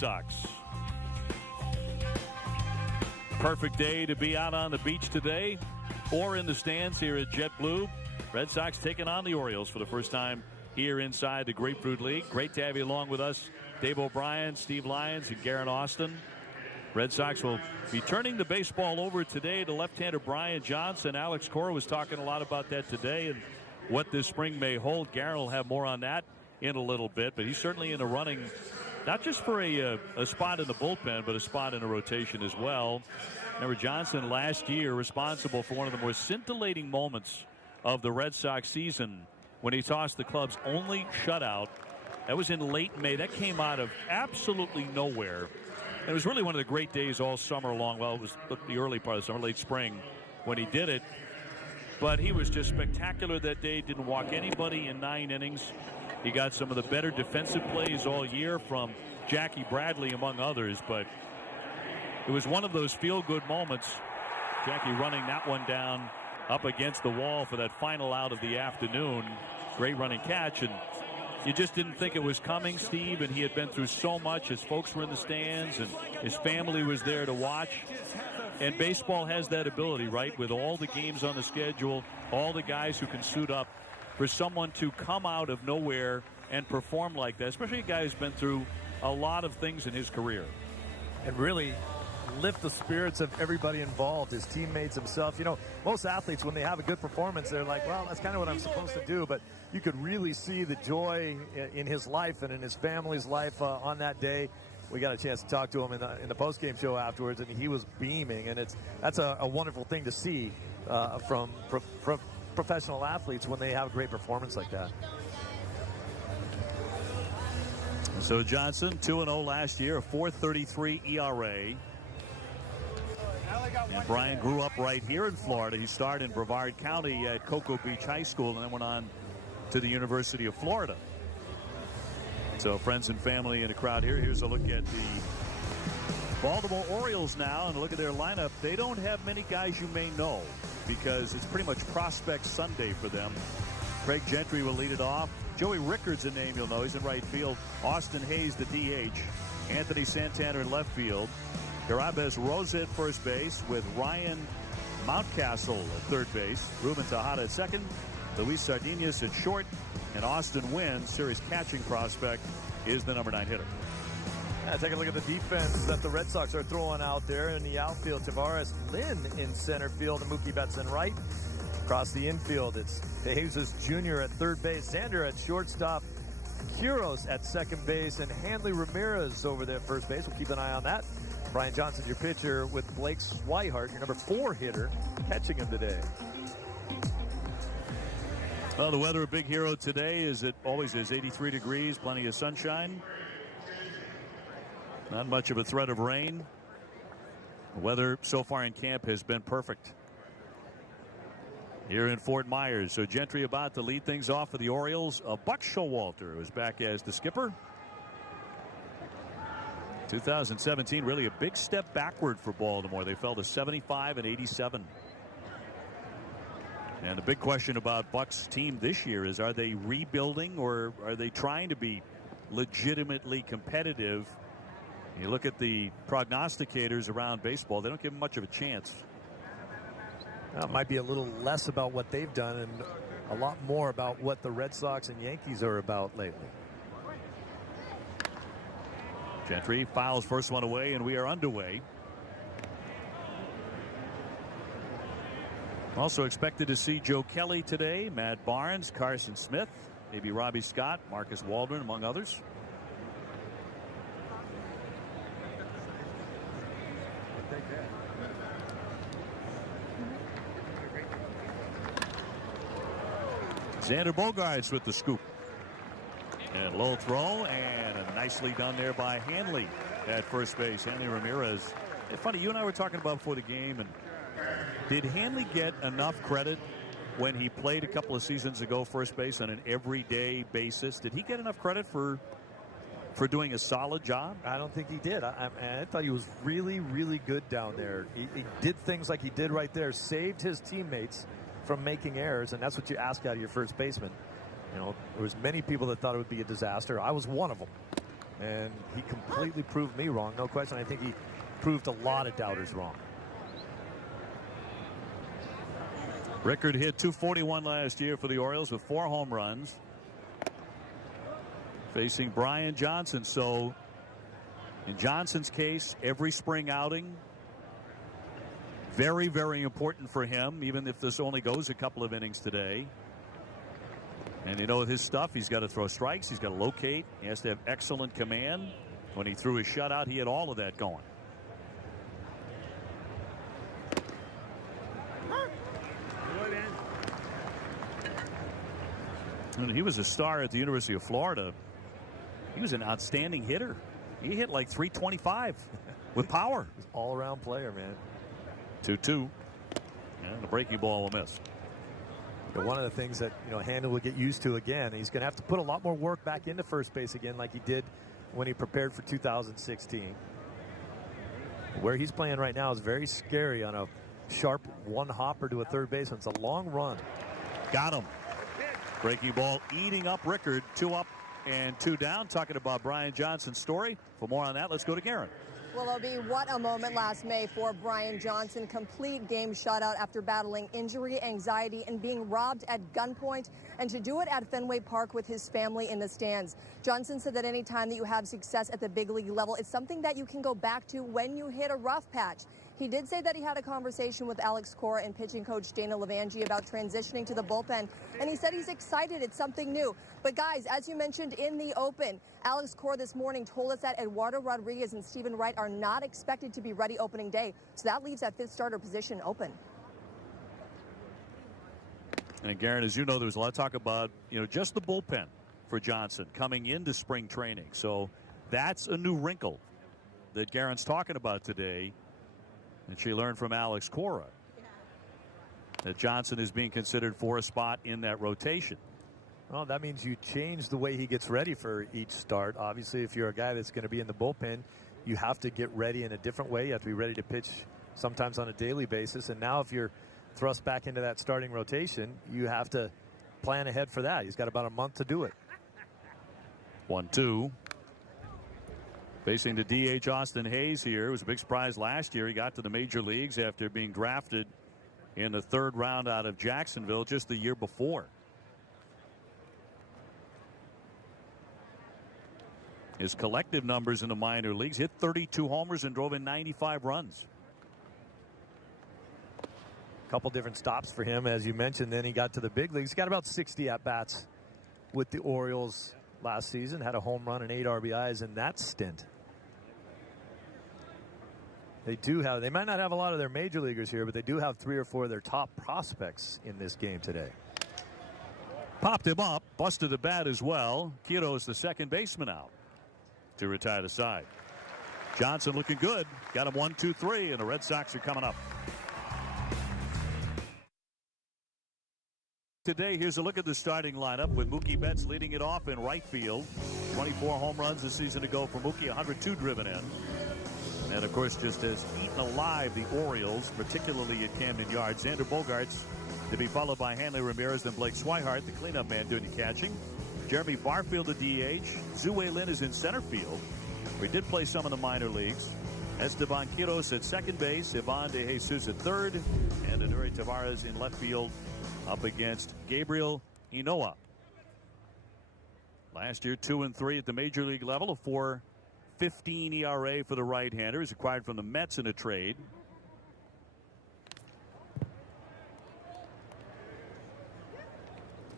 Sox. Perfect day to be out on the beach today or in the stands here at JetBlue. Red Sox taking on the Orioles for the first time here inside the Grapefruit League. Great to have you along with us, Dave O'Brien, Steve Lyons, and Garen Austin. Red Sox will be turning the baseball over today to left-hander Brian Johnson. Alex Cora was talking a lot about that today and what this spring may hold. Garen will have more on that in a little bit, but he's certainly in the running, not just for a spot in the bullpen, but a spot in the rotation as well. Remember, Johnson last year responsible for one of the more scintillating moments of the Red Sox season when he tossed the club's only shutout. That was in late May. That came out of absolutely nowhere. It was really one of the great days all summer long. Well, it was the early part of the summer, late spring, when he did it. But he was just spectacular that day. Didn't walk anybody in 9 innings. He got some of the better defensive plays all year from Jackie Bradley, among others. But it was one of those feel-good moments. Jackie running that one down up against the wall for that final out of the afternoon. Great running catch, and you just didn't think it was coming, Steve, and he had been through so much. His folks were in the stands, and his family was there to watch. And baseball has that ability, right, with all the games on the schedule, all the guys who can suit up, for someone to come out of nowhere and perform like that, especially a guy who's been through a lot of things in his career. And really lift the spirits of everybody involved, his teammates, himself. You know, most athletes, when they have a good performance, they're like, well, that's kind of what I'm supposed to do. But you could really see the joy in his life and in his family's life on that day. We got a chance to talk to him in the post-game show afterwards, and he was beaming. And that's a wonderful thing to see from professional athletes when they have a great performance like that. So Johnson, 2-0 last year, a 4.33 ERA. And Brian grew up right here in Florida. He started in Brevard County at Cocoa Beach High School and then went on to the University of Florida. So friends and family in the crowd here. Here's a look at the Baltimore Orioles now, and look at their lineup. They don't have many guys you may know because it's pretty much Prospect Sunday for them. Craig Gentry will lead it off. Joey Rickard's a name you'll know. He's in right field. Austin Hayes, the DH. Anthony Santana in left field. Garabez Rosa at first base with Ryan Mountcastle at third base. Ruben Tejada at second. Luis Sardinas at short. And Austin Wynn, serious catching prospect, is the number 9 hitter. Take a look at the defense that the Red Sox are throwing out there in the outfield. Tavares Lynn in center field and Mookie Betts in right. Across the infield, it's Jesus Jr. at third base, Xander at shortstop, Quiros at second base, and Hanley Ramirez over there at first base. We'll keep an eye on that. Brian Johnson, your pitcher, with Blake Swihart, your number 4 hitter, catching him today. Well, the weather, a big hero today, as it always is. 83 degrees, plenty of sunshine. Not much of a threat of rain. The weather so far in camp has been perfect here in Fort Myers. So Gentry about to lead things off for the Orioles. Buck Showalter is back as the skipper. 2017, really a big step backward for Baltimore. They fell to 75 and 87. And the big question about Buck's team this year is, are they rebuilding or are they trying to be legitimately competitive? You look at the prognosticators around baseball, they don't give them much of a chance. Well, it might be a little less about what they've done and a lot more about what the Red Sox and Yankees are about lately. Gentry fouls first one away, and we are underway. Also expected to see Joe Kelly today, Matt Barnes, Carson Smith, maybe Robbie Scott, Marcus Waldron, among others. Xander Bogaerts with the scoop. And low throw, and nicely done there by Hanley at first base. Hanley Ramirez. It's funny, you and I were talking about before the game, and did Hanley get enough credit when he played a couple of seasons ago first base on an everyday basis? Did he get enough credit for doing a solid job? I don't think he did. I thought he was really, really good down there. He did things like he did right there, saved his teammates from making errors, and that's what you ask out of your first baseman. You know, there was many people that thought it would be a disaster. I was one of them. And he completely proved me wrong, no question. I think he proved a lot of doubters wrong. Rickard hit .241 last year for the Orioles with 4 home runs. Facing Brian Johnson. So in Johnson's case, every spring outing, very, very important for him, even if this only goes a couple of innings today. And you know, with his stuff, he's got to throw strikes, he's got to locate, he has to have excellent command. When he threw his shutout, he had all of that going. And he was a star at the University of Florida. He was an outstanding hitter. He hit like .325 with power. All-around player, man. 2-2. And the breaking ball will miss. But one of the things that, you know, Handel will get used to again, he's going to have to put a lot more work back into first base again like he did when he prepared for 2016. Where he's playing right now is very scary on a sharp one hopper to a third baseman. It's a long run. Got him. Breaking ball eating up Rickard. 2 up and 2 down. Talking about Brian Johnson's story. For more on that, let's go to Garen. Well, Obi, what a moment last May for Brian Johnson. Complete game shutout after battling injury, anxiety, and being robbed at gunpoint, and to do it at Fenway Park with his family in the stands. Johnson said that any time that you have success at the big league level, it's something that you can go back to when you hit a rough patch. He did say that he had a conversation with Alex Cora and pitching coach Dana Levangie about transitioning to the bullpen, and he said he's excited. It's something new. But guys, as you mentioned in the open, Alex Cora this morning told us that Eduardo Rodriguez and Stephen Wright are not expected to be ready opening day, so that leaves that 5th starter position open. And Garen, as you know, there was a lot of talk about, you know, just the bullpen for Johnson coming into spring training. So that's a new wrinkle that Garen's talking about today. And she learned from Alex Cora that Johnson is being considered for a spot in that rotation. Well, that means you change the way he gets ready for each start. Obviously, if you're a guy that's going to be in the bullpen, you have to get ready in a different way. You have to be ready to pitch sometimes on a daily basis. And now if you're thrust back into that starting rotation, you have to plan ahead for that. He's got about a month to do it. 1-2. Facing the DH Austin Hayes here. It was a big surprise last year. He got to the major leagues after being drafted in the 3rd round out of Jacksonville just the year before. His collective numbers in the minor leagues: hit 32 homers and drove in 95 runs. A couple different stops for him, as you mentioned. Then he got to the big leagues. He got about 60 at-bats with the Orioles last season. Had a home run and 8 RBIs in that stint. They might not have a lot of their major leaguers here, but they do have 3 or 4 of their top prospects in this game today. Popped him up, busted the bat as well. Quiroz, the second baseman, out to retire the side. Johnson looking good. Got him 1-2-3, and the Red Sox are coming up. Today, here's a look at the starting lineup with Mookie Betts leading it off in right field. 24 home runs this season to go for Mookie, 102 driven in. And, of course, just has eaten alive the Orioles, particularly at Camden Yards. Xander Bogaerts to be followed by Hanley Ramirez, then Blake Swihart, the cleanup man doing the catching. Jeremy Barfield, the DH. Zue Lin is in center field. We did play some in the minor leagues. Esteban Quiroz at second base. Ivan De Jesus at third. And Anury Tavares in left field up against Gabriel Inoa. Last year, 2-3 at the major league level, a 4.15 ERA for the right-hander. He's acquired from the Mets in a trade.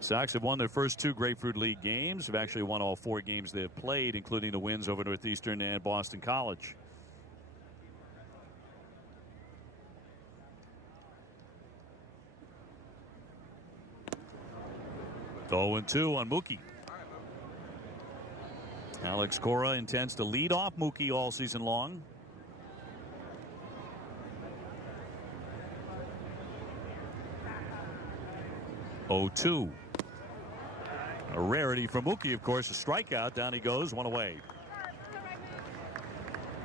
Sox have won their first 2 Grapefruit League games. Have actually won all 4 games they have played, including the wins over Northeastern and Boston College. Oh, 0-2 on Mookie. Alex Cora intends to lead off Mookie all season long. Oh, 2. A rarity for Mookie, of course. A strikeout. Down he goes. 1 away.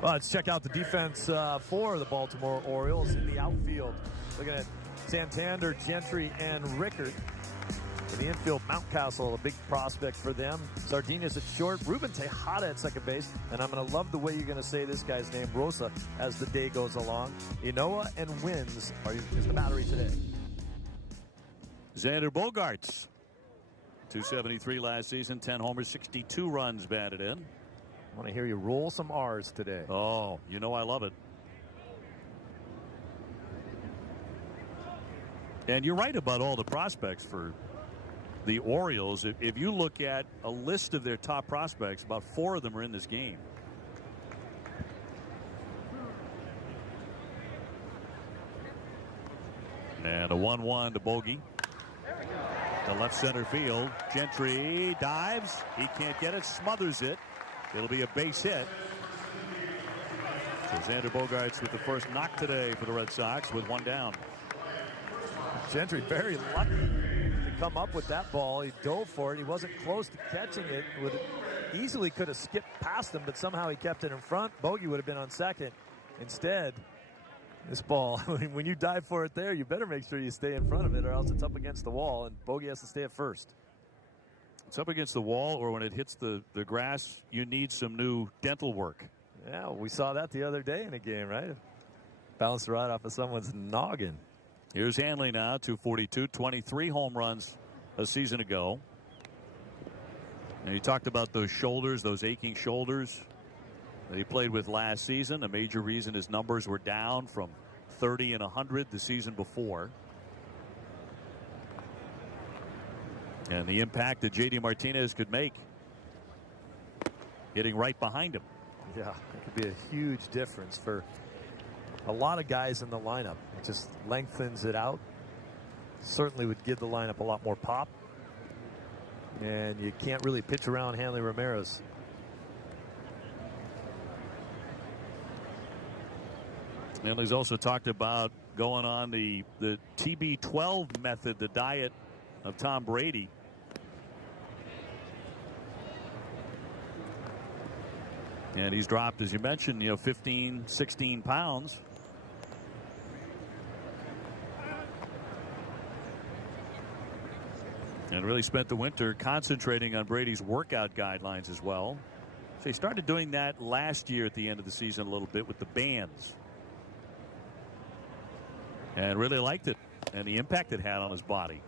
Well, let's check out the defense for the Baltimore Orioles in the outfield. Looking at Santander, Gentry, and Rickard. In the infield, Mountcastle, a big prospect for them. Sardinas at short. Ruben Tejada at second base. And I'm going to love the way you're going to say this guy's name, Rosa, as the day goes along. Inoa and Wins is the battery today. Xander Bogaerts, 273 last season, 10 homers, 62 runs batted in. I want to hear you roll some R's today. Oh, you know I love it. And you're right about all the prospects for the Orioles. If you look at a list of their top prospects, about 4 of them are in this game. And a 1-1 to Bogey. To left center field. Gentry dives. He can't get it. Smothers it. It'll be a base hit. So Xander Bogaerts with the first knock today for the Red Sox with 1 down. Gentry very lucky to come up with that ball. He dove for it. He wasn't close to catching it. Easily could have skipped past him, but somehow he kept it in front. Bogey would have been on second. Instead, this ball, when you dive for it there, you better make sure you stay in front of it or else it's up against the wall, and Bogey has to stay at first. It's up against the wall, or when it hits the grass, you need some new dental work. Yeah, we saw that the other day in a game, right? Bounced right off of someone's noggin. Here's Hanley now, 242, 23 home runs a season ago. And you talked about those shoulders, those aching shoulders that he played with last season. A major reason his numbers were down from 30 and 100 the season before. And the impact that J.D. Martinez could make hitting right behind him. Yeah, it could be a huge difference for a lot of guys in the lineup. It just lengthens it out. Certainly would give the lineup a lot more pop. And you can't really pitch around Hanley Ramirez. Hanley's also talked about going on the TB12 method, the diet of Tom Brady. And he's dropped, as you mentioned, 15, 16 pounds. And really spent the winter concentrating on Brady's workout guidelines as well. So he started doing that last year at the end of the season a little bit with the bands. And really liked it and the impact it had on his body.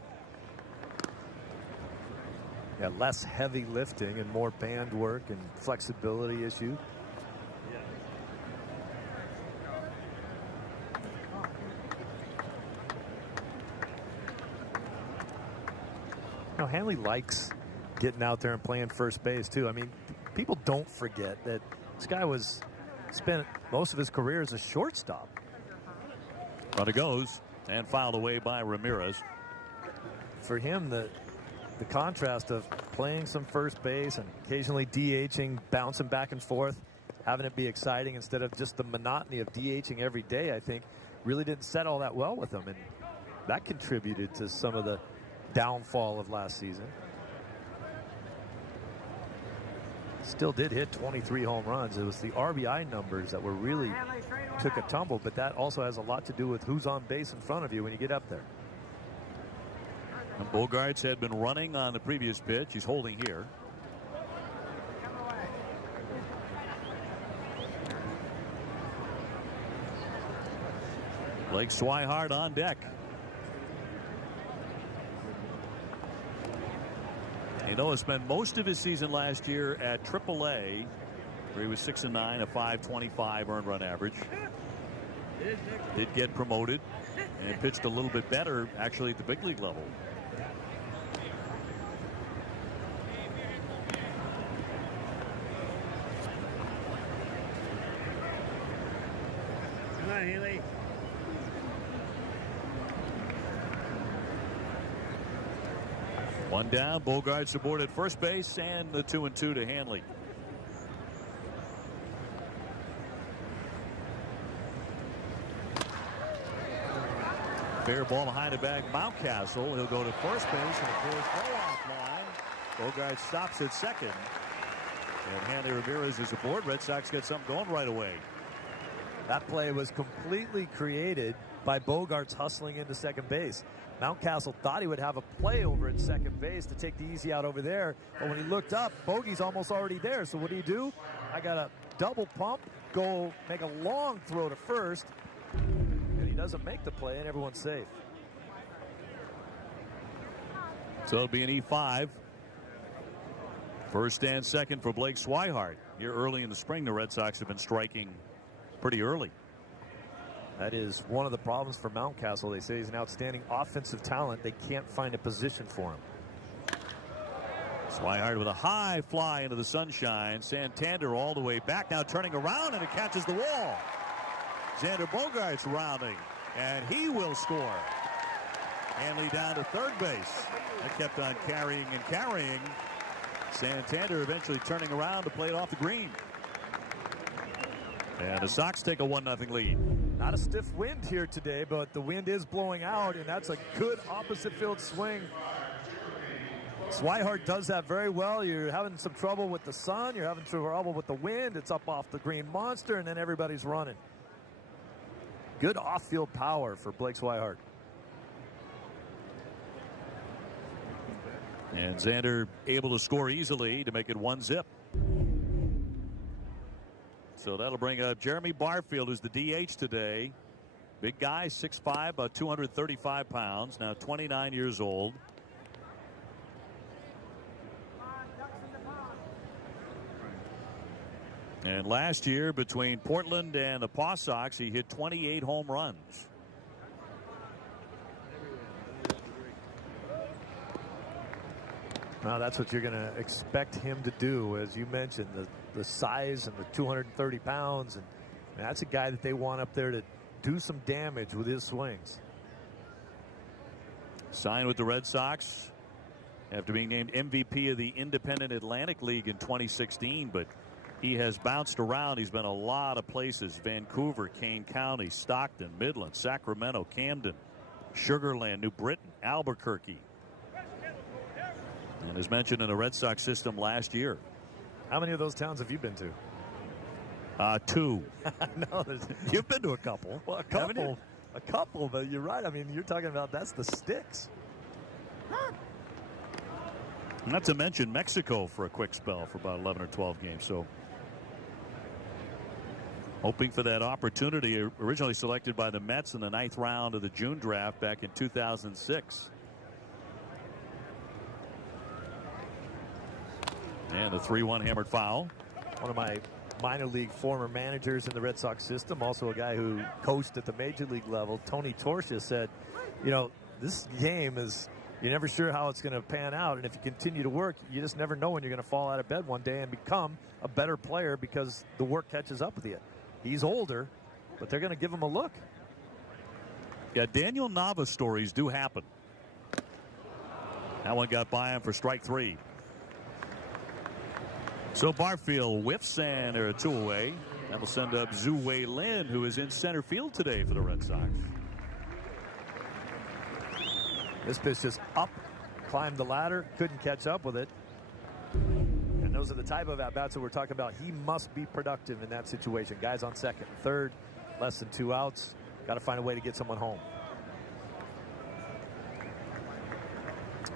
Yeah, less heavy lifting and more band work and flexibility issue. Hanley likes getting out there and playing first base too. I mean, people don't forget that this guy spent most of his career as a shortstop. But it goes and fouled away by Ramirez. For him, the contrast of playing some first base and occasionally DHing, bouncing back and forth, having it be exciting instead of just the monotony of DHing every day, I think really didn't set all that well with him, and that contributed to some of the downfall of last season. Still did hit 23 home runs. It was the RBI numbers that were really took a tumble, but that also has a lot to do with who's on base in front of you when you get up there. And Bogaerts had been running on the previous pitch. He's holding here. Blake Swihart on deck. He spent most of his season last year at AAA, where he was 6-9, a .525 earned run average. Did get promoted and pitched a little bit better, actually, at the big league level. Come on, Haley. One down, Bogaerts aboard at first base, and the 2-2 to Hanley. Fair ball behind the back, Mountcastle. He'll go to first base and it goes way off line. Bogaerts stops at second. And Hanley Ramirez is aboard. Red Sox get something going right away. That play was completely created by Bogaerts hustling into second base. Mountcastle thought he would have a play over at second base to take the easy out over there, but when he looked up, Bogey's almost already there. So what do? I got a double pump, go make a long throw to first, and he doesn't make the play, and everyone's safe. So it'll be an E5. First and second for Blake Swihart. Here early in the spring, the Red Sox have been striking pretty early. That is one of the problems for Mountcastle. They say he's an outstanding offensive talent. They can't find a position for him. Swihart with a high fly into the sunshine. Santander all the way back, now turning around, and it catches the wall. Xander Bogaerts rounding, and he will score. Hanley down to third base. That kept on carrying and carrying. Santander eventually turning around to play it off the green. And the Sox take a 1-0 lead. Not a stiff wind here today, but the wind is blowing out, and that's a good opposite field swing. Swihart does that very well. You're having some trouble with the sun. You're having trouble with the wind. It's up off the green monster, and then everybody's running. Good off-field power for Blake Swihart. And Xander able to score easily to make it 1-0. So that'll bring up Jeremy Barfield, who's the DH today. Big guy, 6'5", about 235 pounds, now 29 years old. And last year, between Portland and the Paw Sox, he hit 28 home runs. Now that's what you're going to expect him to do, as you mentioned, the size and the 230 pounds. And that's a guy that they want up there to do some damage with his swings. Signed with the Red Sox after being named MVP of the Independent Atlantic League in 2016, but he has bounced around. He's been a lot of places: Vancouver, Kane County, Stockton, Midland, Sacramento, Camden, Sugar Land, New Britain, Albuquerque. And as mentioned in the Red Sox system last year. How many of those towns have you been to? 2. No, you've been to a couple. Well, a couple, but you're right. I mean, you're talking about that's the sticks. Not to mention Mexico for a quick spell for about 11 or 12 games. So hoping for that opportunity. Originally selected by the Mets in the 9th round of the June draft back in 2006. And the 3-1 hammered foul. One of my minor league former managers in the Red Sox system, also a guy who coached at the major league level, Tony Torsia, said, you know, this game is, you're never sure how it's going to pan out. And if you continue to work, you just never know when you're going to fall out of bed one day and become a better player because the work catches up with you. He's older, but they're going to give him a look. Yeah, Daniel Nava stories do happen. That one got by him for strike 3. So Barfield whiffs, and they're a 2 away. That'll send up Zhu Wei Lin, who is in center field today for the Red Sox. This pitch just up, climbed the ladder, couldn't catch up with it. And those are the type of at-bats that we're talking about. He must be productive in that situation. Guys on second, third, less than 2 outs. Got to find a way to get someone home.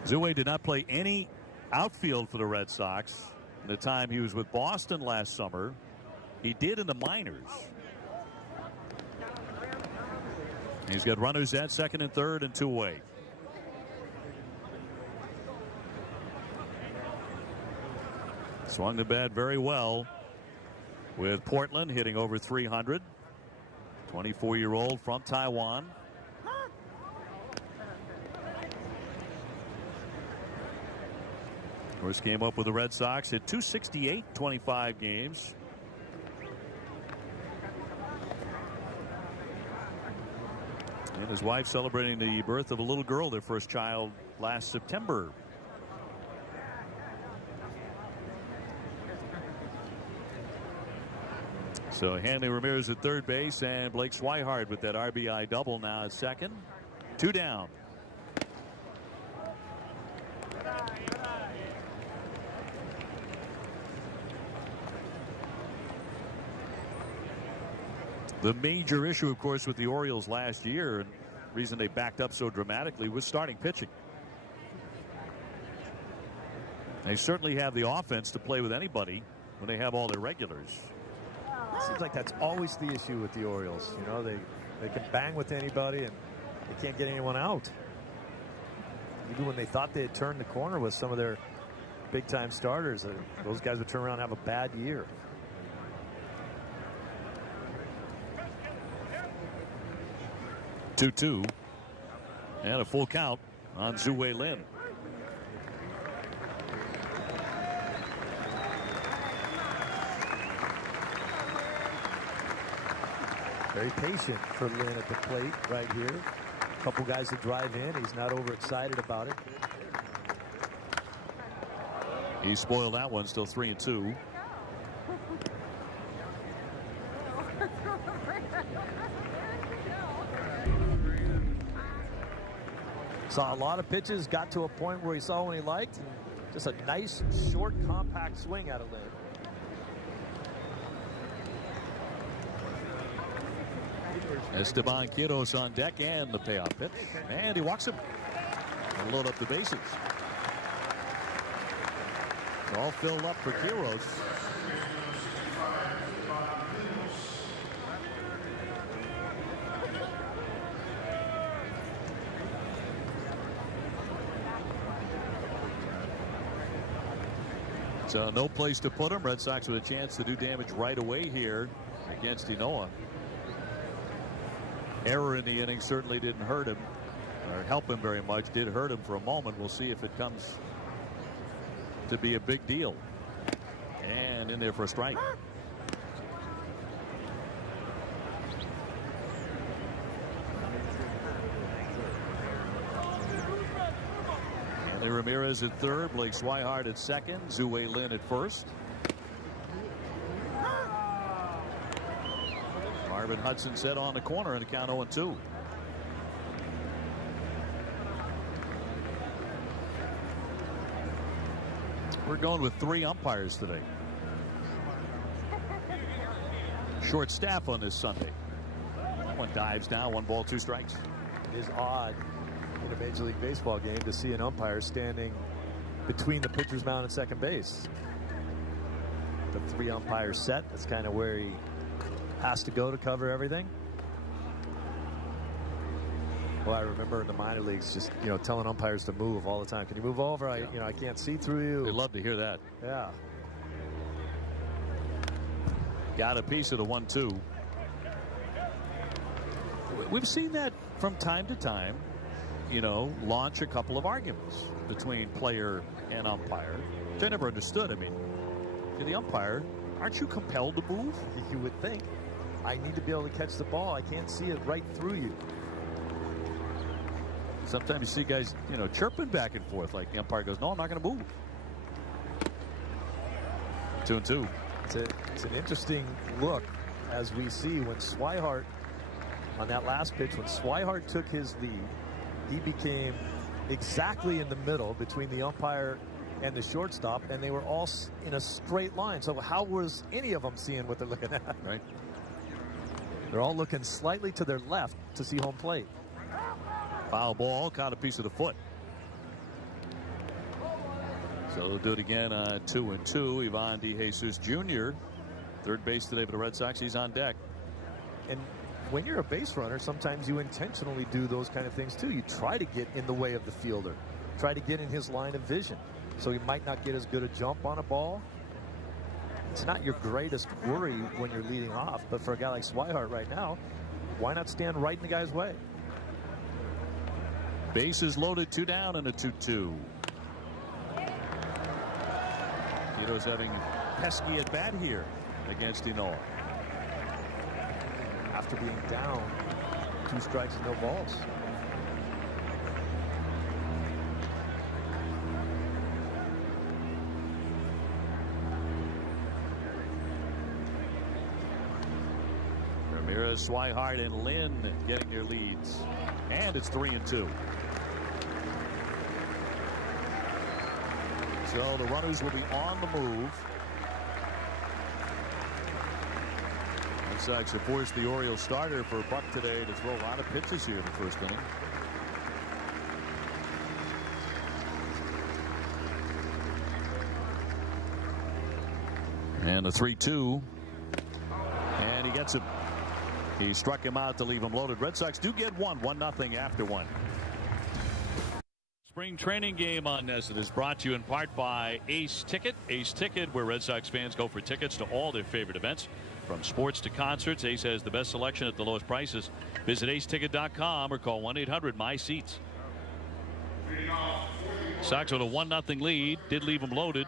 Zhu Wei did not play any outfield for the Red Sox the time he was with Boston last summer. He did in the minors. He's got runners at second and third and 2 away. Swung the bat very well with Portland, hitting over 300. 24-year-old from Taiwan. First came up with the Red Sox, hit 268, 25 games. And his wife celebrating the birth of a little girl, their first child, last September. So Hanley Ramirez at third base, and Blake Swihart with that RBI double now at second. 2 down. The major issue, of course, with the Orioles last year, and the reason they backed up so dramatically, was starting pitching. They certainly have the offense to play with anybody when they have all their regulars. Seems like that's always the issue with the Orioles. You know, they can bang with anybody and they can't get anyone out. Even when they thought they had turned the corner with some of their big-time starters, those guys would turn around and have a bad year. Two and a full count on Zue Lin. Very patient for Lin at the plate right here. A couple guys to drive in. He's not overexcited about it. He spoiled that one. Still 3-2. Saw a lot of pitches. Got to a point where he saw one he liked. And just a nice, short, compact swing out of Lin. Esteban Quiros on deck and the payoff pitch. And he walks him. And load up the bases. It's all filled up for Quiros. So no place to put him. Red Sox with a chance to do damage right away here against Inoa. Error in the inning certainly didn't hurt him or help him very much. Did hurt him for a moment. We'll see if it comes to be a big deal. And in there for a strike. Anthony Ramirez at third, Blake Swihart at second, Zue Lin at first. Marvin Hudson set on the corner in the count 0-2. We're going with 3 umpires today. Short staff on this Sunday. One dives down, 1 ball, 2 strikes. It is odd in a Major League Baseball game to see an umpire standing between the pitcher's mound and second base. The 3 umpire set, that's kind of where he has to go to cover everything. Well, I remember in the minor leagues just, telling umpires to move all the time. Can you move over? I can't see through you. They love to hear that. Yeah. Got a piece of the 1-2. We've seen that from time to time, launch a couple of arguments between player and umpire, which I never understood. I mean, to the umpire, aren't you compelled to move? You would think. I need to be able to catch the ball. I can't see it right through you. Sometimes you see guys, chirping back and forth like the umpire goes, no, I'm not going to move. 2-2. It's an interesting look as we see when Swihart, on that last pitch, when Swihart took his lead, he became exactly in the middle between the umpire and the shortstop, and they were all in a straight line. So how was any of them seeing what they're looking at? Right. They're all looking slightly to their left to see home plate. Foul ball, caught a piece of the foot. So they'll do it again, 2-2. Ivan DeJesus Jr., third base today for the Red Sox. He's on deck. And when you're a base runner, sometimes you intentionally do those kind of things too. You try to get in the way of the fielder, try to get in his line of vision, so he might not get as good a jump on a ball. It's not your greatest worry when you're leading off, but for a guy like Swihart right now, why not stand right in the guy's way? Bases loaded, 2 down and a 2-2. Quito's having pesky at bat here against Inoa. After being down, 2 strikes and no balls. Ramirez, Swihart, and Lin getting their leads. And it's 3-2. So the runners will be on the move. Red Sox have forced the Orioles starter for a buck today to throw a lot of pitches here in the first inning. And the 3-2. And he gets him. He struck him out to leave him loaded. Red Sox do get 1-0 after one. Spring training game on Nesson is brought to you in part by Ace Ticket. Ace Ticket, where Red Sox fans go for tickets to all their favorite events. From sports to concerts, Ace has the best selection at the lowest prices. Visit aceticket.com or call 1-800-MY-SEATS. Sox with a 1-0 lead. Did leave them loaded.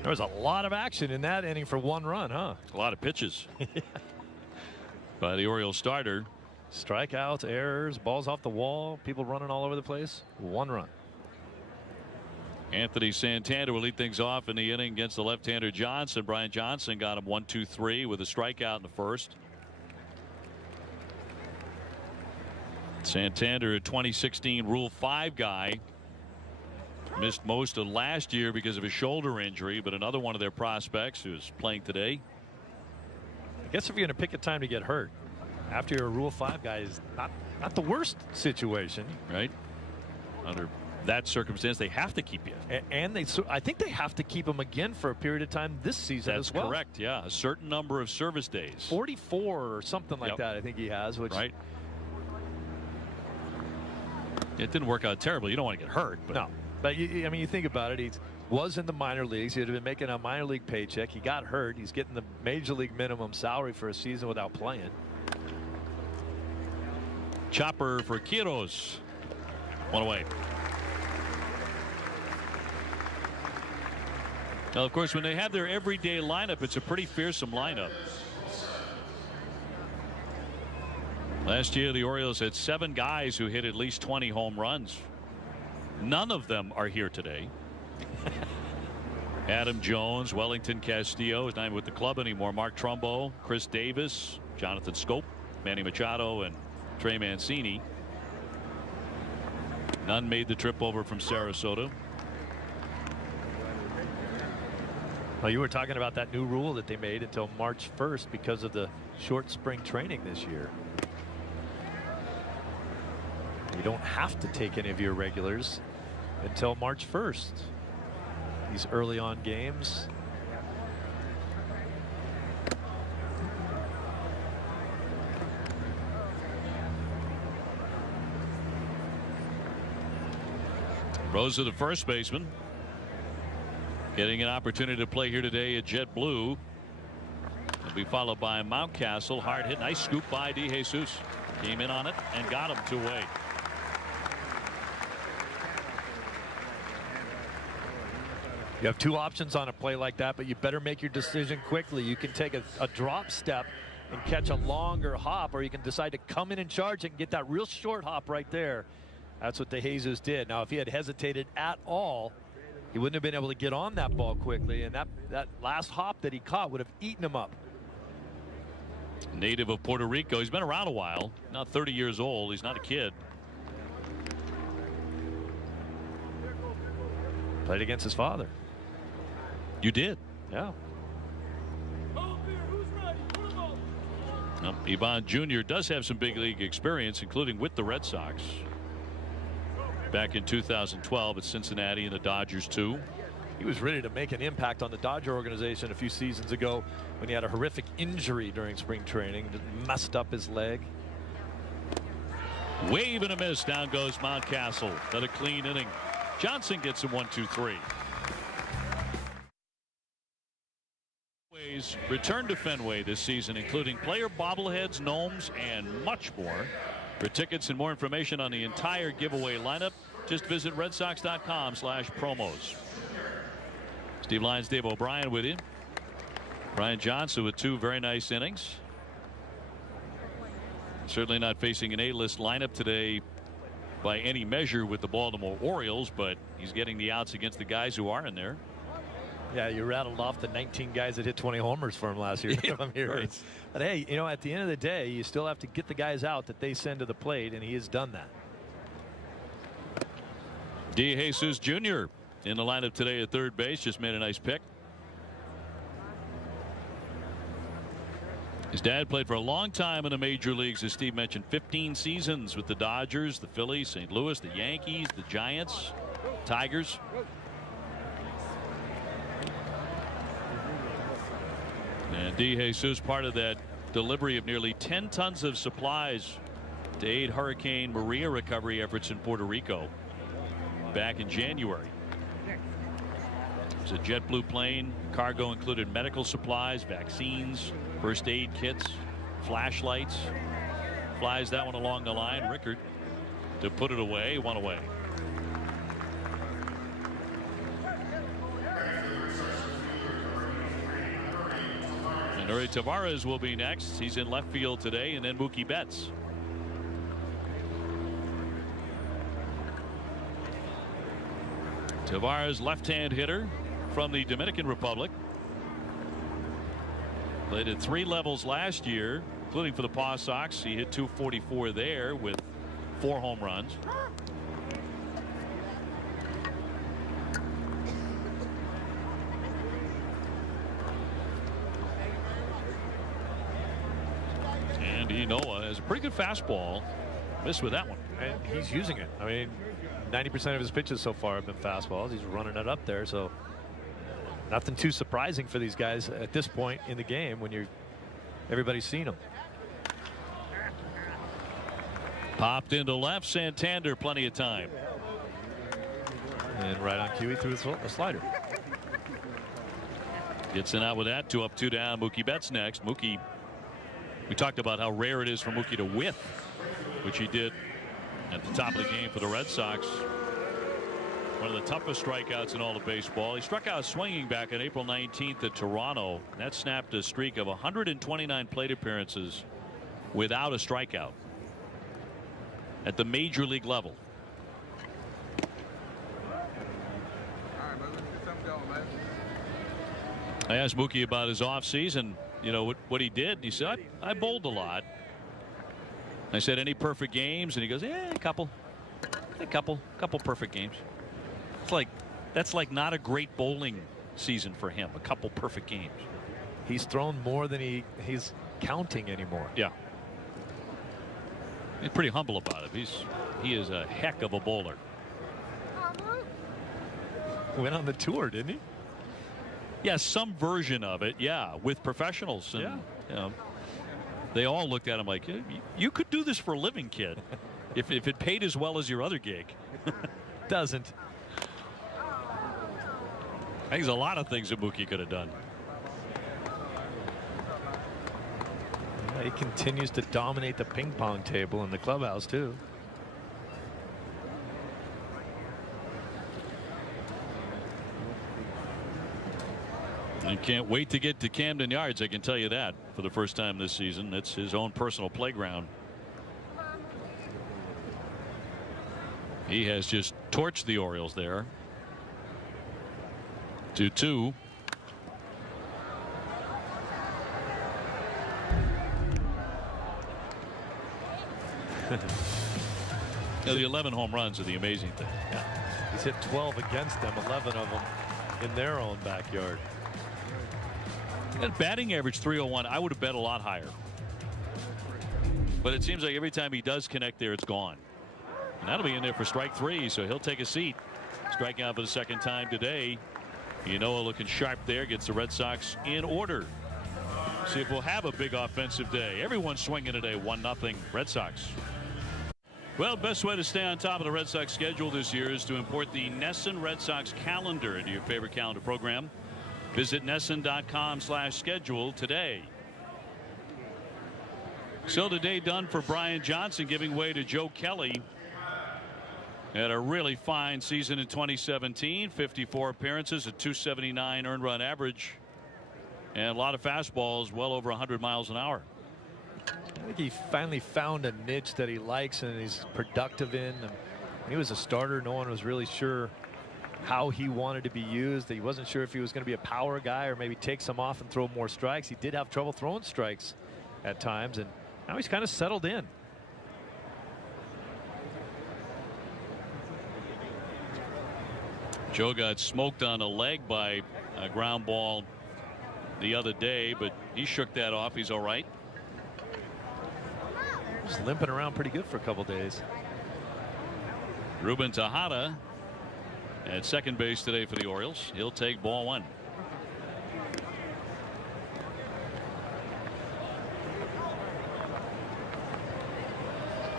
There was a lot of action in that inning for one run, huh? A lot of pitches by the Orioles starter. Strikeouts, errors, balls off the wall, people running all over the place. One run. Anthony Santander will lead things off in the inning against the left-hander Johnson. Brian Johnson got him 1-2-3 with a strikeout in the first. Santander, a 2016 Rule 5 guy. Missed most of last year because of a shoulder injury, but another one of their prospects who's playing today. I guess if you're going to pick a time to get hurt after you're a Rule 5 guy is not the worst situation. Right. Under that circumstance, they have to keep you. And I think they have to keep him again for a period of time this season as well. That's correct, yeah. A certain number of service days. 44 or something like that, I think he has. Which right. It didn't work out terribly. You don't want to get hurt. But no. But, I mean, you think about it. He was in the minor leagues. He had been making a minor league paycheck. He got hurt. He's getting the major league minimum salary for a season without playing. Chopper for Quiros. One away. Now, of course, when they have their everyday lineup, it's a pretty fearsome lineup. Last year, the Orioles had 7 guys who hit at least 20 home runs. None of them are here today. Adam Jones, Wellington Castillo is not with the club anymore. Mark Trumbo, Chris Davis, Jonathan Scope, Manny Machado, and Trey Mancini. None made the trip over from Sarasota. Well, you were talking about that new rule that they made until March 1st because of the short spring training this year. You don't have to take any of your regulars until March 1st. These early on games. Rosa, the first baseman, getting an opportunity to play here today at Jet Blue. Will be followed by Mountcastle. Hard hit. Nice scoop by DeJesus. Came in on it and got him 2 away. You have 2 options on a play like that, but you better make your decision quickly. You can take a drop step and catch a longer hop, or you can decide to come in and charge and get that real short hop right there. That's what DeJesus did. Now, if he had hesitated at all, he wouldn't have been able to get on that ball quickly, and that last hop that he caught would have eaten him up. Native of Puerto Rico. He's been around a while. Not 30 years old. He's not a kid. Played against his father. You did? Yeah. Ivan Jr. does have some big league experience, including with the Red Sox. Back in 2012 at Cincinnati and the Dodgers too. He was ready to make an impact on the Dodger organization a few seasons ago when he had a horrific injury during spring training. Just messed up his leg. Wave and a miss. Down goes Mountcastle. Another clean inning. Johnson gets him 1-2-3. Return to Fenway this season, including player bobbleheads, gnomes, and much more. For tickets and more information on the entire giveaway lineup, just visit redsox.com/promos. Steve Lyons, Dave O'Brien with you. Brian Johnson with 2 very nice innings. Certainly not facing an A-list lineup today by any measure with the Baltimore Orioles, but he's getting the outs against the guys who are in there. Yeah, you rattled off the 19 guys that hit 20 homers for him last year. Yeah, I'm here. right. But hey, you know, at the end of the day, you still have to get the guys out that they send to the plate, and he has done that. DeJesus Jr. in the lineup today at third base. Just made a nice pick. His dad played for a long time in the major leagues, as Steve mentioned, 15 seasons with the Dodgers, the Phillies, St. Louis, the Yankees, the Giants, Tigers. And DeJesus, part of that delivery of nearly 10 tons of supplies to aid Hurricane Maria recovery efforts in Puerto Rico back in January. It was a JetBlue plane. Cargo included medical supplies, vaccines, first aid kits, flashlights. Flies that one along the line. Rickard to put it away, one away. And Uri Tavares will be next. He's in left field today, and then Mookie Betts. Tavares, left-hand hitter from the Dominican Republic. Played at 3 levels last year, including for the Paw Sox. He hit .244 there with 4 home runs. Andy Noah has a pretty good fastball. Missed with that one. And he's using it. I mean, 90% of his pitches so far have been fastballs. He's running it up there, so nothing too surprising for these guys at this point in the game when everybody's seen them. Popped into left. Santander, plenty of time. And right on cue, he threw a slider. Gets in out with that. 2 up, 2 down. Mookie Betts next. Mookie, we talked about how rare it is for Mookie to whiff, which he did at the top of the game for the Red Sox. One of the toughest strikeouts in all of baseball. He struck out swinging back on April 19th at Toronto. That snapped a streak of 129 plate appearances without a strikeout at the major league level. I asked Mookie about his offseason, you know, what he did. And he said, I bowled a lot. I said, any perfect games? And he goes, a couple perfect games. That's like not a great bowling season for him. A couple perfect games. He's thrown more than he's counting anymore. Yeah. He's pretty humble about it. He is a heck of a bowler. Went on the tour, didn't he? Yeah, some version of it. Yeah, with professionals. And, yeah. You know, they all looked at him like, you could do this for a living, kid. if it paid as well as your other gig. Doesn't. I think there's a lot of things that Mookie could have done. Yeah, he continues to dominate the ping pong table in the clubhouse too. I can't wait to get to Camden Yards. I can tell you that for the first time this season. It's his own personal playground. He has just torched the Orioles there. 2-2. The 11 home runs are the amazing thing. Yeah. He's hit 12 against them, 11 of them in their own backyard. And batting average .301. I would have bet a lot higher. But it seems like every time he does connect there, it's gone. And that'll be in there for strike 3, so he'll take a seat. Striking out for the second time today. Ynoa looking sharp there, gets the Red Sox in order. See if we'll have a big offensive day. Everyone's swinging today. 1-0 Red Sox. Well, best way to stay on top of the Red Sox schedule this year is to import the NESN Red Sox calendar into your favorite calendar program. Visit NESN.com/schedule today. So the day done for Brian Johnson, giving way to Joe Kelly. Had a really fine season in 2017. 54 appearances, a .279 earned run average, and a lot of fastballs well over 100 miles an hour. I think he finally found a niche that he likes and he's productive in. And when he was a starter, no one was really sure how he wanted to be used. He wasn't sure if he was going to be a power guy or maybe take some off and throw more strikes. He did have trouble throwing strikes at times, and now he's kind of settled in. Joe got smoked on the leg by a ground ball the other day, but he shook that off. He's all right. was limping around pretty good for a couple days. Ruben Tejada at second base today for the Orioles. He'll take ball one.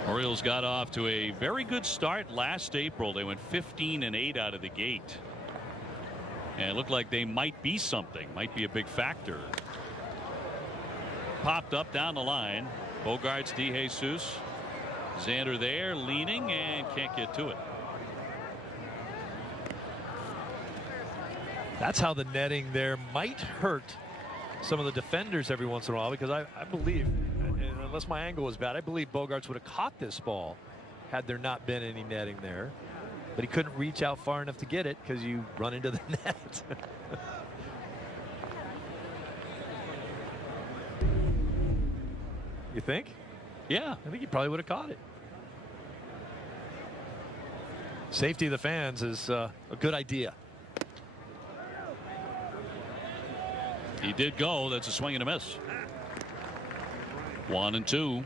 Orioles got off to a very good start last April. They went 15-8 out of the gate. And it looked like they might be something, might be a big factor. Popped up down the line. Bogarts, DeJesus. Xander there leaning and can't get to it. That's how the netting there might hurt some of the defenders every once in a while, because I believe, unless my angle was bad, I believe Bogarts would have caught this ball had there not been any netting there. But he couldn't reach out far enough to get it because you run into the net. You think? Yeah, I think he probably would have caught it. Safety of the fans is a good idea. he did go. That's a swing and a miss. 1-2.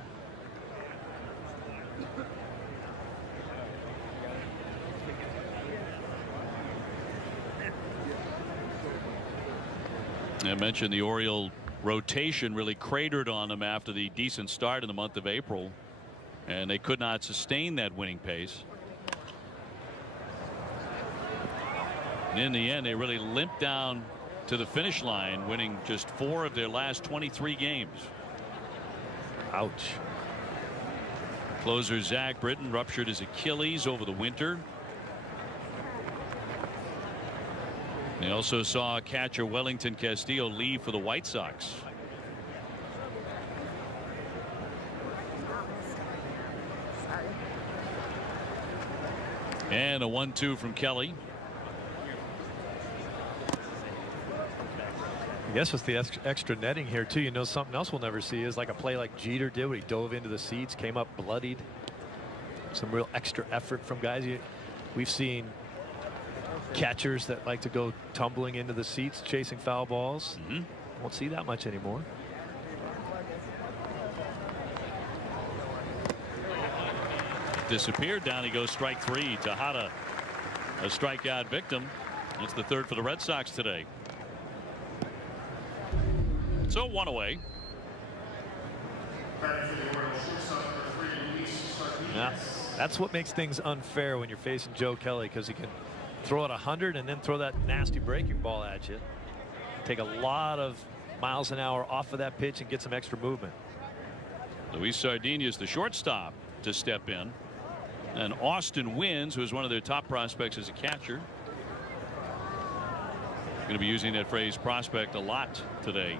I mentioned the Oriole rotation really cratered on them after the decent start in the month of April, and they could not sustain that winning pace. And in the end, they really limped down to the finish line, winning just 4 of their last 23 games. Ouch. Closer Zach Britton ruptured his Achilles over the winter. They also saw catcher Wellington Castillo leave for the White Sox. And a 1-2 from Kelly. I guess with the extra netting here too, you know, something else we'll never see is like a play like Jeter did when he dove into the seats, came up bloodied. Some real extra effort from guys. We've seen catchers that like to go tumbling into the seats chasing foul balls. Won't see that much anymore. Disappeared. Down he goes, strike 3. Tejada, a strikeout victim. That's the 3rd for the Red Sox today. So 1 away. Yeah, that's what makes things unfair when you're facing Joe Kelly, because he can throw it 100 and then throw that nasty breaking ball at you. Take a lot of miles an hour off of that pitch and get some extra movement. Luis Sardinas, the shortstop, to step in. And Austin Wynns, who is one of their top prospects as a catcher. Going to be using that phrase prospect a lot today.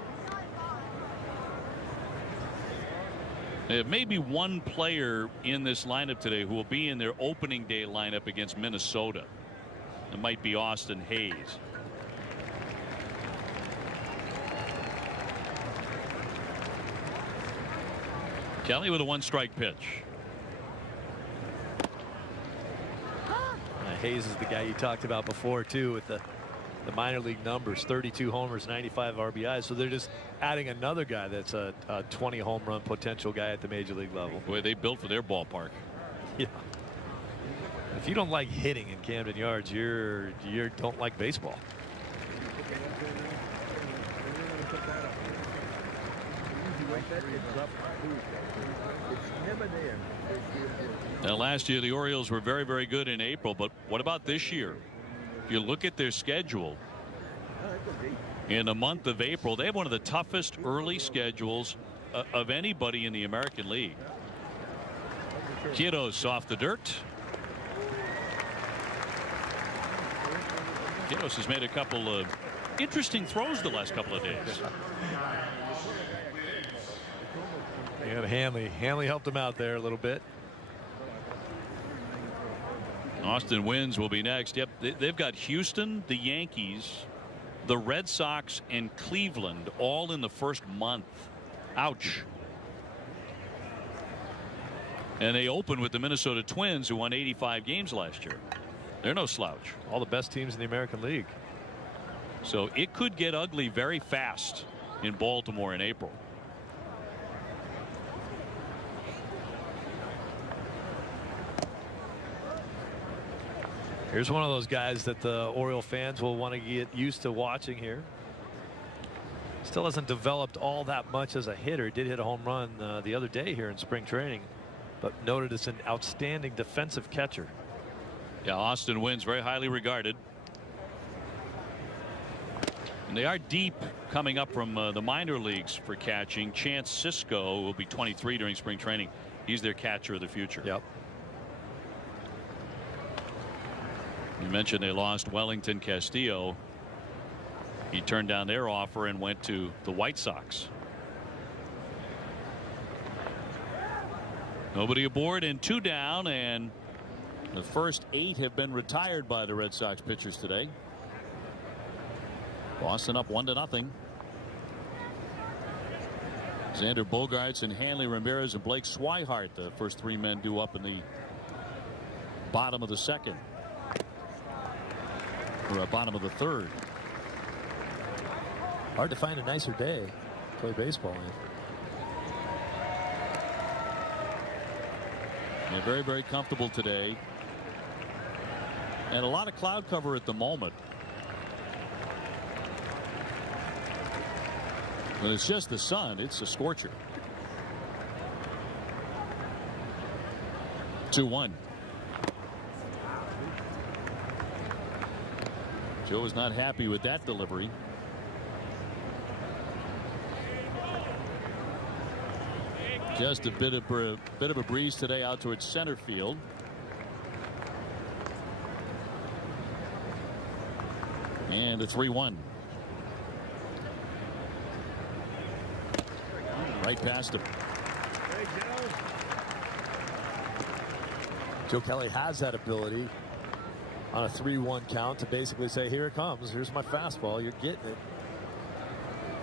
There may be one player in this lineup today who will be in their opening day lineup against Minnesota. It might be Austin Hayes. Kelly with a 1-strike pitch. Hayes is the guy you talked about before too, with the minor league numbers, 32 homers, 95 RBIs. So they're just adding another guy that's a 20 home run potential guy at the major league level. The way they built for their ballpark. Yeah. If you don't like hitting in Camden Yards, you don't like baseball. Now, last year the Orioles were very, very good in April, but what about this year? If you look at their schedule, in the month of April, they have one of the toughest early schedules of anybody in the American League. Quiros off the dirt. Quiros has made a couple of interesting throws the last couple of days. And Hanley helped him out there a little bit. Austin Wynns will be next. Yep, they've got Houston, the Yankees, the Red Sox, and Cleveland all in the first month. Ouch. And they open with the Minnesota Twins, who won 85 games last year. They're no slouch. All the best teams in the American League. So it could get ugly very fast in Baltimore in April. Here's one of those guys that the Oriole fans will want to get used to watching here. Still hasn't developed all that much as a hitter. Did hit a home run the other day here in spring training, but noted as an outstanding defensive catcher. Yeah, Austin Wynn's very highly regarded. And they are deep coming up from the minor leagues for catching. Chance Sisco will be 23 during spring training. He's their catcher of the future. Yep. You mentioned they lost Wellington Castillo. He turned down their offer and went to the White Sox. Nobody aboard and 2 down, and the first 8 have been retired by the Red Sox pitchers today. Boston up 1-0. Xander Bogaerts and Hanley Ramirez and Blake Swihart, the first 3 men due up in the bottom of the second. Or bottom of the third. Hard to find a nicer day to play baseball in. They're very, very comfortable today. And a lot of cloud cover at the moment. But it's just the sun. It's a scorcher. 2-1. Joe is not happy with that delivery. Just a bit of a breeze today out towards center field. And a 3-1. Right past him. Joe Kelly has that ability on a 3-1 count to basically say, here it comes. Here's my fastball. You're getting it.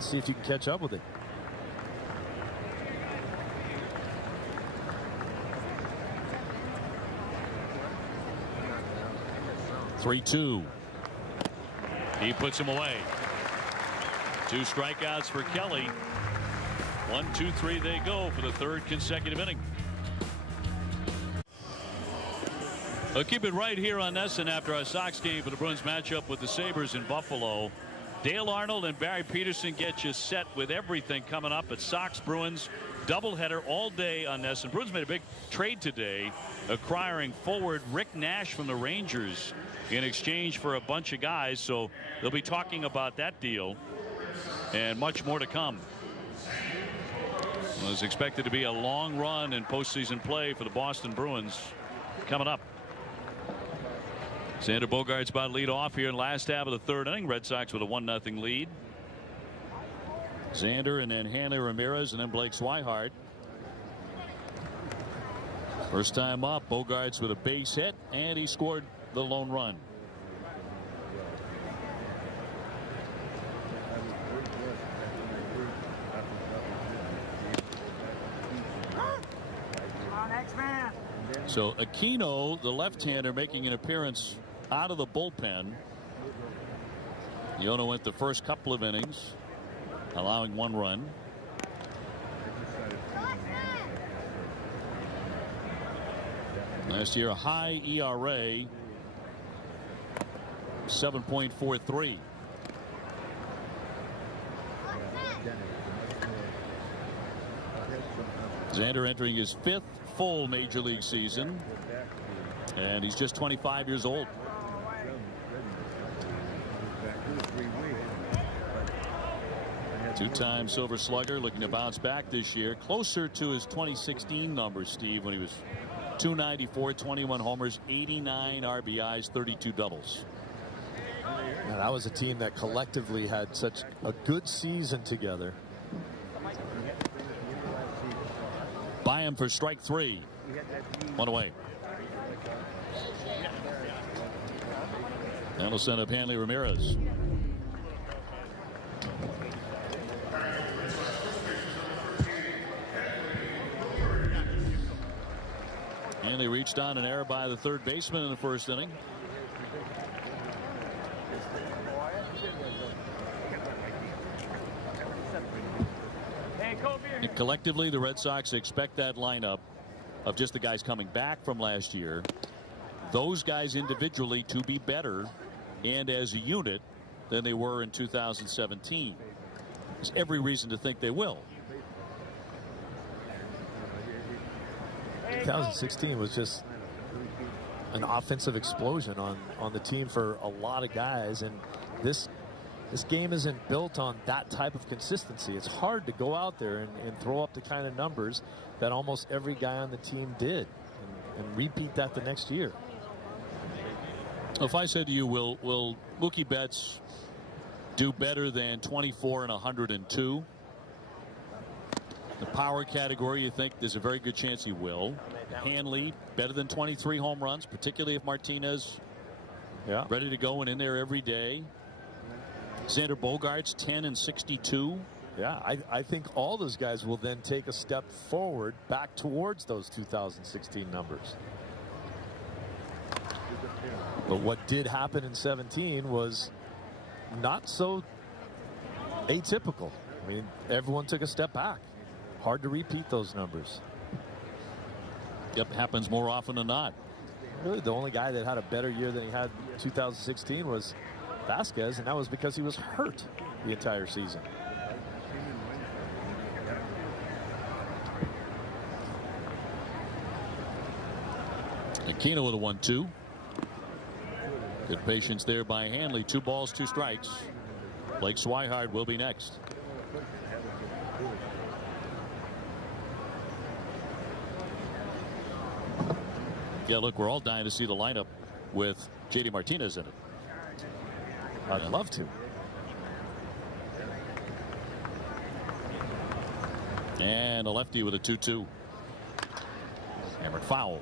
See if you can catch up with it. (3-2). He puts him away. 2 strikeouts for Kelly. 1, 2, 3 they go for the 3rd consecutive inning. We'll keep it right here on NESN after our Sox game for the Bruins matchup with the Sabres in Buffalo. Dale Arnold and Barry Peterson get you set with everything coming up at Sox Bruins doubleheader all day on NESN. Bruins made a big trade today, acquiring forward Rick Nash from the Rangers in exchange for a bunch of guys. So they'll be talking about that deal and much more to come. It was expected to be a long run in postseason play for the Boston Bruins coming up. Xander Bogaerts about to lead off here in last half of the 3rd inning. Red Sox with a 1-0 lead. Xander and then Hanley Ramirez and then Blake Swihart. First time up, Bogaerts with a base hit, and he scored the lone run. So Aquino, the left-hander, making an appearance out of the bullpen. Yono went the first couple of innings, allowing 1 run. Last year a high ERA, 7.43. Xander entering his 5th full major league season, and he's just 25 years old. Two-time Silver Slugger, looking to bounce back this year, closer to his 2016 numbers, Steve, when he was 294, 21 homers, 89 RBIs, 32 doubles. And that was a team that collectively had such a good season together. By him for strike 3. 1 away. And will send up Hanley Ramirez. And they reached on an error by the 3rd baseman in the 1st inning. And collectively, the Red Sox expect that lineup of just the guys coming back from last year those guys individually to be better and as a unit than they were in 2017. There's every reason to think they will. 2016 was just an offensive explosion on the team for a lot of guys, and this game isn't built on that type of consistency. It's hard to go out there and throw up the kind of numbers that almost every guy on the team did and repeat that the next year. If I said to you, will Mookie Betts do better than 24 and 102? The power category, you think there's a very good chance he will. Hanley, better than 23 home runs, particularly if Martinez ready to go and in there every day. Xander Bogaerts, 10 and 62. Yeah, I think all those guys will then take a step forward back towards those 2016 numbers. But what did happen in 17 was not so atypical. I mean, everyone took a step back. Hard to repeat those numbers. Yep, happens more often than not. Really, the only guy that had a better year than he had in 2016 was Vasquez, and that was because he was hurt the entire season. Aquino with a 1-2. Good patience there by Hanley. 2 balls, 2 strikes. Blake Swihart will be next. Yeah, look, we're all dying to see the lineup with JD Martinez in it. I'd love to. And a lefty with a 2-2. Hammered foul.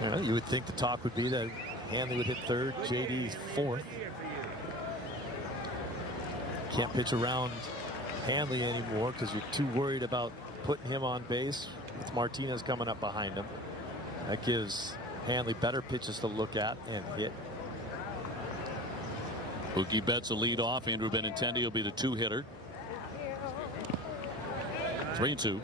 Yeah, you would think the talk would be that Hanley would hit third, JD's fourth. Can't pitch around Hanley anymore because you're too worried about putting him on base with Martinez coming up behind him. That gives Hanley better pitches to look at and hit. Mookie Betts a lead off. Andrew Benintendi will be the 2-hitter. 3-2.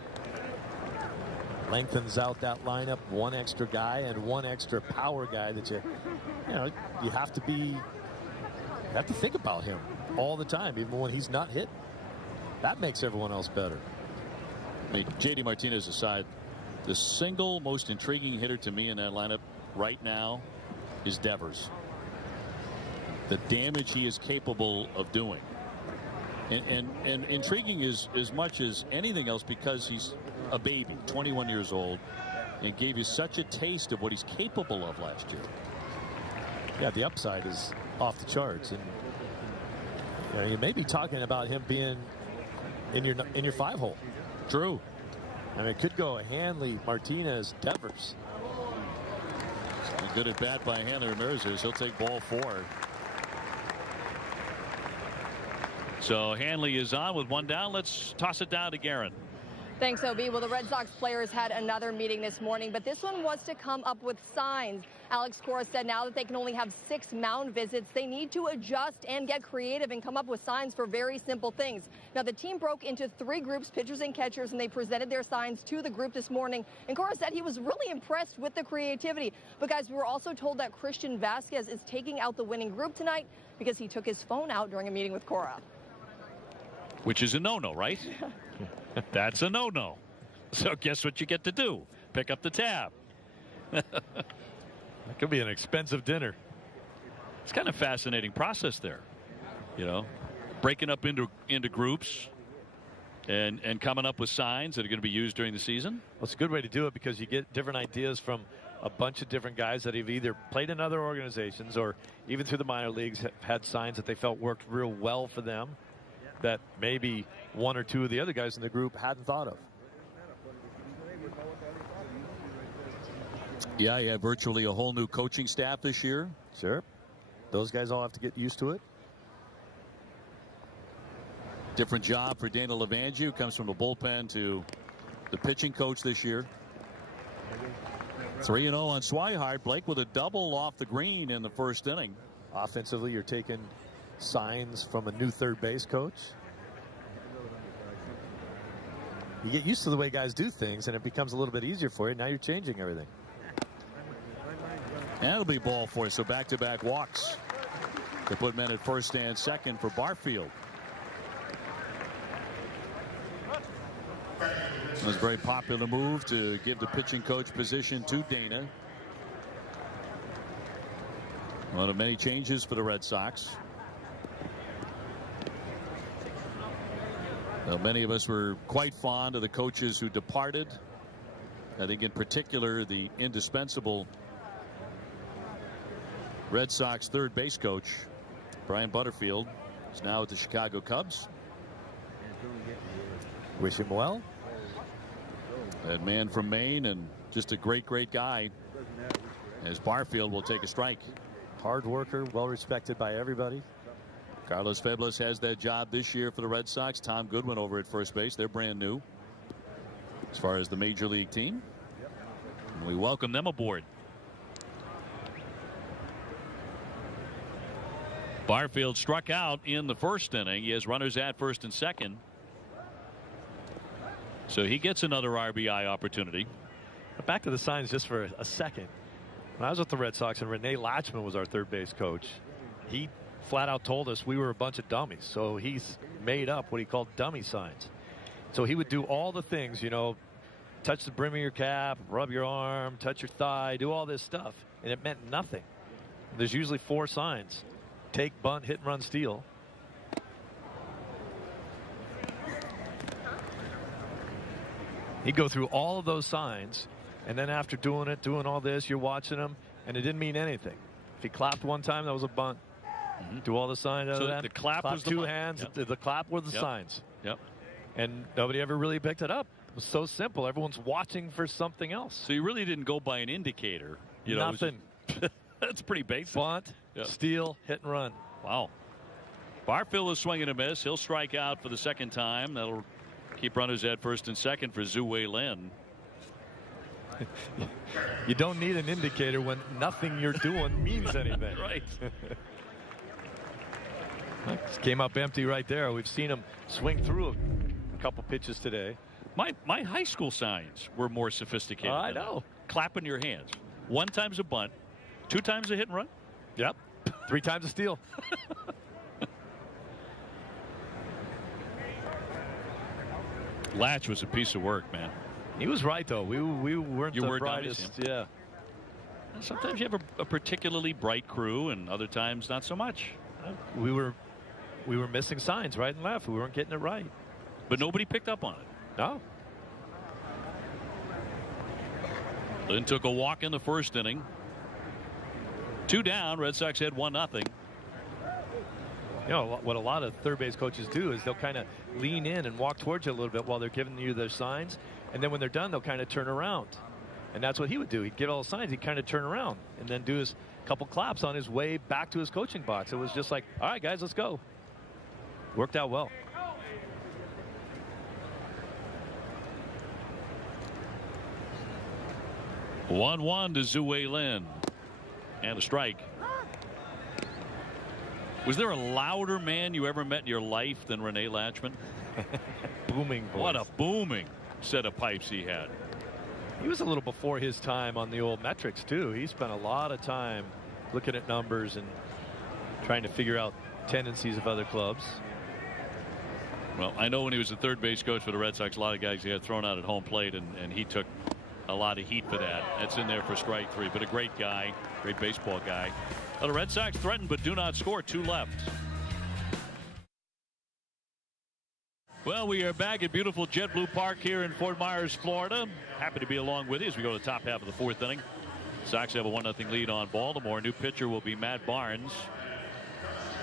Lengthens out that lineup. One extra guy and one extra power guy that you have to think about him all the time, even when he's not hitting. That makes everyone else better. I mean, JD Martinez aside, the single most intriguing hitter to me in that lineup right now is Devers. The damage he is capable of doing. And intriguing is as much as anything else because he's a baby, 21 years old, and gave you such a taste of what he's capable of last year. Yeah, the upside is off the charts, and you may be talking about him being in your 5-hole. True. I mean, it could go a Hanley, Martinez, Devers. A good at bat by Hanley Ramirez. He'll take ball 4. So Hanley is on with 1 down. Let's toss it down to Guerin. Thanks, OB. Well, the Red Sox players had another meeting this morning, but this one was to come up with signs. Alex Cora said now that they can only have 6 mound visits, they need to adjust and get creative and come up with signs for very simple things. Now, the team broke into 3 groups, pitchers and catchers, and they presented their signs to the group this morning. And Cora said he was really impressed with the creativity. But, guys, we were also told that Christian Vasquez is taking out the winning group tonight because he took his phone out during a meeting with Cora. Which is a no-no, right? That's a no-no. So guess what you get to do? Pick up the tab. That could be an expensive dinner. It's kind of fascinating process there. You know, breaking up into groups and coming up with signs that are going to be used during the season. Well, it's a good way to do it because you get different ideas from a bunch of different guys that have either played in other organizations or even through the minor leagues have had signs that they felt worked real well for them that maybe 1 or 2 of the other guys in the group hadn't thought of. Yeah, you have virtually a whole new coaching staff this year. Sure. Those guys all have to get used to it. Different job for Daniel Levangie, who comes from the bullpen to the pitching coach this year. 3-0 on Swihart. Blake with a double off the green in the first inning. Offensively, you're taking signs from a new third base coach. You get used to the way guys do things and it becomes a little bit easier for you. Now you're changing everything. And it'll be ball four. So back-to-back walks to put men at first and second for Barfield. It was a very popular move to give the pitching coach position to Dana. One of many changes for the Red Sox. Now, many of us were quite fond of the coaches who departed. I think in particular the indispensable Red Sox third base coach Brian Butterfield is now with the Chicago Cubs. Wish him well. That man from Maine, and just a great guy, as Barfield will take a strike. Hard worker, well respected by everybody. Carlos Feblis has that job this year for the Red Sox. Tom Goodwin over at first base. They're brand new as far as the major league team. And we welcome them aboard. Barfield struck out in the first inning. He has runners at first and second. So he gets another RBI opportunity. Back to the signs just for a second. When I was with the Red Sox and Rene Latchman was our third base coach, he flat out told us we were a bunch of dummies. So he's made up what he called dummy signs. So he would do all the things, you know, touch the brim of your cap, rub your arm, touch your thigh, do all this stuff. And it meant nothing. There's usually 4 signs: take, bunt, hit and run, steal. He'd go through all of those signs, and then after doing all this, you're watching him, and it didn't mean anything. If he clapped one time, that was a bunt. Do all the signs out of that. The clap was the two bunt. hands. Yep. The clap were the signs. Yep. And nobody ever really picked it up. It was so simple. Everyone's watching for something else. So you really didn't go by an indicator. You know, nothing. That's pretty basic. Bunt, steal, hit and run. Wow. Barfield is swinging a miss. He'll strike out for the second time. That'll keep runners at first and second for Zhu Wei Lin. You don't need an indicator when nothing you're doing means anything. Right. This came up empty right there. We've seen him swing through a couple pitches today. My high school signs were more sophisticated. I know. Clapping your hands. 1 time's a bunt. 2 times a hit and run. Yep. 3 times a steal. Latch was a piece of work, man. He was right, though. We weren't the were brightest. Dummies, yeah. Sometimes you have a particularly bright crew, and other times not so much. We were missing signs right and left. We weren't getting it right. But nobody picked up on it. No. Lynn took a walk in the first inning. 2 down. Red Sox had 1-0. You know what a lot of third base coaches do is they'll kind of lean in and walk towards you a little bit while they're giving you their signs, and then when they're done they'll kind of turn around, and that's what he would do. He'd get all the signs, he'd kind of turn around and then do his couple claps on his way back to his coaching box. It was just like, all right guys, let's go. Worked out well. One to Zhu Wei Lin, and a strike. Was there a louder man you ever met in your life than Rene Latchman? Booming voice. What a booming set of pipes he had. He was a little before his time on the old metrics too. He spent a lot of time looking at numbers and trying to figure out tendencies of other clubs. Well, I know when he was the third base coach for the Red Sox, a lot of guys he had thrown out at home plate, and he took a lot of heat for that. That's in there for strike 3, but a great guy, great baseball guy. Well, the Red Sox threaten but do not score. 2 left. Well, we are back at beautiful JetBlue Park here in Fort Myers, Florida. Happy to be along with you as we go to the top half of the 4th inning. Sox have a 1-0 lead on Baltimore. New pitcher will be Matt Barnes.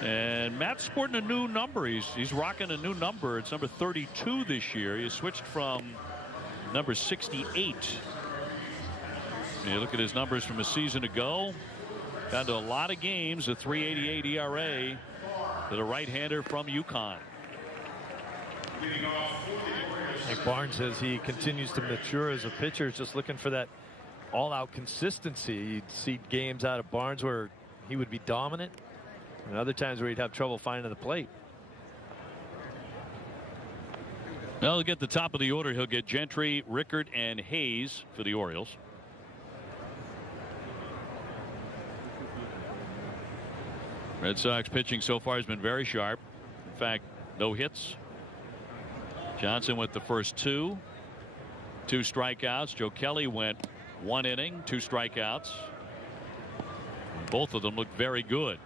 And Matt's sporting a new number. He's rocking a new number. It's number 32 this year. He switched from number 68. You look at his numbers from a season ago. Down to a lot of games, a 3.88 ERA to the right-hander from UConn. Like Barnes, as he continues to mature as a pitcher, is just looking for that all-out consistency. You'd see games out of Barnes where he would be dominant, and other times where he'd have trouble finding the plate. Well, he'll get the top of the order. He'll get Gentry, Rickert, and Hayes for the Orioles. Red Sox pitching so far has been very sharp. In fact, no hits. Johnson went the first two strikeouts. Joe Kelly went 1 inning, 2 strikeouts. Both of them looked very good.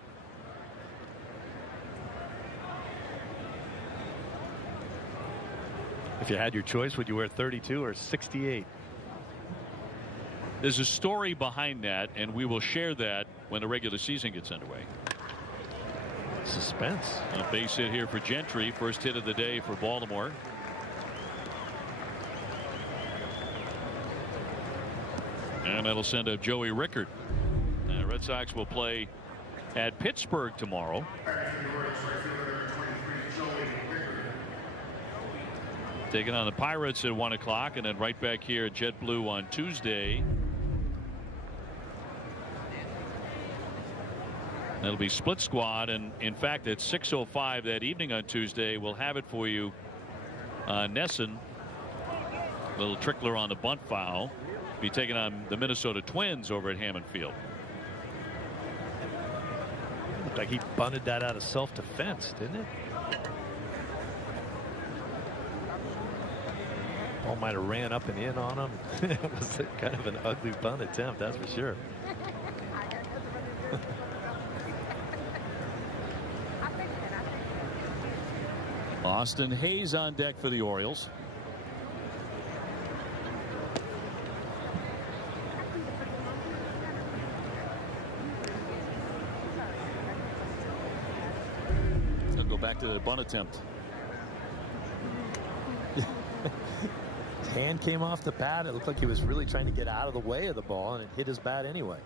If you had your choice, would you wear 32 or 68? There's a story behind that, and we will share that when the regular season gets underway. Suspense. A base hit here for Gentry. First hit of the day for Baltimore. And that'll send up Joey Rickard. The Red Sox will play at Pittsburgh tomorrow. Taking on the Pirates at 1 o'clock, and then right back here at JetBlue on Tuesday. That'll be split squad, and in fact at 6:05 that evening on Tuesday we'll have it for you. Nesson, little trickler on the bunt foul, be taking on the Minnesota Twins over at Hammond Field. Looked like he bunted that out of self-defense, didn't it? Ball might have ran up and in on him. It was kind of an ugly bunt attempt, that's for sure. Austin Hayes on deck for the Orioles. He'll go back to the bunt attempt. His hand came off the bat. It looked like he was really trying to get out of the way of the ball, and it hit his bat anyway.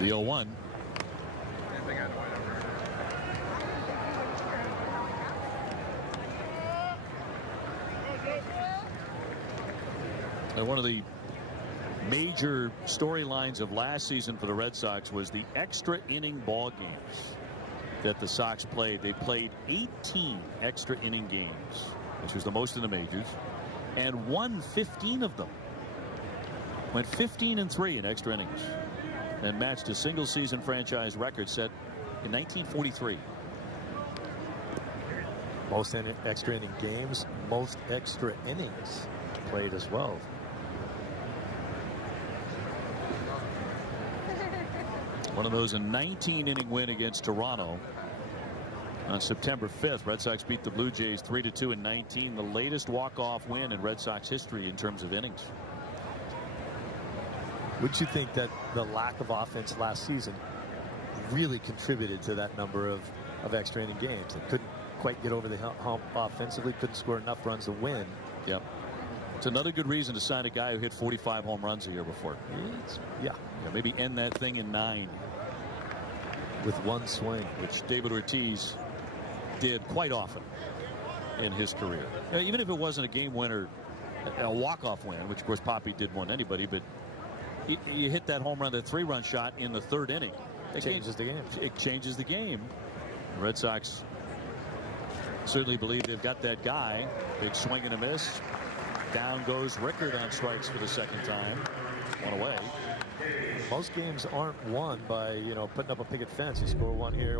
The 0-1. And one of the major storylines of last season for the Red Sox was the extra inning ball games that the Sox played. They played 18 extra inning games, which was the most in the majors, and won 15 of them. Went 15-3 in extra innings, and matched a single season franchise record set in 1943. Most extra inning games, most extra innings played as well. One of those, a 19-inning win against Toronto on September 5th. Red Sox beat the Blue Jays 3-2 in 19, the latest walk-off win in Red Sox history in terms of innings. Would you think that the lack of offense last season really contributed to that number of extra inning games? They couldn't quite get over the hump offensively, couldn't score enough runs to win. Yep. It's another good reason to sign a guy who hit 45 home runs a year before. Yeah, maybe end that thing in 9. With one swing. Which David Ortiz did quite often in his career. Even if it wasn't a game winner, a walk-off win, which of course Poppy did more than anybody, but you hit that home run, that 3-run shot in the 3rd inning. It changes the game. It changes the game. The Red Sox certainly believe they've got that guy. Big swing and a miss. Down goes Rickard on strikes for the second time. One away. Most games aren't won by, putting up a picket fence. You score one here,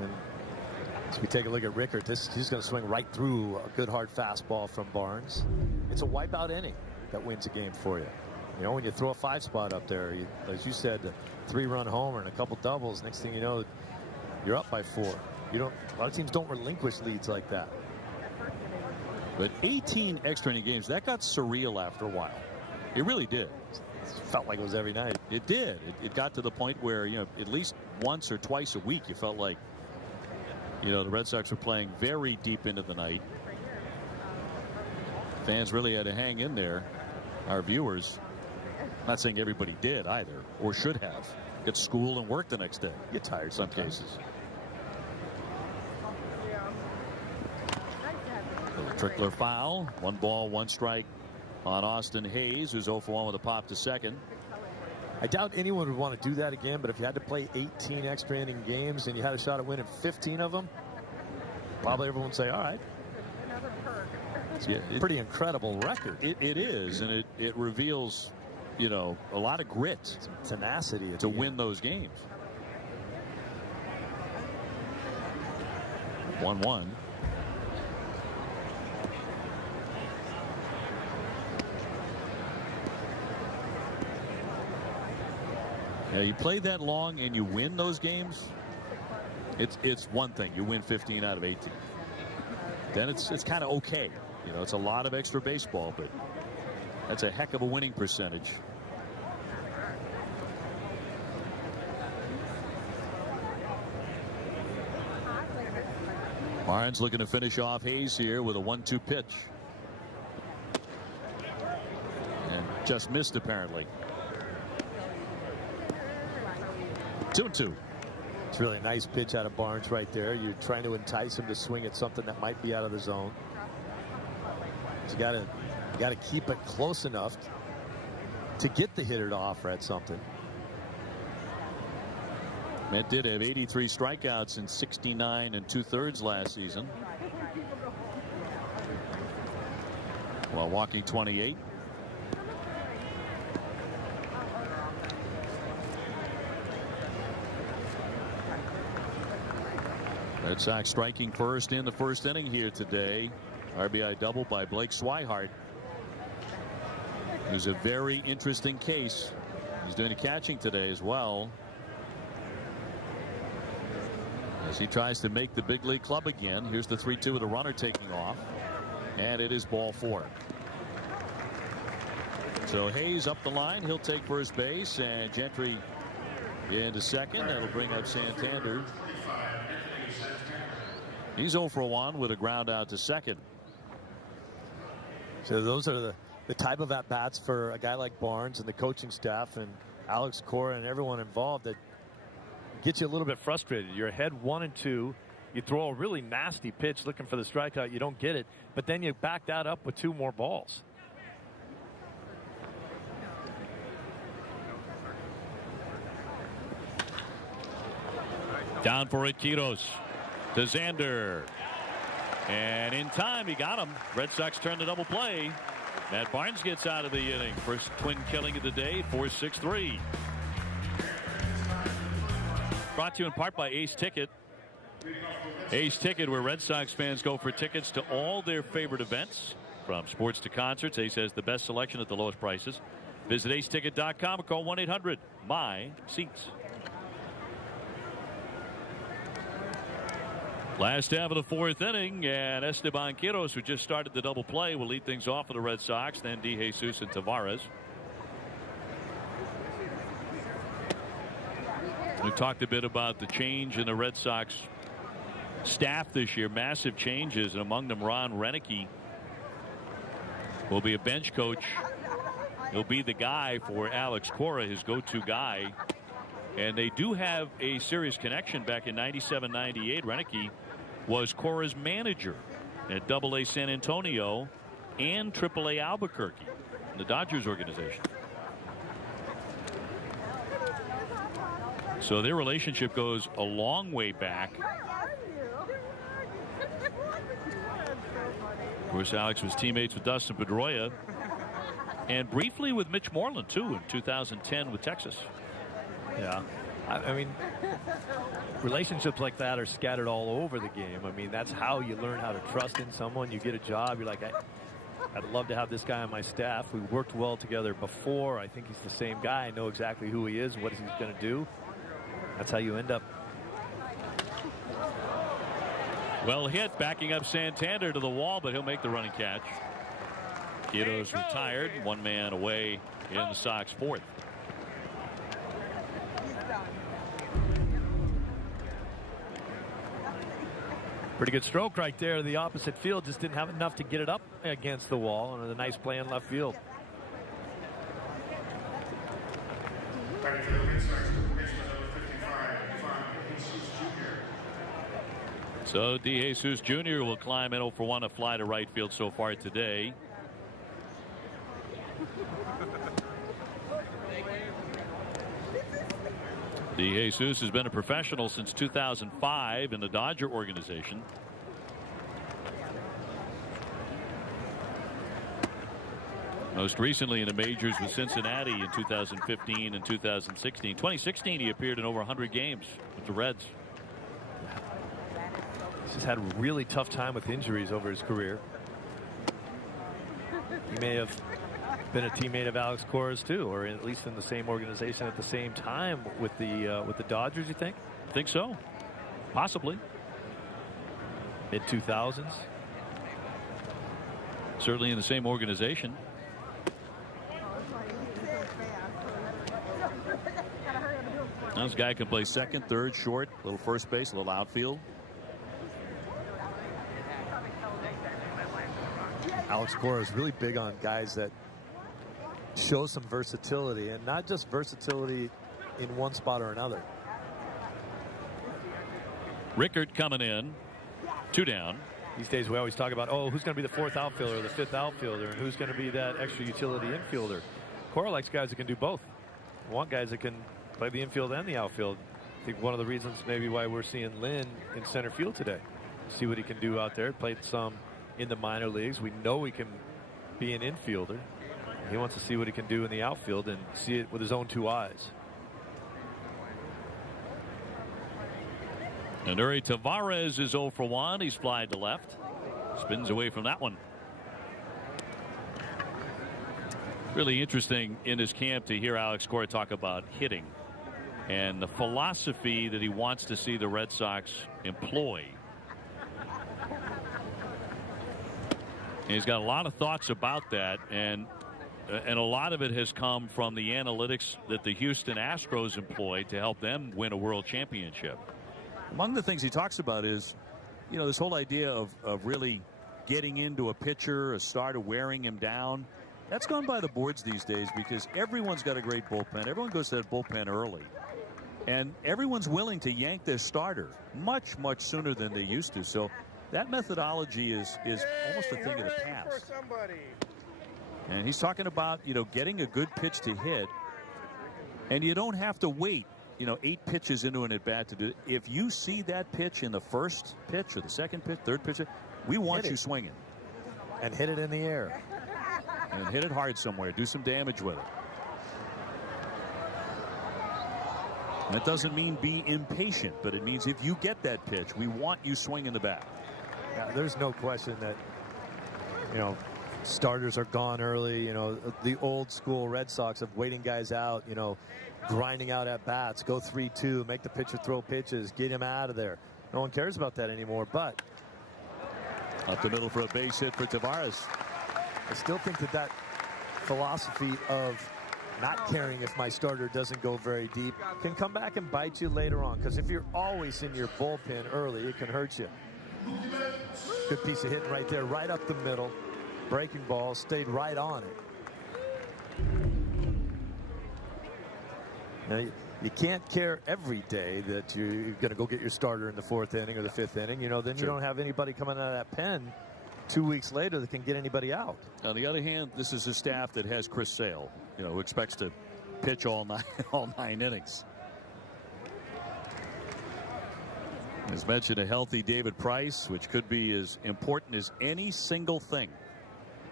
and as we take a look at Rickard, he's going to swing right through a good hard fastball from Barnes. It's a wipeout inning that wins a game for you. When you throw a 5-spot up there, as you said, a 3-run homer and a couple doubles, next thing you know, you're up by 4. A lot of teams don't relinquish leads like that. But 18 extra inning games, that got surreal after a while. It really did. It felt like it was every night. It did. It got to the point where, at least once or twice a week, you felt like, the Red Sox were playing very deep into the night. Fans really had to hang in there. Our viewers, not saying everybody did either, or should have. Get school and work the next day. Get tired in some cases. Trickler foul. 1 ball, 1 strike on Austin Hayes, who's 0 for 1 with a pop to second. I doubt anyone would want to do that again, but if you had to play 18 extra inning games and you had a shot at winning 15 of them, probably everyone would say, all right. It's a pretty incredible record. It is, and it reveals, a lot of grit, some tenacity to win those games. 1-1. Yeah, you play that long and you win those games. It's one thing. You win 15 out of 18. Then it's kind of okay. It's a lot of extra baseball, but that's a heck of a winning percentage. Barnes looking to finish off Hayes here with a 1-2 pitch. And just missed apparently. 2-2. It's really a nice pitch out of Barnes right there. You're trying to entice him to swing at something that might be out of the zone. You got to keep it close enough to get the hitter to offer at something. Matt did have 83 strikeouts in 69 2/3 last season, while walking 28. Red Sox striking first in the first inning here today. RBI double by Blake Swihart, who's a very interesting case. He's doing the catching today as well, as he tries to make the big league club again. Here's the 3-2 with a runner taking off, and it is ball 4. So Hayes up the line. He'll take first base, and Gentry into second. That'll bring up Santander. He's 0 for 1 with a ground out to second. So those are the type of at-bats for a guy like Barnes and the coaching staff and Alex Cora and everyone involved that gets you a little bit frustrated. You're ahead 1-2. You throw a really nasty pitch looking for the strikeout. You don't get it, but then you back that up with 2 more balls. Down for it, Quiros to Xander. And in time, he got him. Red Sox turn the double play. Matt Barnes gets out of the inning. First twin killing of the day, 4-6-3. Brought to you in part by Ace Ticket. Ace Ticket, where Red Sox fans go for tickets to all their favorite events. From sports to concerts, Ace has the best selection at the lowest prices. Visit aceticket.com or call 1-800-MY-SEATS. Last half of the 4th inning, and Esteban Quiros, who just started the double play, will lead things off for the Red Sox. Then DeJesus and Tavares. We talked a bit about the change in the Red Sox staff this year. Massive changes, and among them Ron Renicky will be a bench coach. He'll be the guy for Alex Cora, his go-to guy. And they do have a serious connection. Back in 97-98, Renicky was Cora's manager at Double-A San Antonio and Triple-A Albuquerque, the Dodgers organization. So their relationship goes a long way back. Of course, Alex was teammates with Dustin Pedroia and briefly with Mitch Moreland, too, in 2010 with Texas. Yeah. I mean, relationships like that are scattered all over the game. I mean, that's how you learn how to trust in someone. You get a job. You're like, I'd love to have this guy on my staff. We worked well together before. I think he's the same guy. I know exactly who he is, what he's going to do. That's how you end up. Well hit, backing up Santander to the wall, but he'll make the running catch. Quiros retired, 1 man away in the Sox 4th. Pretty good stroke right there. The opposite field just didn't have enough to get it up against the wall. And a nice play in left field. So DeJesus Jr. will climb in 0 for 1, a fly to right field so far today. DeJesus has been a professional since 2005 in the Dodger organization. Most recently in the majors with Cincinnati in 2015 and 2016. 2016 he appeared in over 100 games with the Reds. He's just had a really tough time with injuries over his career. He may have been a teammate of Alex Cora's too, or at least in the same organization at the same time with the Dodgers. You think? I think so. Possibly. Mid-2000s. Certainly in the same organization. Now this guy can play second, third, short, a little first base, a little outfield. Alex Cora is really big on guys that show some versatility, and not just versatility in one spot or another. Rickard coming in, 2 down. These days we always talk about, oh, who's going to be the 4th outfielder or the 5th outfielder, and who's going to be that extra utility infielder. Cora likes guys that can do both. We want guys that can play the infield and the outfield. I think one of the reasons maybe why we're seeing Lynn in center field today. See what he can do out there. Played some in the minor leagues. We know he can be an infielder. He wants to see what he can do in the outfield and see it with his own 2 eyes. And Uri Tavares is 0 for 1. He's flied to left. Spins away from that one. Really interesting in his camp to hear Alex Cora talk about hitting and the philosophy that he wants to see the Red Sox employ. And he's got a lot of thoughts about that, and a lot of it has come from the analytics that the Houston Astros employed to help them win a world championship. Among the things he talks about is, you know, this whole idea of really getting into a pitcher, a starter, wearing him down. That's gone by the boards these days because everyone's got a great bullpen. Everyone goes to that bullpen early. And everyone's willing to yank their starter much, much sooner than they used to. So that methodology is almost a thing of the past. And he's talking about, you know, getting a good pitch to hit. And you don't have to wait, you know, 8 pitches into an at-bat to do it. If you see that pitch in the first pitch or the second pitch, third pitch, we want you swinging. And hit it in the air. And hit it hard somewhere. Do some damage with it. That doesn't mean be impatient, but it means if you get that pitch, we want you swinging the bat. Yeah, there's no question that, you know, starters are gone early. You know, the old school Red Sox of waiting guys out, you know, grinding out at bats, go 3-2, make the pitcher throw pitches, get him out of there. No one cares about that anymore. But up the middle for a base hit for Tavares. I still think that philosophy of not caring if my starter doesn't go very deep can come back and bite you later on, because if you're always in your bullpen early, it can hurt you. Good piece of hitting right there, right up the middle. Breaking ball, stayed right on it. Now, you can't care every day that you're going to go get your starter in the 4th inning or the 5th inning. You know, then you don't have anybody coming out of that pen 2 weeks later that can get anybody out. On the other hand, this is a staff that has Chris Sale, you know, who expects to pitch all 9 innings. As mentioned, a healthy David Price, which could be as important as any single thing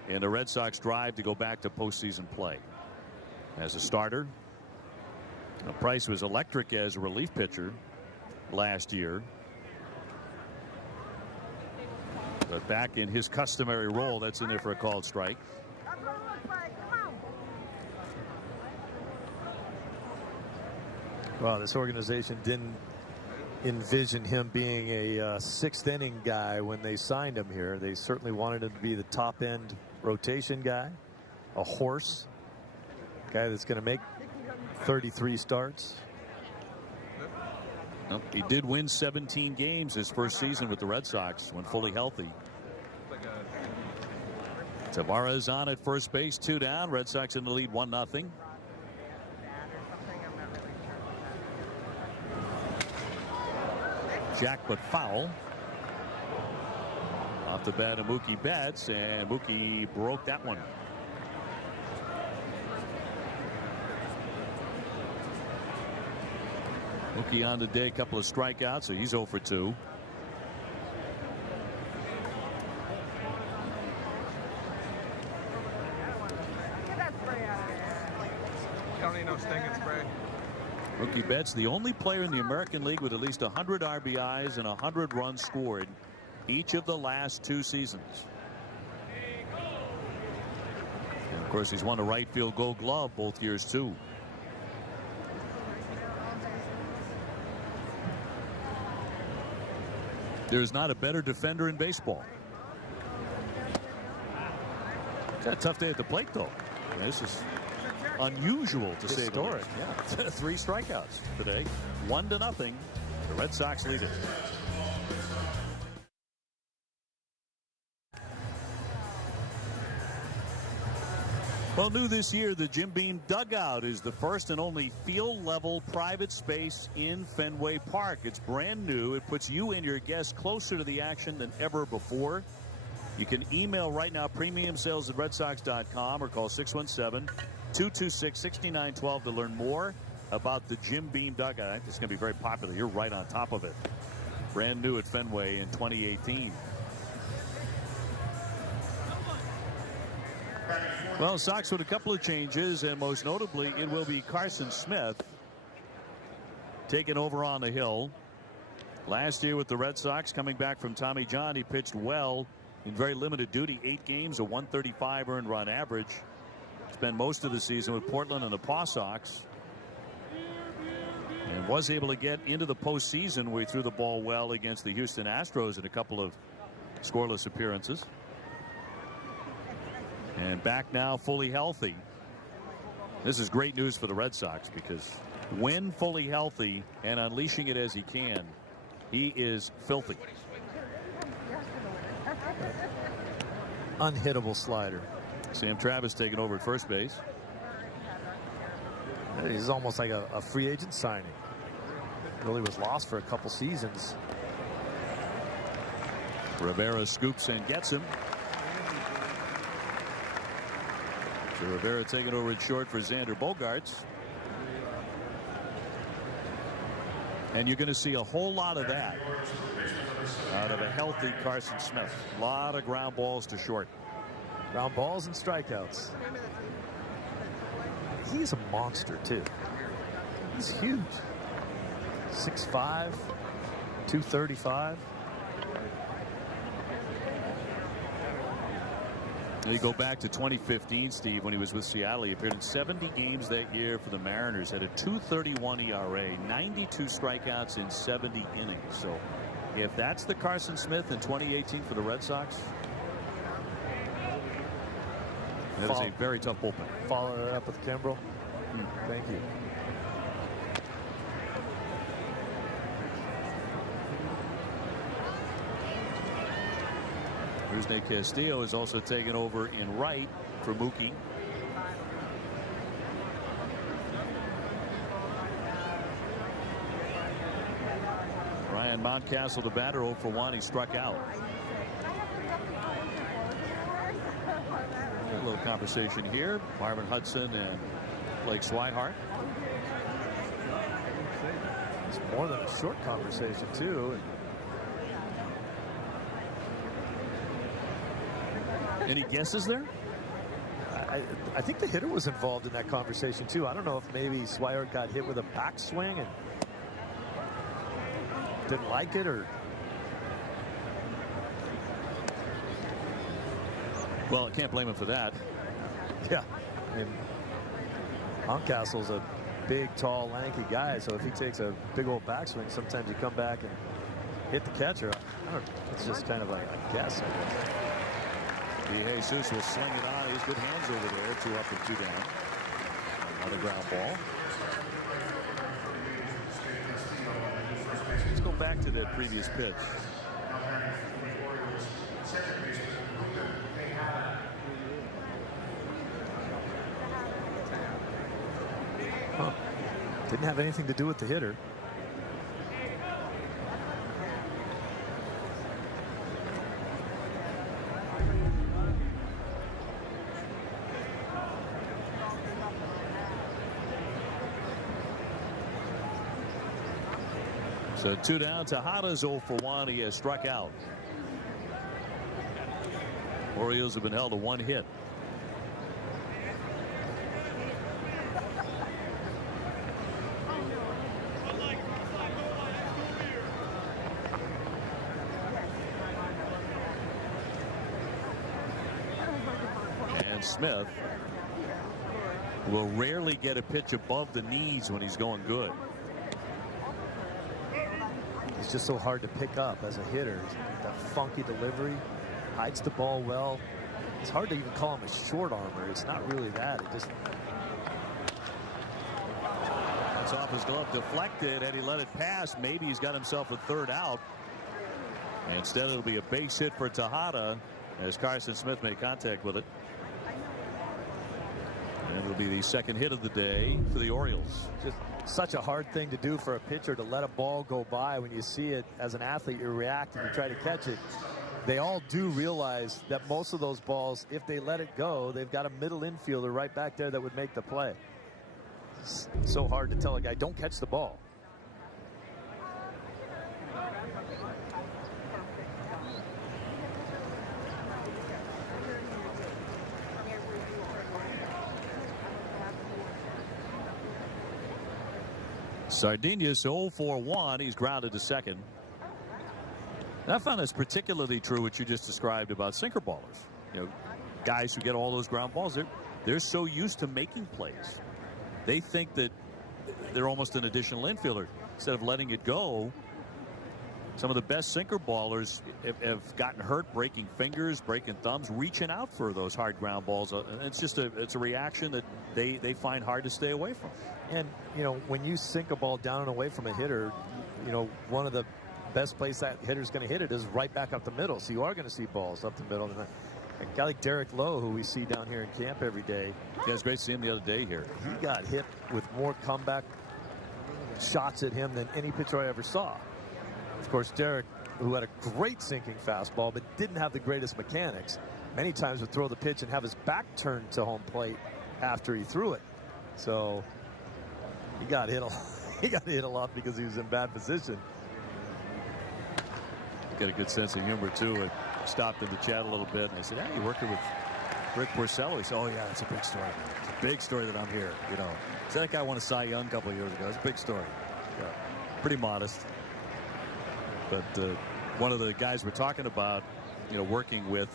in the Red Sox drive to go back to postseason play. As a starter, Price was electric as a relief pitcher last year. But back in his customary role, that's in there for a called strike. Well, this organization didn't envision him being a 6th inning guy when they signed him here. They certainly wanted him to be the top end rotation guy, a horse, guy that's going to make 33 starts. Well, he did win 17 games his first season with the Red Sox when fully healthy. Tavares on at first base, 2 down. Red Sox in the lead 1-0. Jack but foul. Off the bat of Mookie Betts, and Mookie broke that one. Mookie on the day, a couple of strikeouts, so he's 0 for 2. Mookie Betts, the only player in the American League with at least 100 RBIs and 100 runs scored each of the last 2 seasons. And of course, he's won a right field Gold Glove both years, too. There's not a better defender in baseball. It's a tough day at the plate, though. This is unusual to say the least. Yeah. 3 strikeouts today. 1-0. The Red Sox lead it. Well, new this year, the Jim Beam dugout is the first and only field-level private space in Fenway Park. It's brand new. It puts you and your guests closer to the action than ever before. You can email right now, premiumsales@redsox.com, or call 617-226-6912 to learn more about the Jim Beam dugout. I think it's going to be very popular. You're right on top of it. Brand new at Fenway in 2018. Well, Sox with a couple of changes, and most notably, it will be Carson Smith taking over on the hill. Last year with the Red Sox, coming back from Tommy John, he pitched well in very limited duty. 8 games, a 135 earned run average. Spent most of the season with Portland and the Paw Sox, and was able to get into the postseason where he threw the ball well against the Houston Astros in a couple of scoreless appearances. And back now fully healthy. This is great news for the Red Sox, because when fully healthy and unleashing it as he can, he is filthy. Unhittable slider. Sam Travis taking over at first base. He's almost like a free agent signing. Really was lost for a couple seasons. Rivera scoops and gets him. So Rivera taking over at short for Xander Bogaerts. And you're going to see a whole lot of that out of a healthy Carson Smith. A lot of ground balls to short. Ground balls and strikeouts. He's a monster, too. He's huge. 6'5", 235. And you go back to 2015, Steve, when he was with Seattle. He appeared in 70 games that year for the Mariners, had a 2.31 ERA, 92 strikeouts in 70 innings. So if that's the Carson Smith in 2018 for the Red Sox, that is a very tough bullpen. Follow it up with Kimbrel. Thank you. Here's Nate Castillo is also taken over in right for Mookie. Ryan Mountcastle, the batter, 0 for 1. He struck out. A little conversation here. Marvin Hudson and Blake Swihart. It's more than a short conversation, too. Any guesses there? I think the hitter was involved in that conversation, too. I don't know if maybe Swihart got hit with a backswing and didn't like it, or... Well, I can't blame him for that. Yeah. I mean, Mountcastle's a big, tall, lanky guy, so if he takes a big old backswing, sometimes you come back and hit the catcher. I don't know. It's just kind of like a guess, I guess. Jesus will sling it on. He's good hands over there. 2 up and 2 down. Another ground ball. Let's go back to that previous pitch. Huh. Didn't have anything to do with the hitter. So 2 down. Tejada's 0 for 1. He has struck out. Orioles have been held to 1 hit. and Smith will rarely get a pitch above the knees when he's going good. It's just so hard to pick up as a hitter. That funky delivery, hides the ball well. It's hard to even call him a short armor. It's not really that. It just... It's off his glove, deflected, and he let it pass. Maybe he's got himself a third out. Instead, it'll be a base hit for Tejada as Carson Smith made contact with it. And it'll be the second hit of the day for the Orioles. Just such a hard thing to do for a pitcher, to let a ball go by. When you see it as an athlete, you react and you try to catch it. They all do realize that most of those balls, if they let it go, they've got a middle infielder right back there that would make the play. It's so hard to tell a guy, don't catch the ball. Sardinius 0 for 1. He's grounded to second. And I found that's particularly true what you just described about sinker ballers. You know, guys who get all those ground balls, they're so used to making plays. They think that they're almost an additional infielder. Instead of letting it go, some of the best sinker ballers have gotten hurt breaking fingers, breaking thumbs, reaching out for those hard ground balls. And it's just it's a reaction that they find hard to stay away from. And, you know, when you sink a ball down and away from a hitter, you know, one of the best place that hitter's going to hit it is right back up the middle. So you are going to see balls up the middle. And a guy like Derek Lowe, who we see down here in camp every day. Yeah, it's great to see him the other day here. He got hit with more comeback shots at him than any pitcher I ever saw. Of course, Derek, who had a great sinking fastball but didn't have the greatest mechanics, many times would throw the pitch and have his back turned to home plate after he threw it. So he got hit a lot because he was in bad position. Got a good sense of humor too. I stopped in the chat a little bit and I said, "Hey, you're working with Rick Porcello." He said, "Oh yeah, it's a big story. It's a big story that I'm here." You know, so that guy won a Cy Young a couple of years ago. It's a big story. Yeah, pretty modest. But one of the guys we're talking about, you know, working with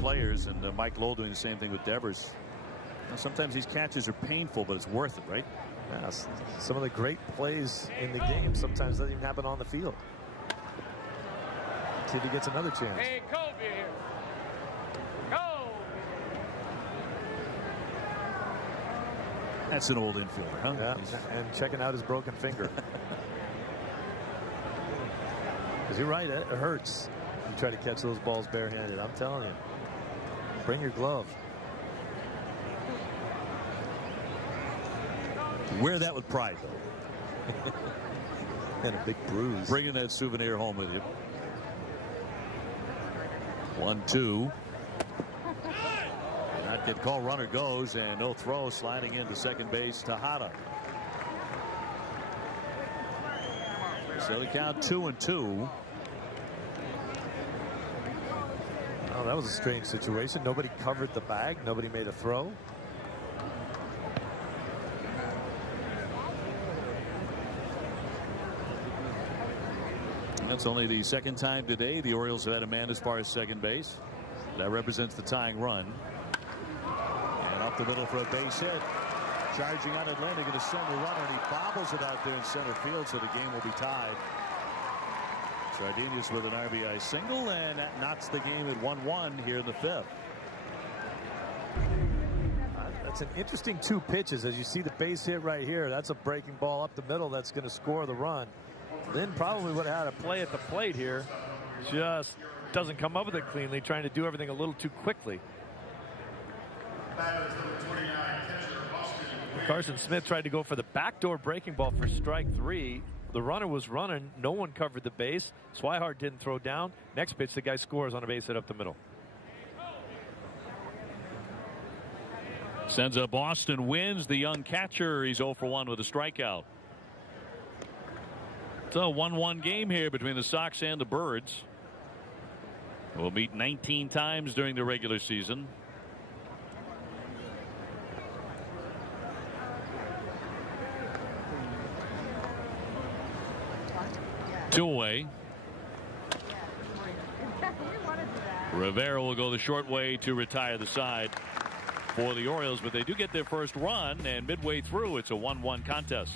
players, and Mike Lowell doing the same thing with Devers. You know, sometimes these catches are painful, but it's worth it, right? Yeah, some of the great plays in the game sometimes doesn't even happen on the field. See if he gets another chance. Hey, Kobe here. Go! That's an old infielder, huh? Yeah, and checking out his broken finger. Because you're right, it hurts. You try to catch those balls barehanded. I'm telling you. Bring your glove. Wear that with pride, though. And a big bruise. Bringing that souvenir home with you. 1-2. Not get called. Runner goes, and no throw. Sliding into second base, Tejada. So the count 2-2. Oh, that was a strange situation. Nobody covered the bag. Nobody made a throw. That's only the second time today the Orioles have had a man as far as second base. That represents the tying run. And up the middle for a base hit. Charging on Atlanta, going to send the runner, and he bobbles it out there in center field, so the game will be tied. Sardinius with an RBI single, and that knocks the game at 1-1 here in the fifth. That's an interesting two pitches. As you see the base hit right here, that's a breaking ball up the middle that's going to score the run. Lynn probably would have had a play at the plate here. Just doesn't come up with it cleanly, trying to do everything a little too quickly. Carson Smith tried to go for the backdoor breaking ball for strike 3. The runner was running. No one covered the base. Swihart didn't throw down. Next pitch, the guy scores on a base hit up the middle. Sends up Boston, wins. The young catcher, he's 0 for 1 with a strikeout. It's a 1-1 game here between the Sox and the Birds. We'll meet 19 times during the regular season. Two away. Rivera will go the short way to retire the side for the Orioles, but they do get their first run, and midway through it's a 1-1 contest.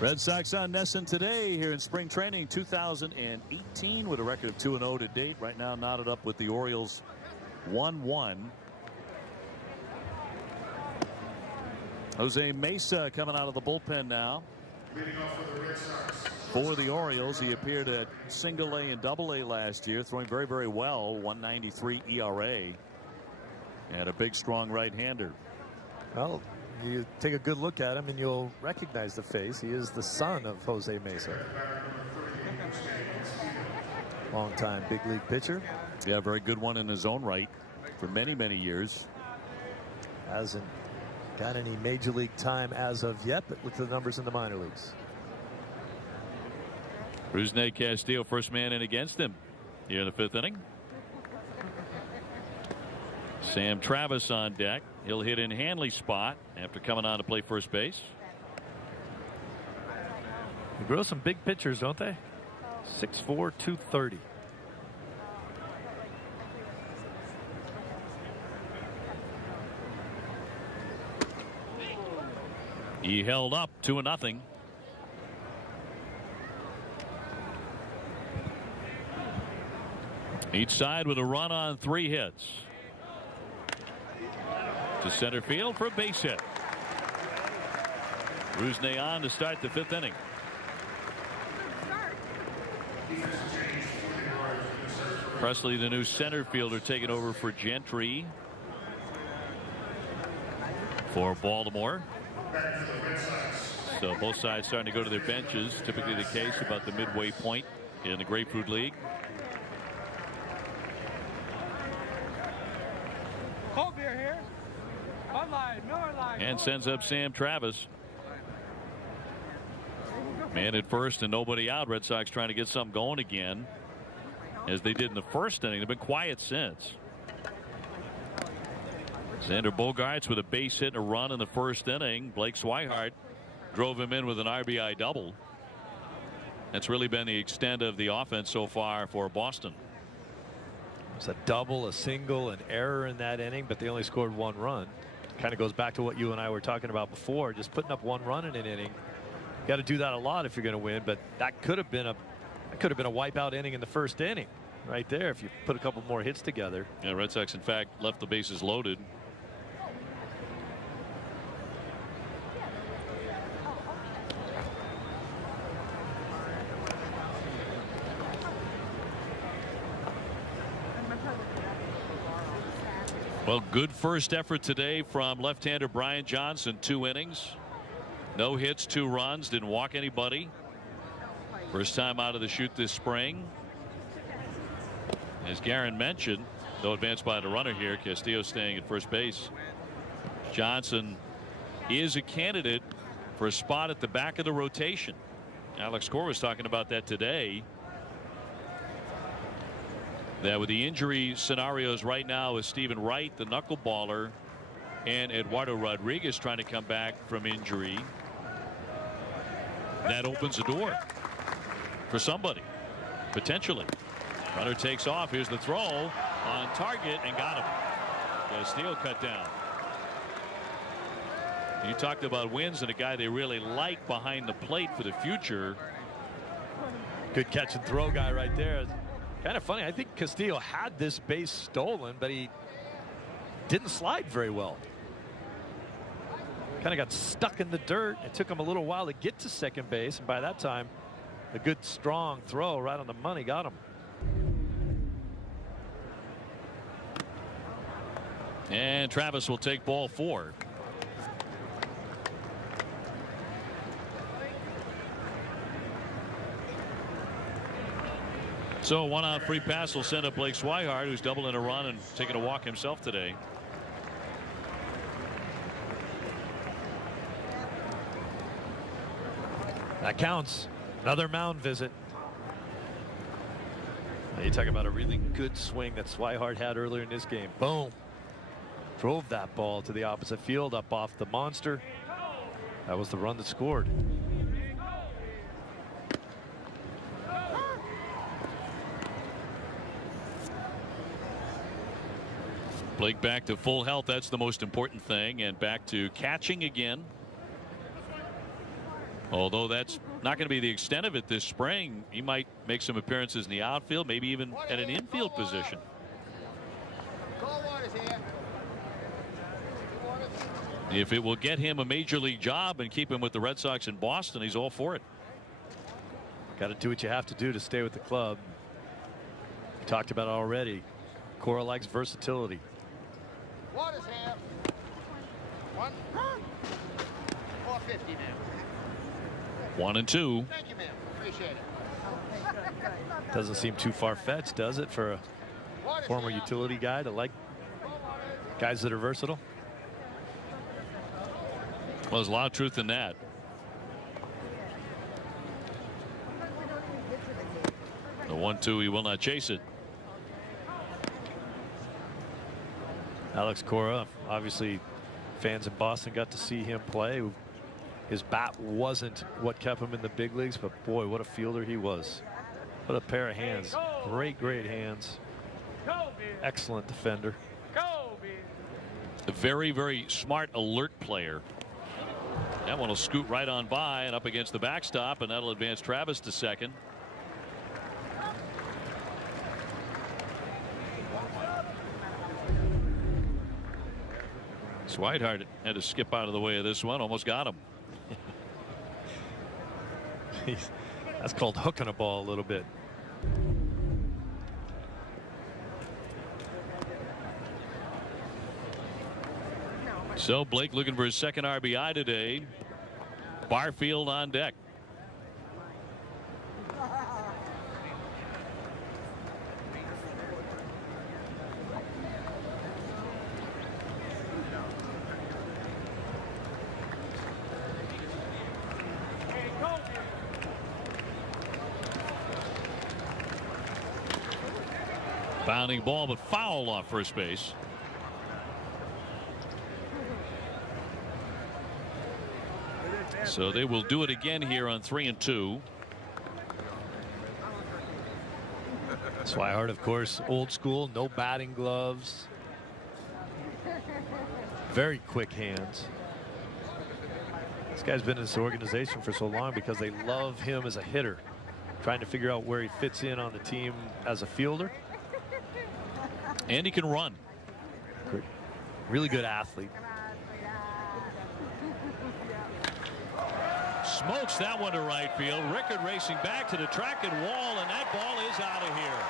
Red Sox on Nesson today here in spring training 2018 with a record of 2-0 to date. Right now knotted up with the Orioles 1-1. Jose Mesa coming out of the bullpen now. For the Orioles, he appeared at single A and double A last year, throwing very, very well. 1.93 ERA. And a big, strong right-hander. Well, you take a good look at him and you'll recognize the face. He is the son of Jose Mesa. Long-time big league pitcher. Yeah, very good one in his own right for many, many years. Hasn't got any major league time as of yet, but look at the numbers in the minor leagues. Rusney Castillo, first man in against him here in the 5th inning. Sam Travis on deck. He'll hit in Hanley's spot after coming on to play first base. They grow some big pitchers, don't they? 6'4", 230. He held up 2-0. Each side with a run on 3 hits. To center field for a base hit. Rusney on to start the 5th inning. Presley, the new center fielder, taking over for Gentry for Baltimore. So both sides starting to go to their benches. Typically the case about the midway point in the Grapefruit League. Cold beer here. Bud Light, Miller Light. And sends up Sam Travis. Man at first and nobody out. Red Sox trying to get something going again, as they did in the first inning. They've been quiet since. Xander Bogaerts with a base hit and a run in the first inning. Blake Swihart drove him in with an RBI double. That's really been the extent of the offense so far for Boston. It's a double, a single, an error in that inning, but they only scored 1 run. Kind of goes back to what you and I were talking about before. Just putting up 1 run in an inning. Got to do that a lot if you're going to win, but that could have been a wipeout inning in the first inning right there if you put a couple more hits together. Yeah, Red Sox in fact left the bases loaded. Well, good first effort today from left-hander Brian Johnson. 2 innings, no hits, 2 runs, didn't walk anybody. First time out of the chute this spring. As Garen mentioned, no advance by the runner here. Castillo staying at first base. Johnson is a candidate for a spot at the back of the rotation. Alex Cora was talking about that today. That with the injury scenarios right now with Stephen Wright, the knuckleballer, and Eduardo Rodriguez trying to come back from injury, that opens the door for somebody potentially. Runner takes off. Here's the throw on target and got him. Castillo cut down. You talked about wins and a guy they really like behind the plate for the future. Good catch and throw guy right there. Kind of funny. I think Castillo had this base stolen, but he didn't slide very well. Kind of got stuck in the dirt. It took him a little while to get to second base, and by that time, a good strong throw right on the money got him. And Travis will take ball 4. So 1 out free pass will send up Blake Swihart, who's doubling a run and taking a walk himself today. That counts. Another mound visit. Now you talk about a really good swing that Swihart had earlier in this game. Boom. Drove that ball to the opposite field up off the monster. That was the run that scored. Blake back to full health. That's the most important thing, and back to catching again. Although that's not going to be the extent of it this spring, he might make some appearances in the outfield, maybe even at an infield position. If it will get him a major league job and keep him with the Red Sox in Boston, he's all for it. Got to do what you have to do to stay with the club. We talked about it already. Cora likes versatility. What is here? 450 now. 1 and 2. Thank you, ma'am. Appreciate it. Doesn't seem too far-fetched, does it, for a former utility guy to like guys that are versatile? Well, there's a lot of truth in that. The 1-2, he will not chase it. Alex Cora, obviously fans in Boston got to see him play. His bat wasn't what kept him in the big leagues, but boy, what a fielder he was. What a pair of hands. Great hands. Excellent defender. A very, very smart, alert player. That one will scoot right on by and up against the backstop, and that'll advance Travis to second. Swihart had to skip out of the way of this one. Almost got him. That's called hooking a ball a little bit. So Blake looking for his second RBI today. Barfield on deck. Bounding ball, but foul off first base. So they will do it again here on 3 and 2. Swihart, of course, old school, no batting gloves. Very quick hands. This guy's been in this organization for so long because they love him as a hitter. Trying to figure out where he fits in on the team as a fielder. And he can run. Really good athlete. Smokes that one to right field. Rickard racing back to the track and wall, and that ball is out of here.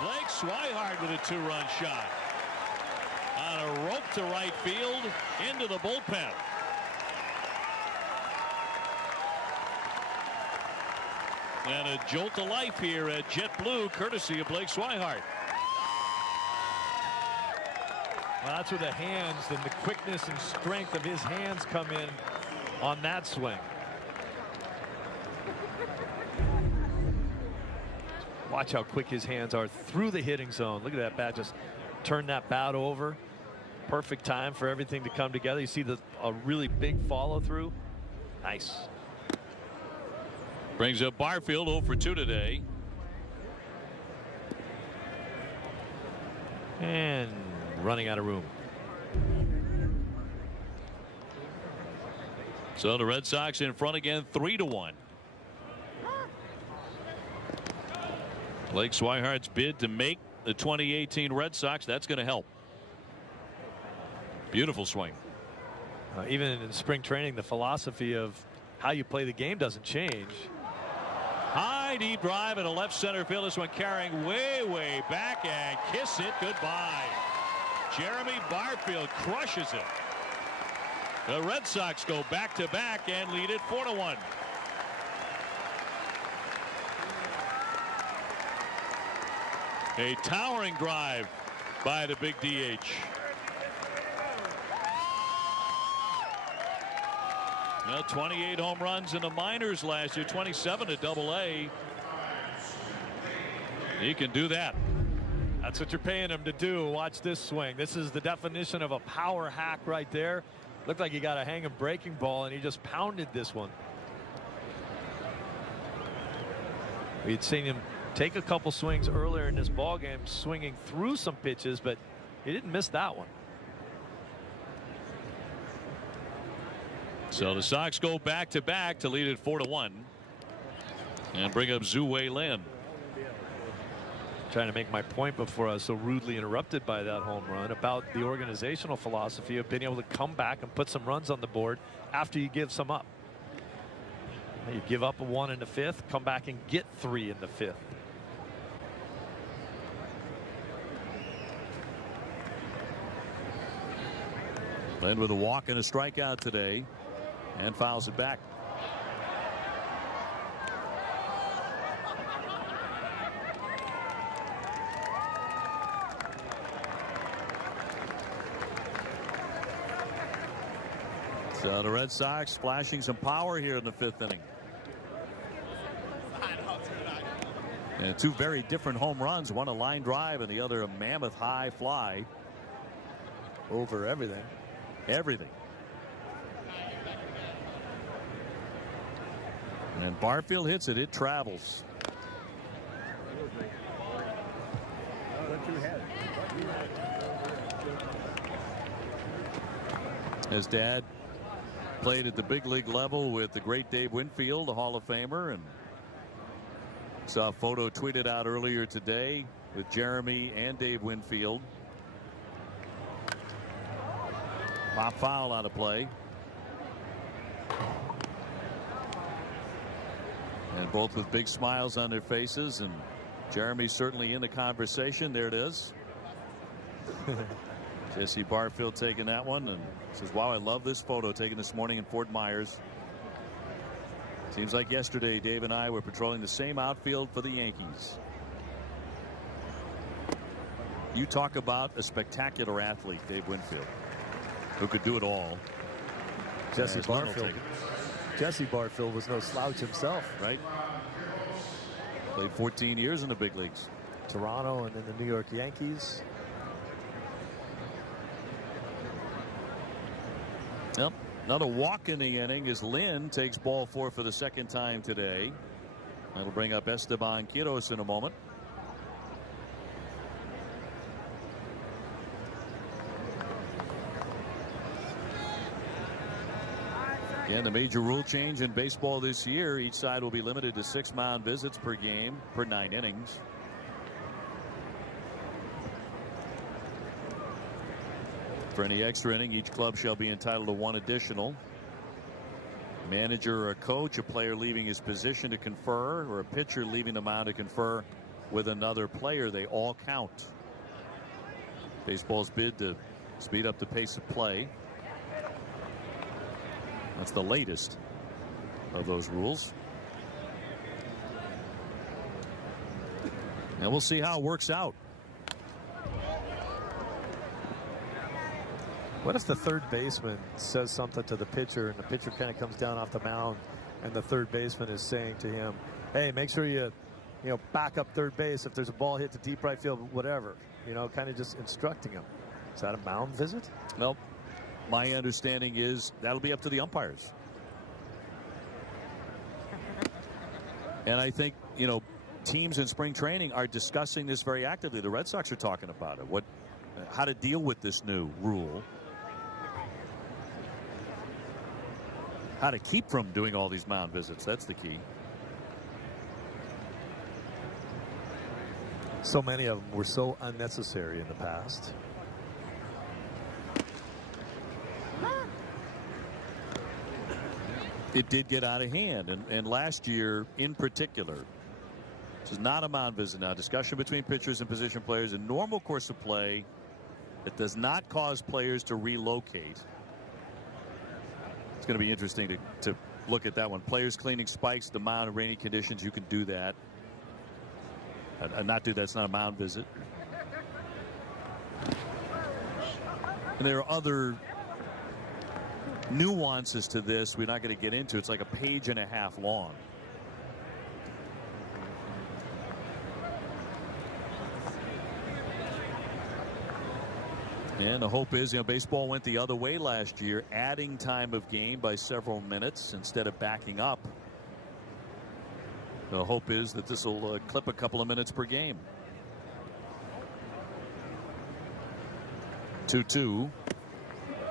Blake Swihart with a 2-run shot on a rope to right field into the bullpen. And a jolt to life here at JetBlue, courtesy of Blake Swihart. Well, that's where the hands and the quickness and strength of his hands come in on that swing. Watch how quick his hands are through the hitting zone. Look at that bat, just turn that bat over. Perfect time for everything to come together. You see a really big follow through. Nice. Brings up Barfield 0 for 2 today. And running out of room. So the Red Sox in front again, 3-1. Blake Swihart's bid to make the 2018 Red Sox, that's going to help. Beautiful swing. Even in spring training, the philosophy of how you play the game doesn't change. High deep drive in a left center field. This one carrying way back, and kiss it goodbye. Jeremy Barfield crushes it. The Red Sox go back to back and lead it 4-1. A towering drive by the big DH. Well, 28 home runs in the minors last year, 27 at Double-A. He can do that. That's what you're paying him to do. Watch this swing. This is the definition of a power hack right there. Looked like he got a hanging breaking ball, and he just pounded this one. We'd seen him take a couple swings earlier in this ball game, swinging through some pitches, but He didn't miss that one. So the Sox go back-to-back to lead it 4-1 and bring up Zhu Wei Lin. Trying to make my point before I was so rudely interrupted by that home run about the organizational philosophy of being able to come back and put some runs on the board after you give some up. You give up a 1 in the 5th, come back and get 3 in the 5th. Lin with a walk and a strikeout today and fouls it back. So the Red Sox flashing some power here in the 5th inning. And 2 very different home runs, one a line drive and the other a mammoth high fly. Over everything. Everything. And Barfield hits it. It travels. His dad played at the big league level with the great Dave Winfield, the Hall of Famer, and saw a photo tweeted out earlier today with Jeremy and Dave Winfield. Pop foul out of play. And both with big smiles on their faces, and Jeremy's certainly in the conversation. There it is. Jesse Barfield taking that one and says, wow, I love this photo taken this morning in Fort Myers. Seems like yesterday Dave and I were patrolling the same outfield for the Yankees. You talk about a spectacular athlete, Dave Winfield, who could do it all. Jesse Barfield was no slouch himself. Right. Played 14 years in the big leagues. Toronto and then the New York Yankees. Yep. Another walk in the inning as Lin takes ball 4 for the 2nd time today. That'll bring up Esteban Quiros in a moment. Again, the major rule change in baseball this year. Each side will be limited to 6 mound visits per game per 9 innings. For any extra inning, each club shall be entitled to 1 additional. Manager or a coach, a player leaving his position to confer, or a pitcher leaving the mound to confer with another player, they all count. Baseball's bid to speed up the pace of play. That's the latest of those rules. And we'll see how it works out. What if the third baseman says something to the pitcher and the pitcher kind of comes down off the mound and the third baseman is saying to him, hey, make sure you back up third base if there's a ball hit to deep right field, whatever, kind of just instructing him. Is that a mound visit? Nope. My understanding is that'll be up to the umpires. And I think, teams in spring training are discussing this very actively. The Red Sox are talking about it. How to deal with this new rule. How to keep from doing all these mound visits. That's the key. So many of them were so unnecessary in the past. It did get out of hand, and last year in particular, this is not a mound visit now. Discussion between pitchers and position players, a normal course of play that does not cause players to relocate. It's going to be interesting to look at that one. Players cleaning spikes, the mound in rainy conditions, you can do that. Not do that, it's not a mound visit. And there are other nuances to this we're not going to get into. It's like a page and a half long. And the hope is, baseball went the other way last year, adding time of game by several minutes instead of backing up. The hope is that this will clip a couple of minutes per game. 2-2.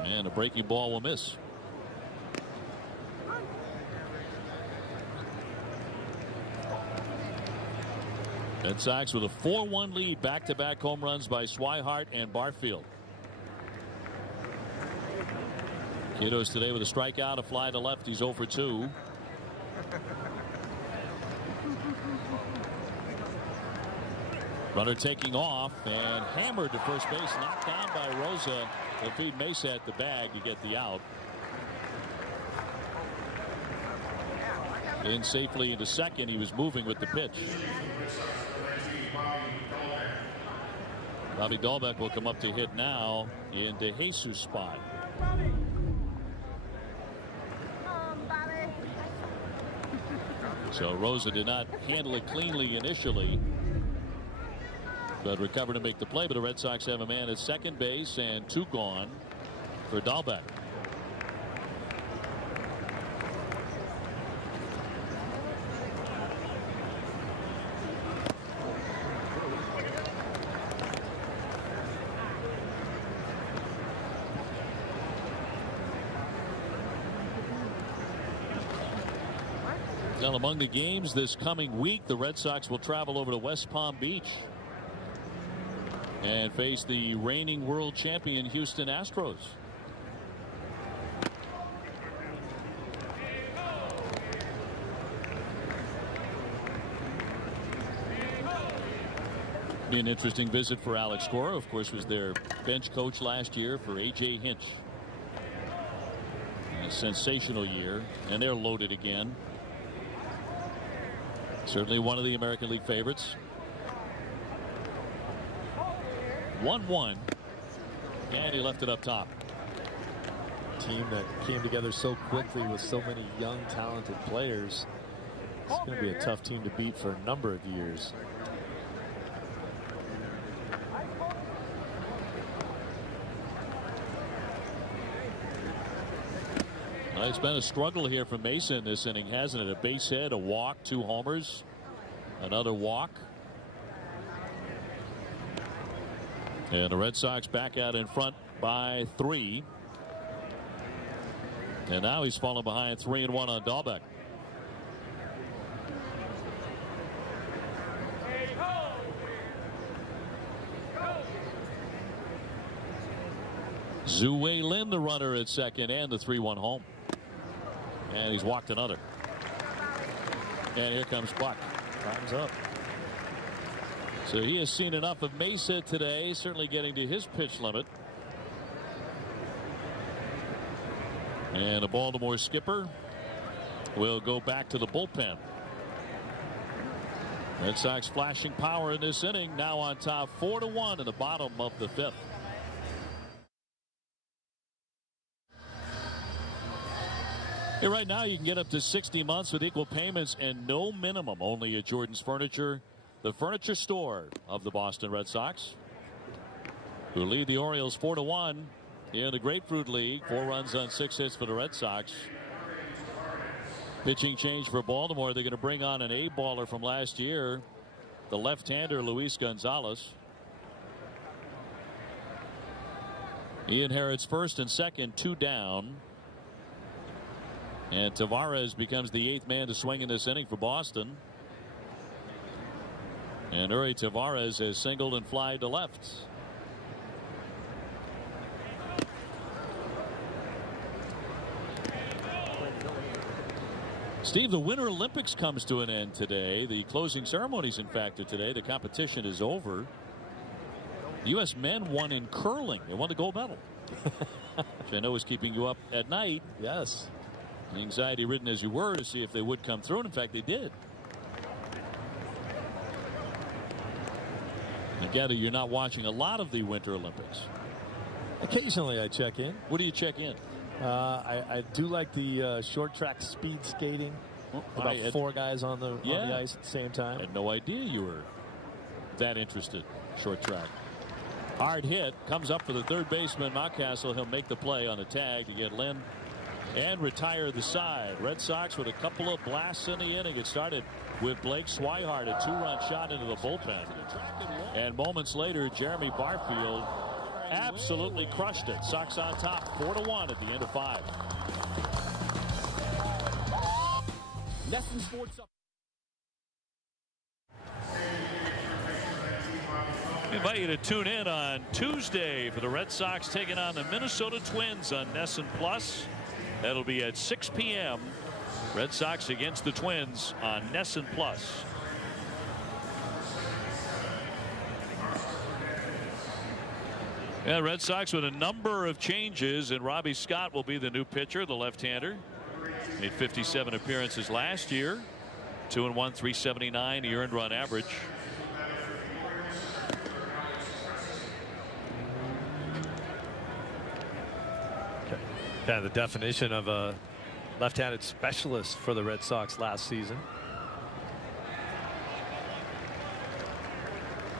And a breaking ball will miss. Red Sox with a 4-1 lead. Back-to-back home runs by Swihart and Barfield. Kiddos today with a strikeout, a fly to left. He's 0 for 2. Runner taking off and hammered to first base, knocked down by Rosa. They'll feed Mesa at the bag to get the out. In safely into second. He was moving with the pitch. Bobby Dahlbeck will come up to hit now in De Jesus' spot. So Rosa did not handle it cleanly initially, but recovered to make the play. But the Red Sox have a man at second base and 2 gone for Dahlbeck. Now, among the games this coming week, the Red Sox will travel over to West Palm Beach and face the reigning world champion Houston Astros. Be an interesting visit for Alex Cora. Of course, was their bench coach last year for A.J. Hinch. A sensational year, and they're loaded again. Certainly one of the American League favorites. 1-1. And he left it up top. Team that came together so quickly with so many young, talented players. It's going to be a tough team to beat for a number of years. Well, it's been a struggle here for Mesa in this inning, hasn't it? A base hit, a walk, 2 homers, another walk. And the Red Sox back out in front by 3. And now he's fallen behind 3-1 on Dahlbeck. Zue Lin, the runner at second, and the 3-1 home. And he's walked another. And here comes Buck. Time's up. So he has seen enough of Mesa today, certainly getting to his pitch limit. And the Baltimore skipper will go back to the bullpen. Red Sox flashing power in this inning, now on top 4-1 in the bottom of the 5th. Here right now you can get up to 60 months with equal payments and no minimum, only at Jordan's Furniture, the furniture store of the Boston Red Sox, who lead the Orioles 4-1 in the Grapefruit League. 4 runs on 6 hits for the Red Sox. Pitching change for Baltimore. They're going to bring on an A-baller from last year, the left-hander Luis Gonzalez. He inherits first and second, 2 down. And Tavares becomes the 8th man to swing in this inning for Boston. And Uri Tavares has singled and flied to left. Steve, the Winter Olympics comes to an end today. The closing ceremonies, in fact, are today. The competition is over. The U.S. men won in curling. They won the gold medal. Which I know is keeping you up at night. Yes. Anxiety-ridden as you were to see if they would come through, and in fact they did. I gather you're not watching a lot of the Winter Olympics. Occasionally I check in. What do you check in? I do like the short track speed skating. About 4 guys on the ice at the same time. I had no idea you were that interested. Short track. Hard hit. Comes up for the third baseman, Mountcastle. He'll make the play on the tag to get Lynn and retire the side. Red Sox with a couple of blasts in the inning. It started with Blake Swihart, a 2-run shot into the bullpen. And moments later, Jeremy Barfield absolutely crushed it. Sox on top 4-1 at the end of 5. Nesson Sports Up. I invite you to tune in on Tuesday for the Red Sox taking on the Minnesota Twins on Nesson Plus. That'll be at 6 p.m. Red Sox against the Twins on Nesson Plus. Yeah, Red Sox with a number of changes, and Robbie Scott will be the new pitcher, the left-hander. Made 57 appearances last year. 2-1, 379 the earned run average. Kind of the definition of a left-handed specialist for the Red Sox last season.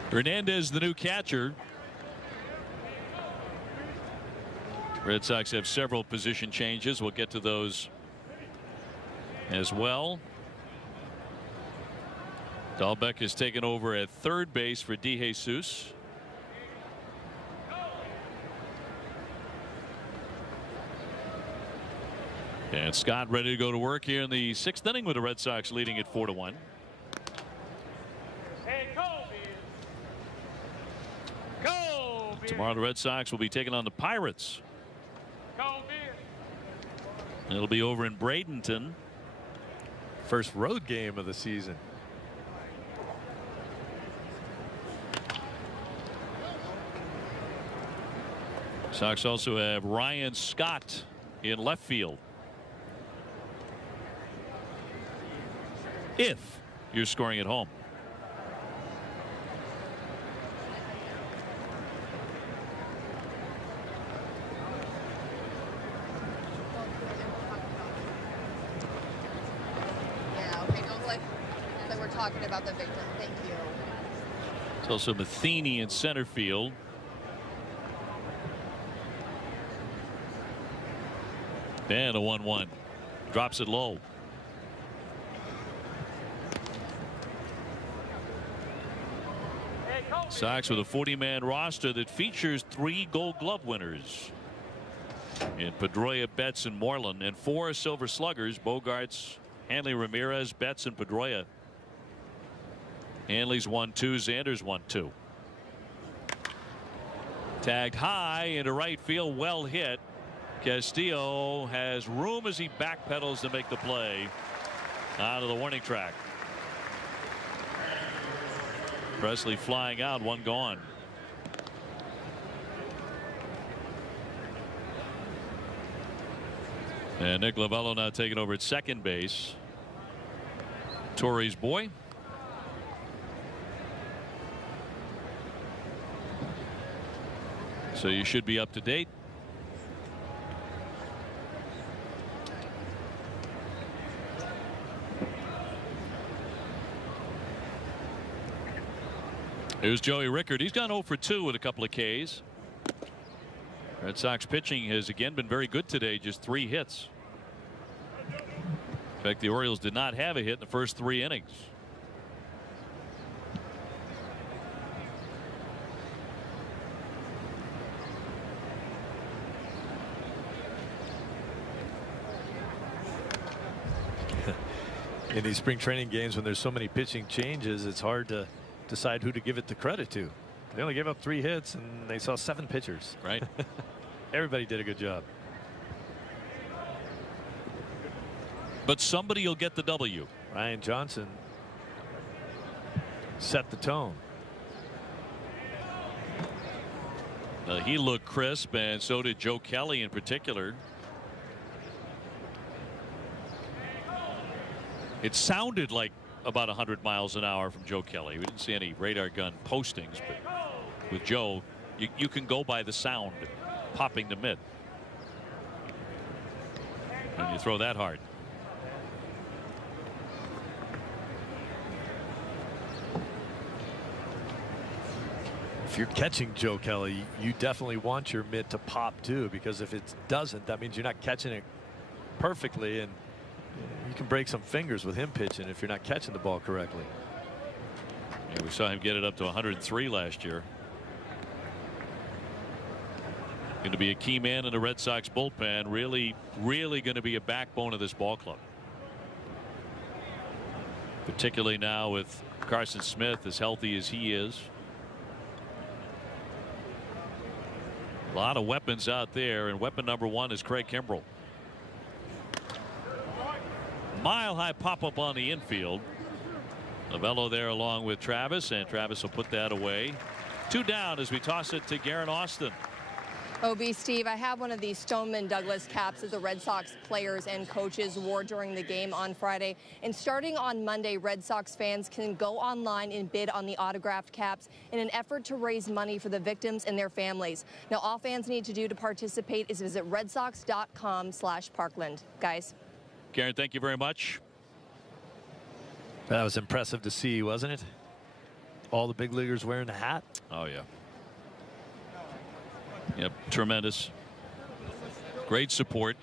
Hernandez, the new catcher. Red Sox have several position changes. We'll get to those as well. Dahlbeck has taken over at third base for DeJesus. And Scott ready to go to work here in the 6th inning with the Red Sox leading at 4-1. Hey, go, Tomorrow the Red Sox will be taking on the Pirates. It'll be over in Bradenton. First road game of the season. Sox also have Ryan Scott in left field. If you're scoring at home. Talking about the victim. Thank you. It's also Matheny in center field. And a 1-1. Drops it low. Sox with a 40-man roster that features 3 Gold Glove winners in Pedroia, Betts, and Moreland, and 4 Silver Sluggers: Bogarts, Hanley, Ramirez, Betts, and Pedroia. Hanley's 1-2, Xander's 1-2. Tagged high into right field, well hit. Castillo has room as he backpedals to make the play out of the warning track. Presley flying out, 1 gone. And Nick Lovello now taking over at second base. Torrey's boy. So you should be up to date. Here's Joey Rickard. He's gone 0 for 2 with a couple of Ks. Red Sox pitching has again been very good today, just 3 hits. In fact, the Orioles did not have a hit in the first 3 innings. In these spring training games, when there's so many pitching changes, it's hard to decide who to give it the credit to. They only gave up 3 hits and they saw 7 pitchers. Right. Everybody did a good job. But somebody will get the W. Ryan Johnson set the tone. He looked crisp, and so did Joe Kelly in particular. It sounded like about 100 miles an hour from Joe Kelly. We didn't see any radar gun postings, but with Joe, you can go by the sound popping the mid. And you throw that hard. If you're catching Joe Kelly, you definitely want your mid to pop too, because if it doesn't, that means you're not catching it perfectly, and you can break some fingers with him pitching if you're not catching the ball correctly. Yeah, we saw him get it up to 103 last year. Going to be a key man in the Red Sox bullpen. Really going to be a backbone of this ball club. Particularly now with Carson Smith as healthy as he is. A lot of weapons out there, and weapon number one is Craig Kimbrell. Mile high pop up on the infield. Novello there along with Travis, and Travis will put that away. 2 down as we toss it to Garrett Austin. OB, Steve, I have one of these Stoneman Douglas caps that the Red Sox players and coaches wore during the game on Friday. And starting on Monday, Red Sox fans can go online and bid on the autographed caps in an effort to raise money for the victims and their families. Now, all fans need to do to participate is visit redsox.com/Parkland. Guys. Karen, thank you very much. That was impressive to see, wasn't it? All the big leaguers wearing the hat. Oh, yeah. Yep, tremendous. Great support.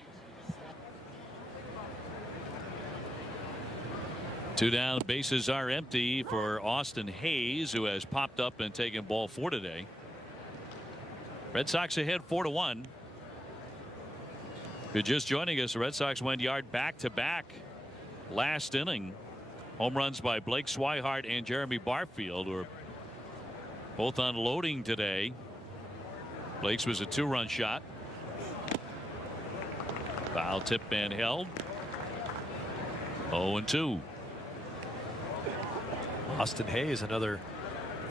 2 down, bases are empty for Austin Hayes, who has popped up and taken ball 4 today. Red Sox ahead 4-1. If you're just joining us, the Red Sox went yard back-to-back last inning. Home runs by Blake Swihart and Jeremy Barfield, who are both unloading today. Blake's was a 2-run shot. Foul tip and held. 0-2. Austin Hayes, another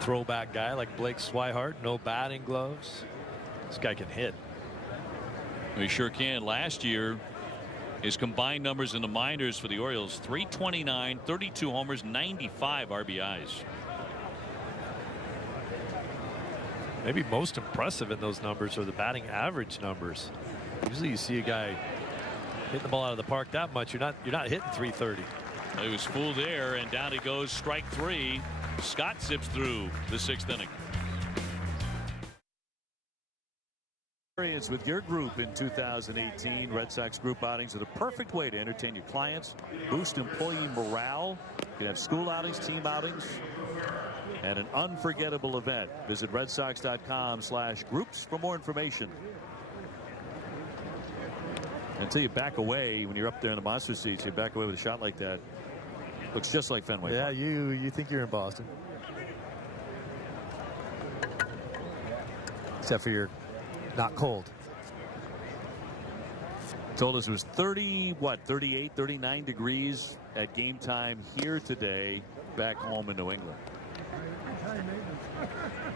throwback guy like Blake Swihart. No batting gloves. This guy can hit. He sure can. Last year, his combined numbers in the minors for the Orioles: 329, 32 homers, 95 RBIs. Maybe most impressive in those numbers are the batting average numbers. Usually you see a guy hitting the ball out of the park that much, you're not hitting 330. He was full there, and down he goes. Strike 3. Scott zips through the 6th inning. Experience with your group in 2018. Red Sox group outings are the perfect way to entertain your clients, boost employee morale. You can have school outings, team outings, and an unforgettable event. Visit redsox.com/groups for more information. Until you back away, when you're up there in the monster seats, you back away with a shot like that. Looks just like Fenway. Yeah, you think you're in Boston. Except for you're not cold. Told us it was 38, 39 degrees at game time here today, back home in New England.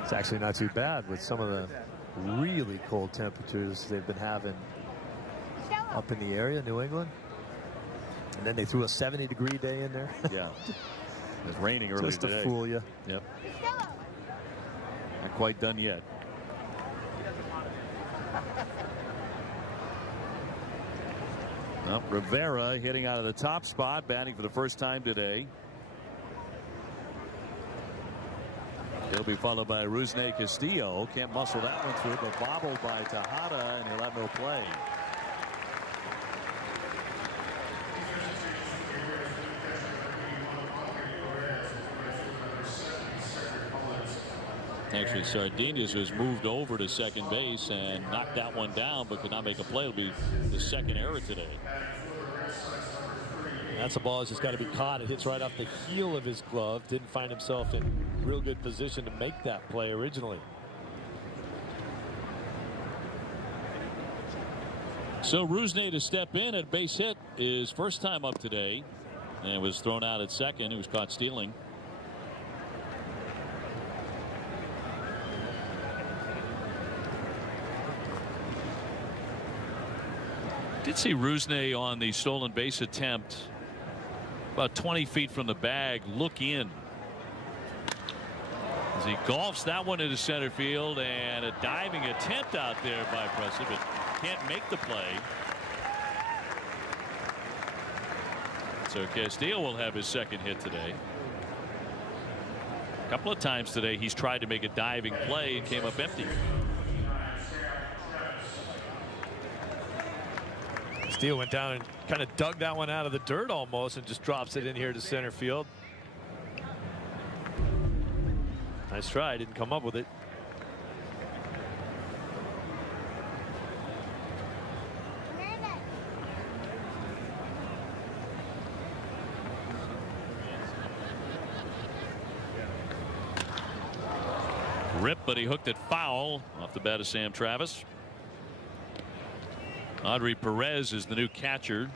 It's actually not too bad with some of the really cold temperatures they've been having up in the area, New England. And then they threw a 70-degree day in there. Yeah. It was raining earlier just to today. fool you. Yep. Not quite done yet. Well, Rivera hitting out of the top spot, batting for the first time today. He'll be followed by Rusney Castillo. Can't muscle that one through, but bobbled by Tejada, and he'll have no play. Actually, Sardinez was moved over to second base and knocked that one down, but could not make a play. It'll be the second error today. That's a ball that's just got to be caught. It hits right off the heel of his glove. Didn't find himself in real good position to make that play originally. So Rusney to step in at base hit, his first time up today, and was thrown out at second. He was caught stealing. Did see Rusney on the stolen base attempt about 20 feet from the bag look in as he golfs that one into center field, and a diving attempt out there by Preston, but can't make the play. So Castillo will have his second hit today. A couple of times today he's tried to make a diving play and came up empty. Steele went down and kind of dug that one out of the dirt almost and just drops it in here to center field. Nice try. Didn't come up with it. Rip, but he hooked it foul off the bat of Sam Travis. Audrey Perez is the new catcher.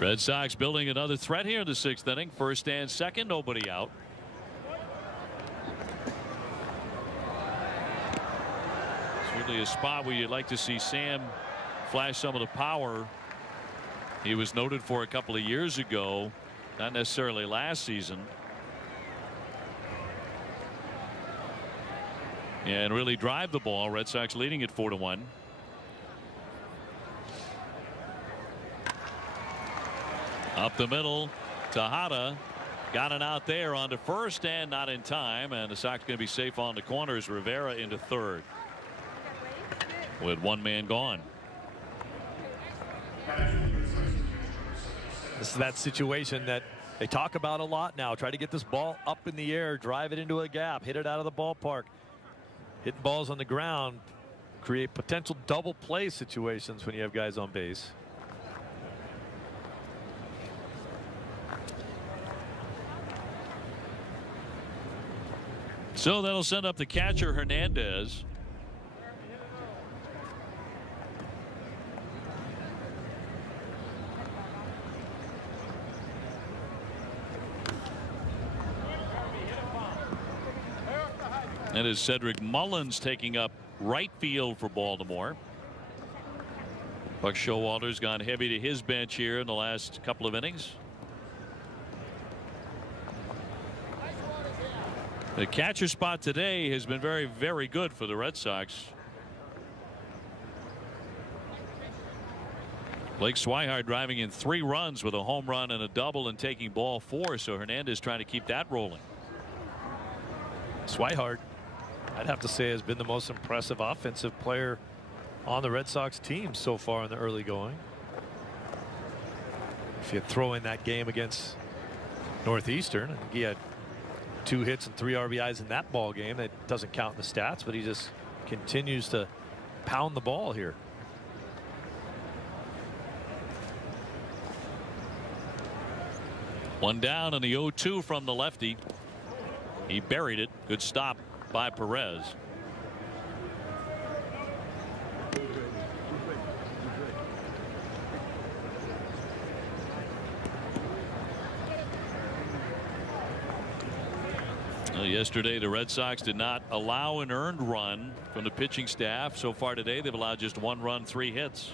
Red Sox building another threat here in the 6th inning. First and second, nobody out. Certainly a spot where you'd like to see Sam flash some of the power he was noted for a couple of years ago, not necessarily last season. And really drive the ball. Red Sox leading it 4-1. Up the middle, Tejada got it out there onto first and not in time, and the Sox going to be safe on the corners. Rivera into third with one man gone. This is that situation that they talk about a lot now. Try to get this ball up in the air, drive it into a gap, hit it out of the ballpark. Hitting balls on the ground create potential double play situations when you have guys on base. So that'll send up the catcher Hernandez. That is Cedric Mullins taking up right field for Baltimore. Buck Showalter's gone heavy to his bench here in the last couple of innings. The catcher spot today has been very, very good for the Red Sox. Blake Swihart driving in 3 runs with a home run and a double and taking ball 4. So Hernandez trying to keep that rolling. Swihart, I'd have to say, has been the most impressive offensive player on the Red Sox team so far in the early going. If you throw in that game against Northeastern, I think he had 2 hits and 3 RBIs in that ball game. That doesn't count in the stats, but he just continues to pound the ball here. One down on the 0-2 from the lefty. He buried it. Good stop by Perez. Yesterday the Red Sox did not allow an earned run from the pitching staff. So far today they've allowed just 1 run, 3 hits.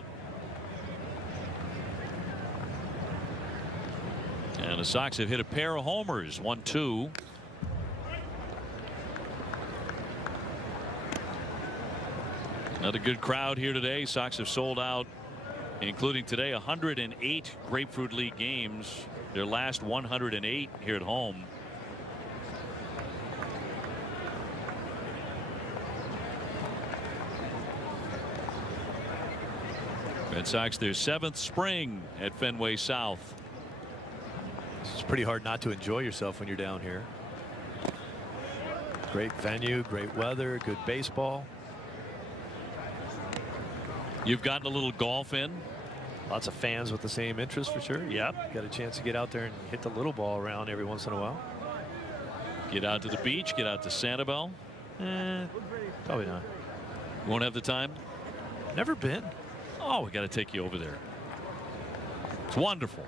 And the Sox have hit a pair of homers. 1-2. Another good crowd here today. Sox have sold out, including today, 108 Grapefruit League games. Their last 108 here at home. Red Sox their 7th spring at Fenway South. It's pretty hard not to enjoy yourself when you're down here. Great venue, great weather, good baseball. You've gotten a little golf in. Lots of fans with the same interest for sure. Yep. Got a chance to get out there and hit the little ball around every once in a while. Get out to the beach, get out to Sanibel. Probably not. Won't have the time? Never been. Oh, we got to take you over there. It's wonderful.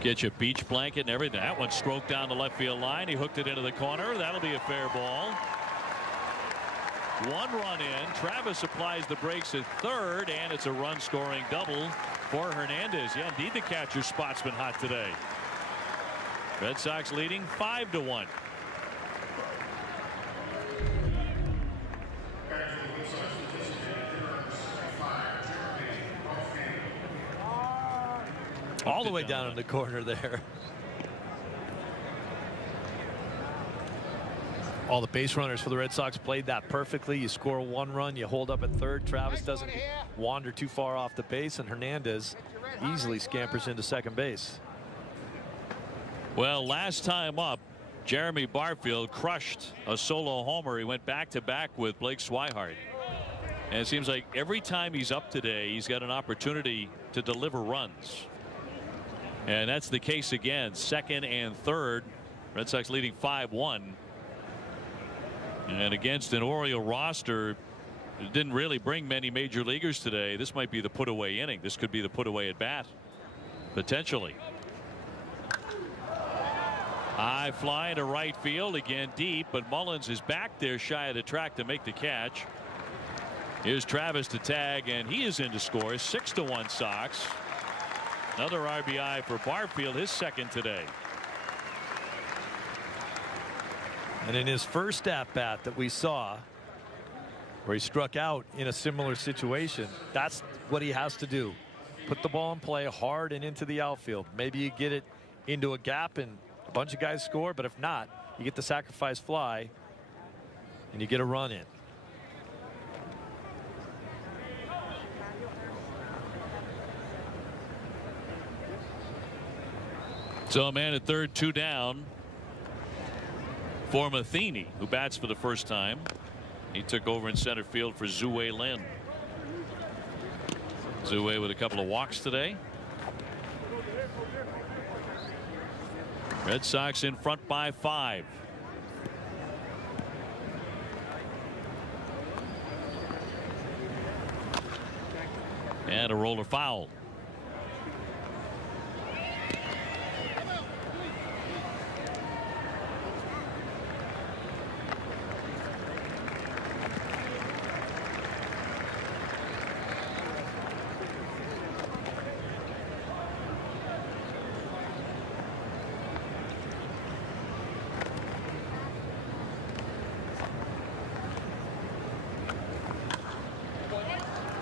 Get you a beach blanket and everything. That one stroked down the left field line. He hooked it into the corner. That'll be a fair ball. 1 run in. Travis applies the brakes at third, and it's a run scoring double for Hernandez. Yeah, indeed the catcher spot's been hot today. Red Sox leading 5-1. All the way down in the corner there. All the base runners for the Red Sox played that perfectly. You score 1 run, you hold up at third. Travis doesn't wander too far off the base, and Hernandez easily scampers into second base. Well, last time up, Jeremy Barfield crushed a solo homer. He went back-to-back with Blake Swihart. And it seems like every time he's up today, he's got an opportunity to deliver runs. And that's the case again. Second and third. Red Sox leading 5-1. And against an Oriole roster, it didn't really bring many major leaguers today. This might be the put-away inning. This could be the put-away at bat, potentially. High fly to right field, again deep, but Mullins is back there shy of the track to make the catch. Here's Travis to tag, and he is in to score. 6-1 Sox. Another RBI for Barfield, his second today. And in his first at-bat that we saw, where he struck out in a similar situation, that's what he has to do. Put the ball in play hard and into the outfield. Maybe you get it into a gap and a bunch of guys score, but if not, you get the sacrifice fly and you get a run in. So a man at third, 2 down for Matheny, who bats for the first time. He took over in center field for Zue Lin. Zue with a couple of walks today. Red Sox in front by 5. And a roller foul.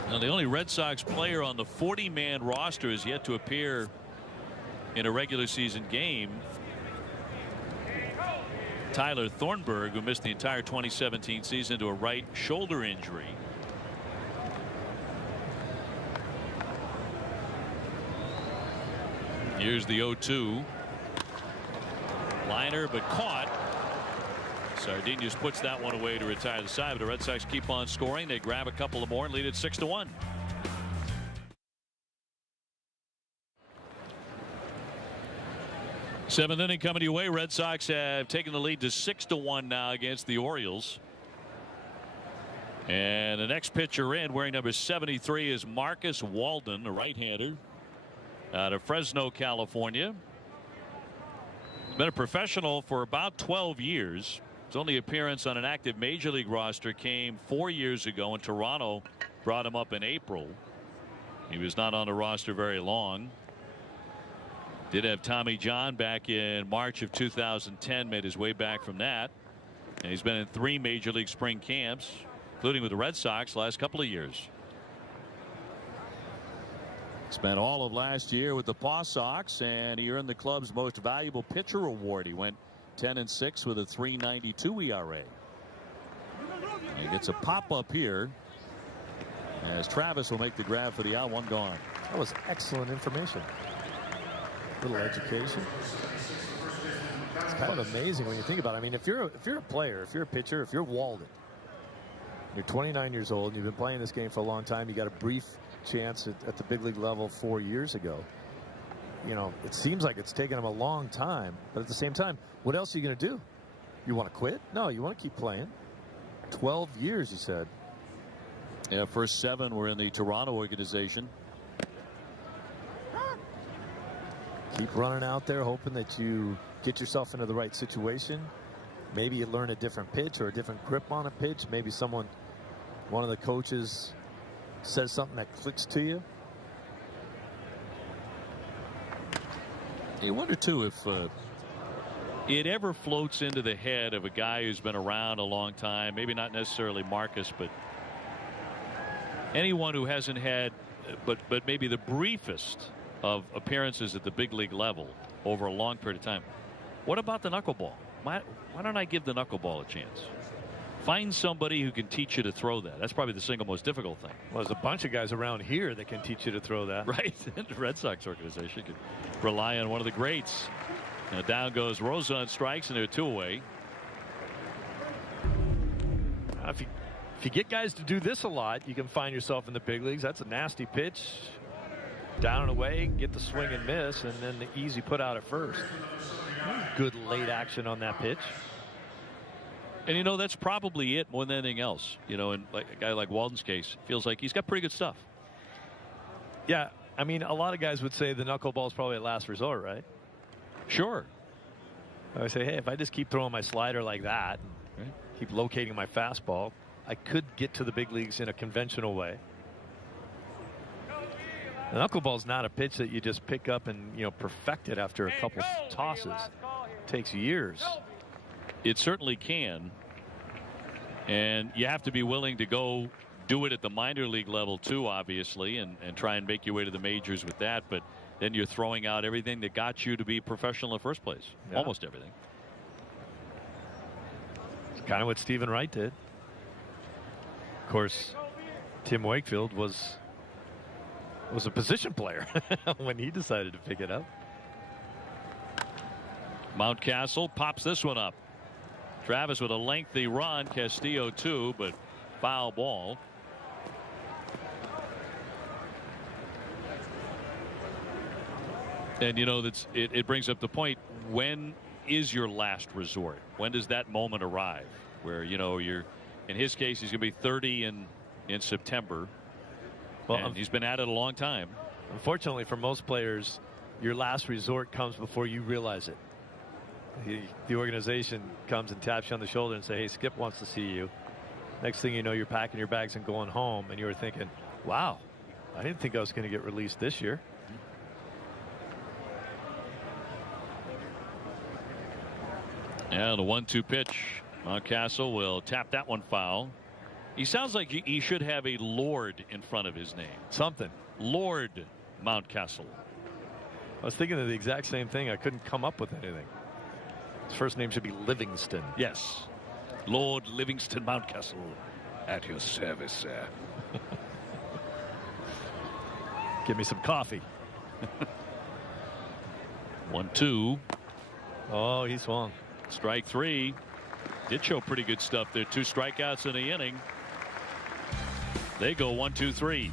Now, the only Red Sox player on the 40-man roster is yet to appear in a regular season game. Tyler Thornburg, who missed the entire 2017 season to a right shoulder injury. Here's the 0-2. Liner, but caught. Sardinius puts that one away to retire the side, but the Red Sox keep on scoring. They grab a couple of more and lead it 6-1. Seventh inning coming your way. Red Sox have taken the lead to 6-1 now against the Orioles. And the next pitcher in, wearing number 73, is Marcus Walden, a right-hander out of Fresno, California. He's been a professional for about 12 years. His only appearance on an active major league roster came 4 years ago, and Toronto brought him up in April. He was not on the roster very long. Did have Tommy John back in March of 2010, made his way back from that. And he's been in 3 major league spring camps, including with the Red Sox the last couple of years. Spent all of last year with the Paw Sox, and he earned the club's most valuable pitcher award. He went 10-6 with a 3.92 ERA. He gets a pop-up here as Travis will make the grab for the out. 1 gone. That was excellent information. Little education. It's kind of amazing when you think about it. I mean, if you're a player, if you're a pitcher, if you're Walden, you're 29 years old, and you've been playing this game for a long time. You got a brief chance at the big league level 4 years ago. You know, it seems like it's taken him a long time, but at the same time, what else are you going to do? You want to quit? No, you want to keep playing. 12 years, he said. Yeah, first 7 were in the Toronto organization. Keep running out there, hoping that you get yourself into the right situation. Maybe you learn a different pitch or a different grip on a pitch. Maybe one of the coaches says something that clicks to you. You wonder too if it ever floats into the head of a guy who's been around a long time, maybe not necessarily Marcus, but anyone who hasn't had but maybe the briefest of appearances at the big league level over a long period of time. What about the knuckleball? Why don't I give the knuckleball a chance? Find somebody who can teach you to throw that. That's probably the single most difficult thing. Well, there's a bunch of guys around here that can teach you to throw that. Right. The Red Sox organization could rely on one of the greats. Now down goes Rosa on strikes, and they're 2 away. If you get guys to do this a lot, you can find yourself in the big leagues. That's a nasty pitch. Down and away, get the swing and miss, and then the easy put out at first. Good late action on that pitch. And you know, that's probably it more than anything else. You know, in like a guy like Walden's case, feels like he's got pretty good stuff. Yeah, I mean, a lot of guys would say the knuckleball is probably a last resort, right? Sure. I would say, hey, if I just keep throwing my slider like that, right, keep locating my fastball, I could get to the big leagues in a conventional way. The knuckleball is not a pitch that you just pick up and, you know, perfect it after a couple tosses. It takes years. It certainly can. And you have to be willing to go do it at the minor league level too, obviously, and try and make your way to the majors with that. But then you're throwing out everything that got you to be professional in the first place. Yeah. Almost everything. It's kind of what Stephen Wright did. Of course, Tim Wakefield was a position player when he decided to pick it up. Mountcastle pops this one up. Travis with a lengthy run. Castillo too, but foul ball. And you know, that's it brings up the point, when is your last resort? When does that moment arrive where, you know, you're, in his case, he's going to be 30 in September. Well, and he's been at it a long time. Unfortunately for most players, your last resort comes before you realize it. The organization comes and taps you on the shoulder and say, hey, Skip wants to see you. Next thing you know, you're packing your bags and going home, and you were thinking, wow, I didn't think I was going to get released this year. Yeah, the 1-2 pitch. Mountcastle will tap that one foul. He sounds like he should have a Lord in front of his name. Something. Lord Mountcastle. I was thinking of the exact same thing. I couldn't come up with anything. His first name should be Livingston. Yes. Lord Livingston Mountcastle, at your service, sir. Give me some coffee. 1-2. Oh, he swung. Strike 3. Did show pretty good stuff there. 2 strikeouts in the inning. They go 1-2-3.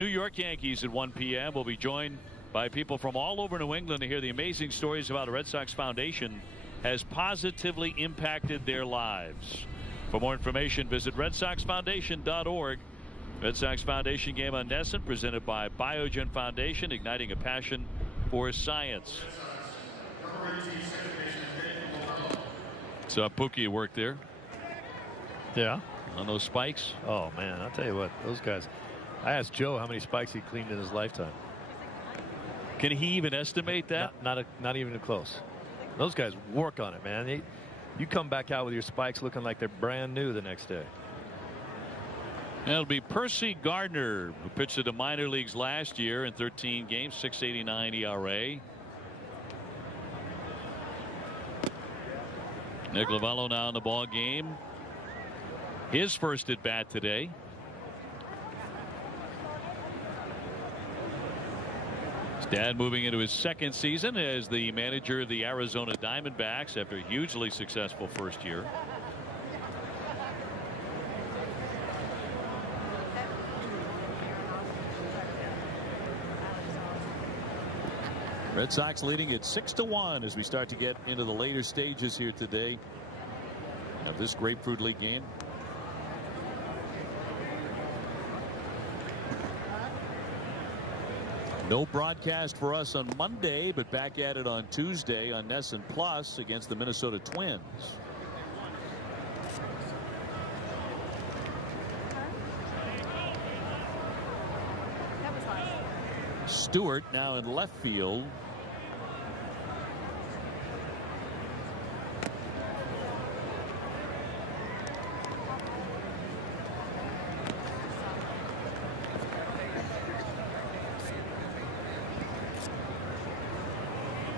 New York Yankees at 1 p.m. will be joined by people from all over New England to hear the amazing stories about the Red Sox Foundation has positively impacted their lives. For more information, visit RedSoxFoundation.org. Red Sox Foundation game on NESN, presented by Biogen Foundation, igniting a passion for science. So Pookie worked there. Yeah. On those spikes. Oh, man, I'll tell you what, those guys. I asked Joe how many spikes he cleaned in his lifetime. Can he even estimate that? Not even close. Those guys work on it, man. You come back out with your spikes looking like they're brand new the next day. It'll be Percy Gardner, who pitched at the minor leagues last year in 13 games, 6.89 ERA. Nick Lovello now in the ball game. His first at bat today. His dad moving into his second season as the manager of the Arizona Diamondbacks after a hugely successful first year. Red Sox leading at 6-1 as we start to get into the later stages here today of this Grapefruit League game. No broadcast for us on Monday, but back at it on Tuesday on NESN Plus against the Minnesota Twins. Stewart now in left field.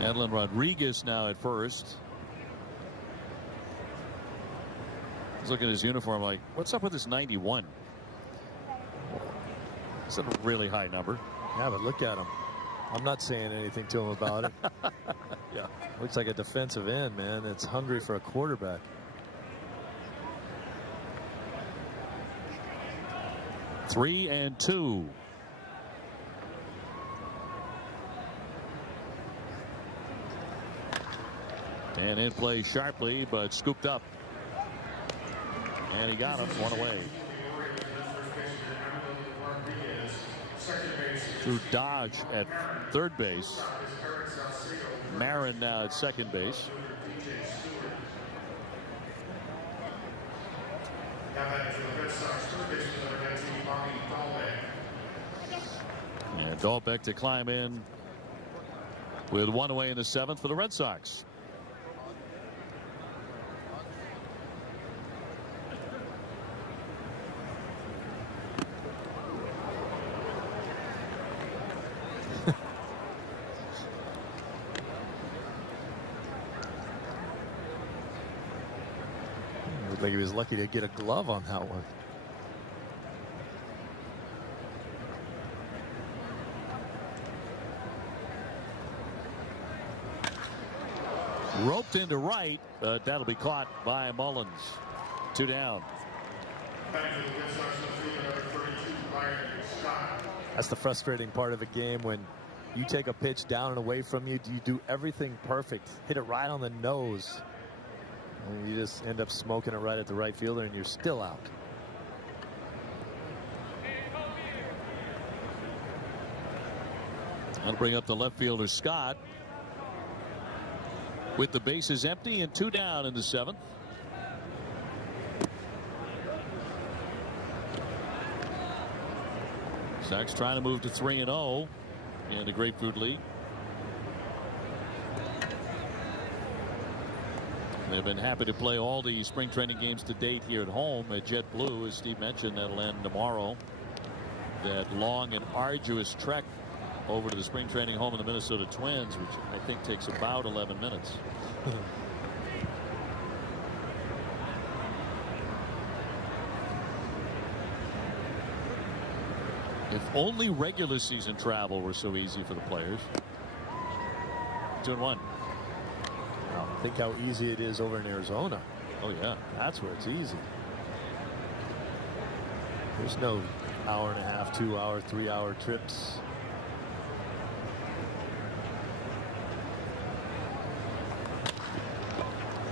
Adeline Rodriguez now at first. He's looking at his uniform like, what's up with this 91? It's a really high number. Yeah, but look at him. I'm not saying anything to him about it. Yeah. Looks like a defensive end, man. That's hungry for a quarterback. Three and two. And in play sharply, but scooped up. And he got him, one away. Through Dodge at third base. Marin now at second base. And Dahlbeck to climb in with one away in the seventh for the Red Sox. Looked like he was lucky to get a glove on that one. Roped into right. That'll be caught by Mullins. Two down. That's the frustrating part of a game when you take a pitch down and away from you. You do everything perfect. Hit it right on the nose. And you just end up smoking it right at the right fielder and you're still out. That'll bring up the left fielder Scott. With the bases empty and two down in the seventh. Sox trying to move to 3-0 in the Grapefruit League. They've been happy to play all the spring training games to date here at home at JetBlue. As Steve mentioned, that'll end tomorrow. That long and arduous trek over to the spring training home of the Minnesota Twins, which I think takes about 11 minutes. If only regular season travel were so easy for the players. 2-1. Wow, think how easy it is over in Arizona. Oh yeah, that's where it's easy. There's no hour and a half, 2 hour, 3 hour trips.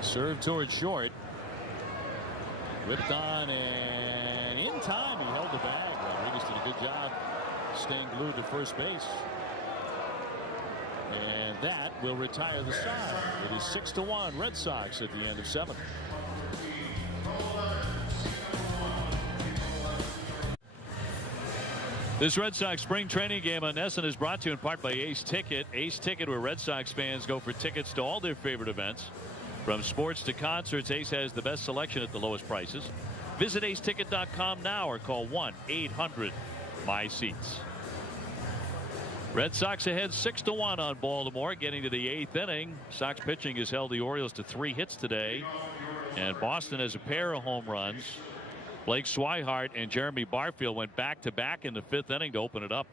Serve towards short. Whipped on and in time he held the bag. Rodriguez did a good job staying glued to first base. And that will retire the side. It is 6-1 Red Sox at the end of 7th. This Red Sox spring training game on NESN is brought to you in part by Ace Ticket. Ace Ticket, where Red Sox fans go for tickets to all their favorite events. From sports to concerts, Ace has the best selection at the lowest prices. Visit aceticket.com now or call 1-800-MY-SEATS. Red Sox ahead 6-1 on Baltimore, getting to the 8th inning. Sox pitching has held the Orioles to 3 hits today. And Boston has a pair of home runs. Blake Swihart and Jeremy Barfield went back-to-back in the 5th inning to open it up.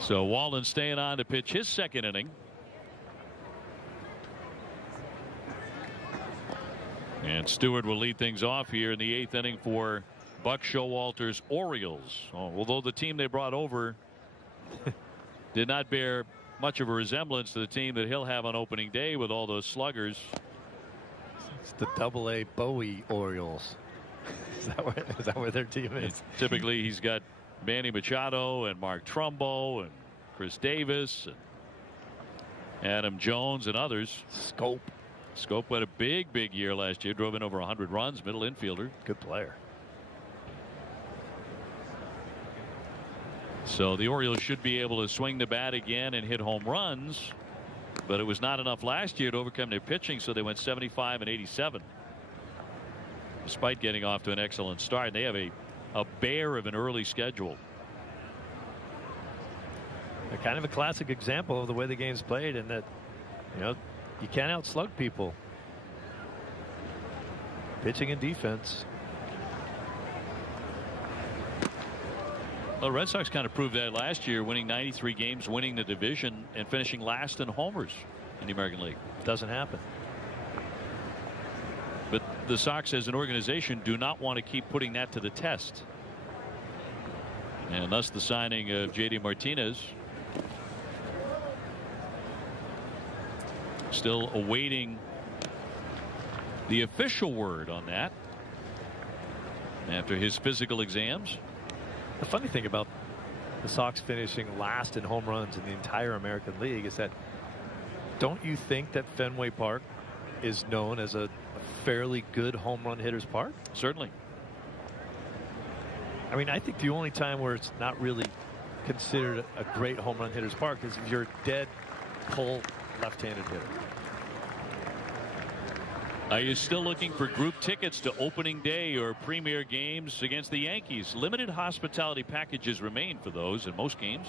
So Walden staying on to pitch his 2nd inning. And Stewart will lead things off here in the 8th inning for Buck Showalter's Orioles. Although the team they brought over did not bear much of a resemblance to the team that he'll have on opening day with all those sluggers. It's the Double-A Bowie Orioles. Is that where their team is? Typically he's got Manny Machado and Mark Trumbo and Chris Davis and Adam Jones and others. Scope had a big year last year. Drove in over 100 runs. Middle infielder. Good player. So the Orioles should be able to swing the bat again and hit home runs. But it was not enough last year to overcome their pitching. So they went 75 and 87. Despite getting off to an excellent start. They have a bear of an early schedule. kind of a classic example of the way the game's played, and that, you know, you can't outslug people. Pitching and defense. Well, the Red Sox kind of proved that last year, winning 93 games, winning the division, and finishing last in homers in the American League. Doesn't happen. But the Sox as an organization do not want to keep putting that to the test. And thus the signing of J.D. Martinez. Still awaiting the official word on that after his physical exams. The funny thing about the Sox finishing last in home runs in the entire American League is that, don't you think that Fenway Park is known as a fairly good home run hitter's park? Certainly. I mean, I think the only time where it's not really considered a great home run hitter's park is if you're a dead pull left-handed hitter. Are you still looking for group tickets to opening day or premier games against the Yankees? Limited hospitality packages remain for those in most games.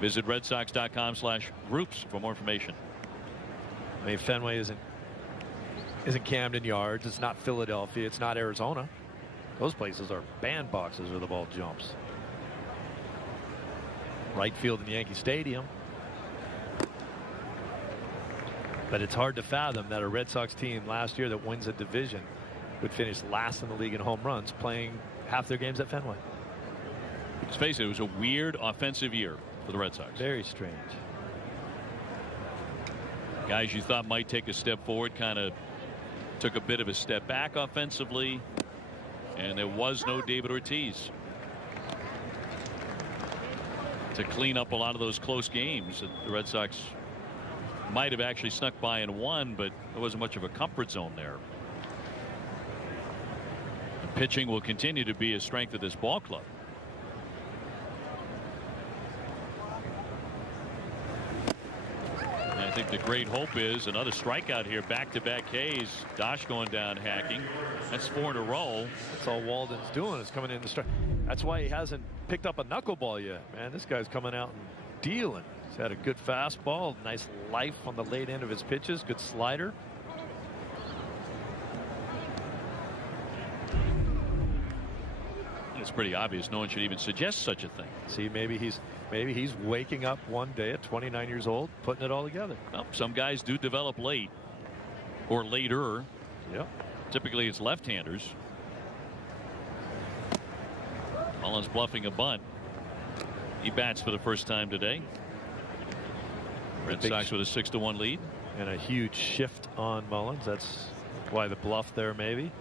Visit redsox.com/groups for more information. I mean, Fenway isn't Camden Yards. It's not Philadelphia. It's not Arizona. Those places are bandboxes where the ball jumps. Right field in Yankee Stadium. But it's hard to fathom that a Red Sox team last year that wins a division would finish last in the league in home runs, playing half their games at Fenway. Let's face it was a weird offensive year for the Red Sox. Very strange. Guys you thought might take a step forward kind of took a bit of a step back offensively, and there was no David Ortiz to clean up a lot of those close games. And the Red Sox might have actually snuck by and won, but there wasn't much of a comfort zone there. The pitching will continue to be a strength of this ball club. And I think the great hope is another strikeout here, back-to-back Ks. Dosh going down hacking. That's 4 in a row. That's all Walden's doing, is coming in the strike. That's why he hasn't picked up a knuckleball yet, man. This guy's coming out and dealing. He's had a good fastball, nice life on the late end of his pitches, good slider. It's pretty obvious no one should even suggest such a thing. See, maybe he's waking up one day at 29 years old, putting it all together. Well, some guys do develop late or later. Yep. Typically it's left-handers. Mullins bluffing a bunt. He bats for the first time today. Red Sox with a 6-1 lead. And a huge shift on Mullins. That's why the bluff there, maybe.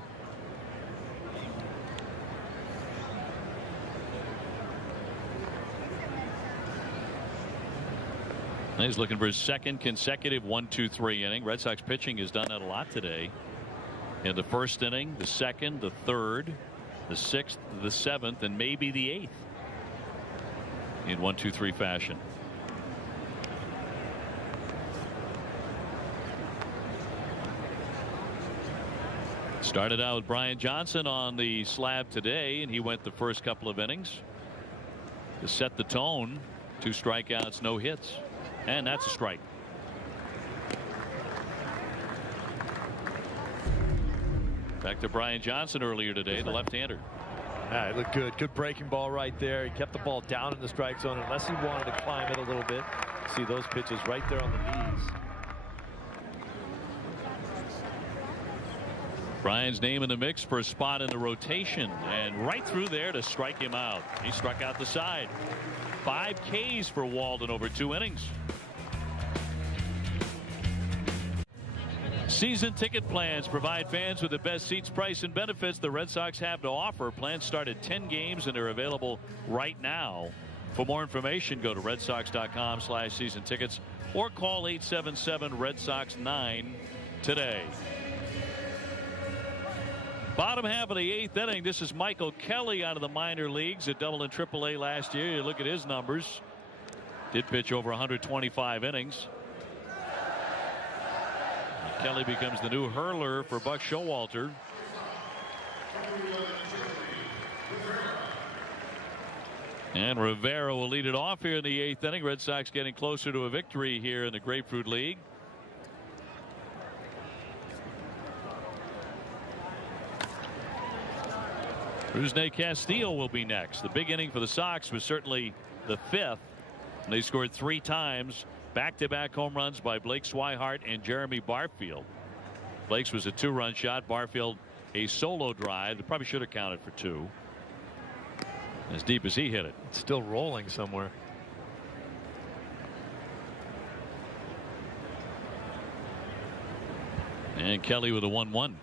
He's looking for his second consecutive 1-2-3 inning. Red Sox pitching has done that a lot today. In the first inning, the second, the third, the sixth, the seventh, and maybe the eighth. In 1-2-3 fashion. Started out with Brian Johnson on the slab today, and he went the first couple of innings to set the tone. 2 strikeouts, no hits, and that's a strike. Back to Brian Johnson earlier today, the left-hander. It looked good. Good breaking ball right there. He kept the ball down in the strike zone unless he wanted to climb it a little bit. See those pitches right there on the knees. Brian's name in the mix for a spot in the rotation, and right through there to strike him out. He struck out the side. 5 Ks for Walden over 2 innings. Season ticket plans provide fans with the best seats, price, and benefits the Red Sox have to offer. Plans start at 10 games and are available right now. For more information, go to redsox.com/season tickets or call 877 Red Sox 9 today. Bottom half of the 8th inning. This is Michael Kelly out of the minor leagues at Double and Triple A last year. You look at his numbers. Did pitch over 125 innings. Kelly becomes the new hurler for Buck Showalter. And Rivera will lead it off here in the 8th inning. Red Sox getting closer to a victory here in the Grapefruit League. Rusney Castillo will be next. The big inning for the Sox was certainly the 5th. And they scored 3 times. Back-to-back home runs by Blake Swihart and Jeremy Barfield. Blake's was a 2-run shot. Barfield a solo drive. It probably should have counted for 2. As deep as he hit it. It's still rolling somewhere. And Kelly with a 1-1.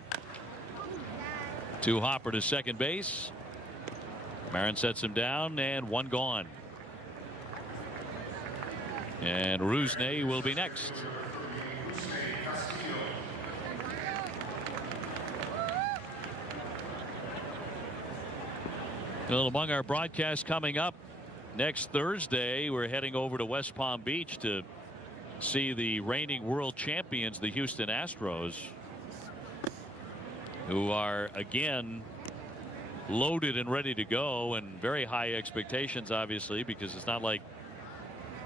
To Hopper to second base. Marin sets him down, and 1 gone. And Rusney will be next. Well, among our broadcasts coming up next Thursday, we're heading over to West Palm Beach to see the reigning world champions, the Houston Astros, who are again loaded and ready to go, and very high expectations, obviously, because it's not like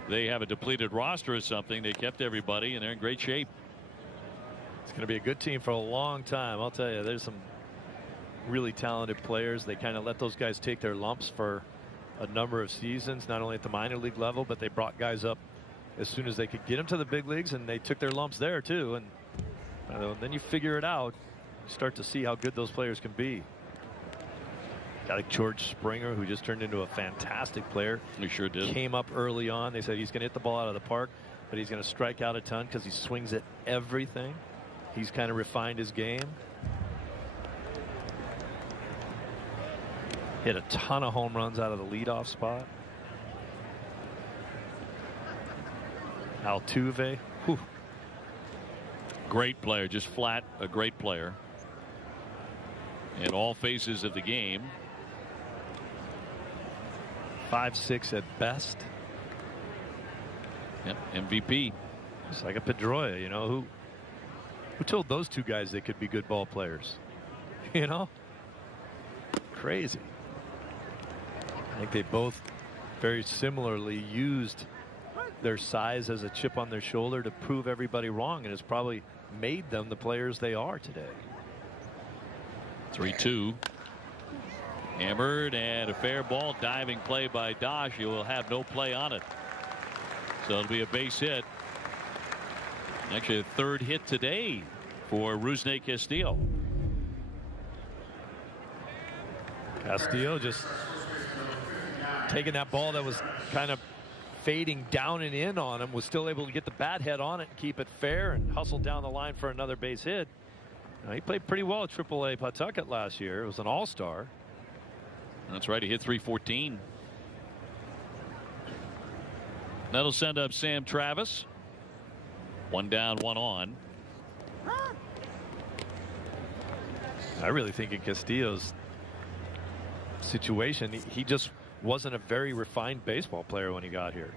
they have a depleted roster or something. They kept everybody, and they're in great shape. It's going to be a good team for a long time. I'll tell you, there's some really talented players. They kind of let those guys take their lumps for a number of seasons, not only at the minor league level, but they brought guys up as soon as they could get them to the big leagues, and they took their lumps there too. And then you figure it out. You start to see how good those players can be. Got like George Springer, who just turned into a fantastic player. He sure did. Came up early on. They said he's going to hit the ball out of the park, but he's going to strike out a ton because he swings at everything. He's kind of refined his game. Hit a ton of home runs out of the leadoff spot. Altuve. Whew. Great player, just flat a great player in all phases of the game. 5'6" at best. Yep, MVP. It's like a Pedroia, you know, who told those 2 guys they could be good ball players? You know, crazy. I think they both very similarly used their size as a chip on their shoulder to prove everybody wrong, and it's probably made them the players they are today. 3-2. Hammered, and a fair ball. Diving play by Dosh. He will have no play on it. So it'll be a base hit. Actually, a 3rd hit today for Rusney Castillo. Castillo just taking that ball that was kind of fading down and in on him, was still able to get the bat head on it and keep it fair and hustle down the line for another base hit. He played pretty well at AAA Pawtucket last year. It was an all-star. That's right. He hit .314. That'll send up Sam Travis. 1 down, 1 on. I really think in Castillo's situation, he just wasn't a very refined baseball player when he got here.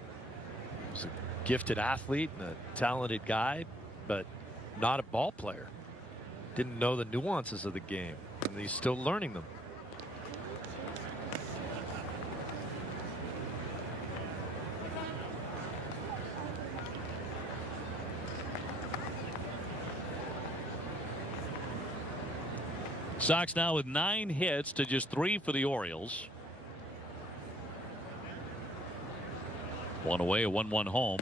He was a gifted athlete and a talented guy, but not a ball player. Didn't know the nuances of the game, and he's still learning them. Sox now with 9 hits to just 3 for the Orioles. 1 away, a 1-1 home,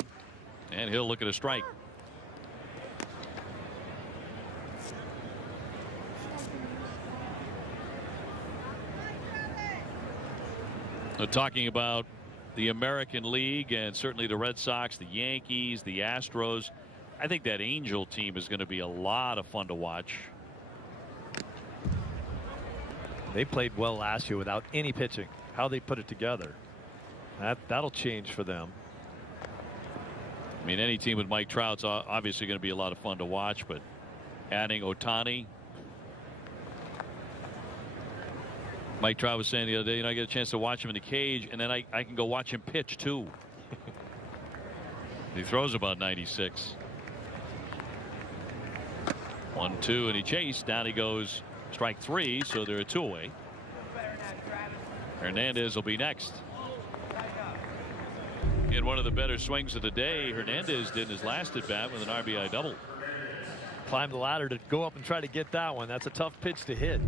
and he'll look at a strike. Talking about the American League and certainly the Red Sox, the Yankees, the Astros, I think that Angel team is going to be a lot of fun to watch. They played well last year without any pitching. How they put it together, that'll change for them. I mean, any team with Mike Trout's obviously going to be a lot of fun to watch, but adding Ohtani. Mike Trout was saying the other day, I get a chance to watch him in the cage, and then I can go watch him pitch too. He throws about 96. 1-2, and he chased. Down he goes. Strike 3, so they're a 2 away. Hernandez will be next. And one of the better swings of the day, Hernandez did in his last at bat with an RBI double. Climb the ladder to go up and try to get that one. That's a tough pitch to hit.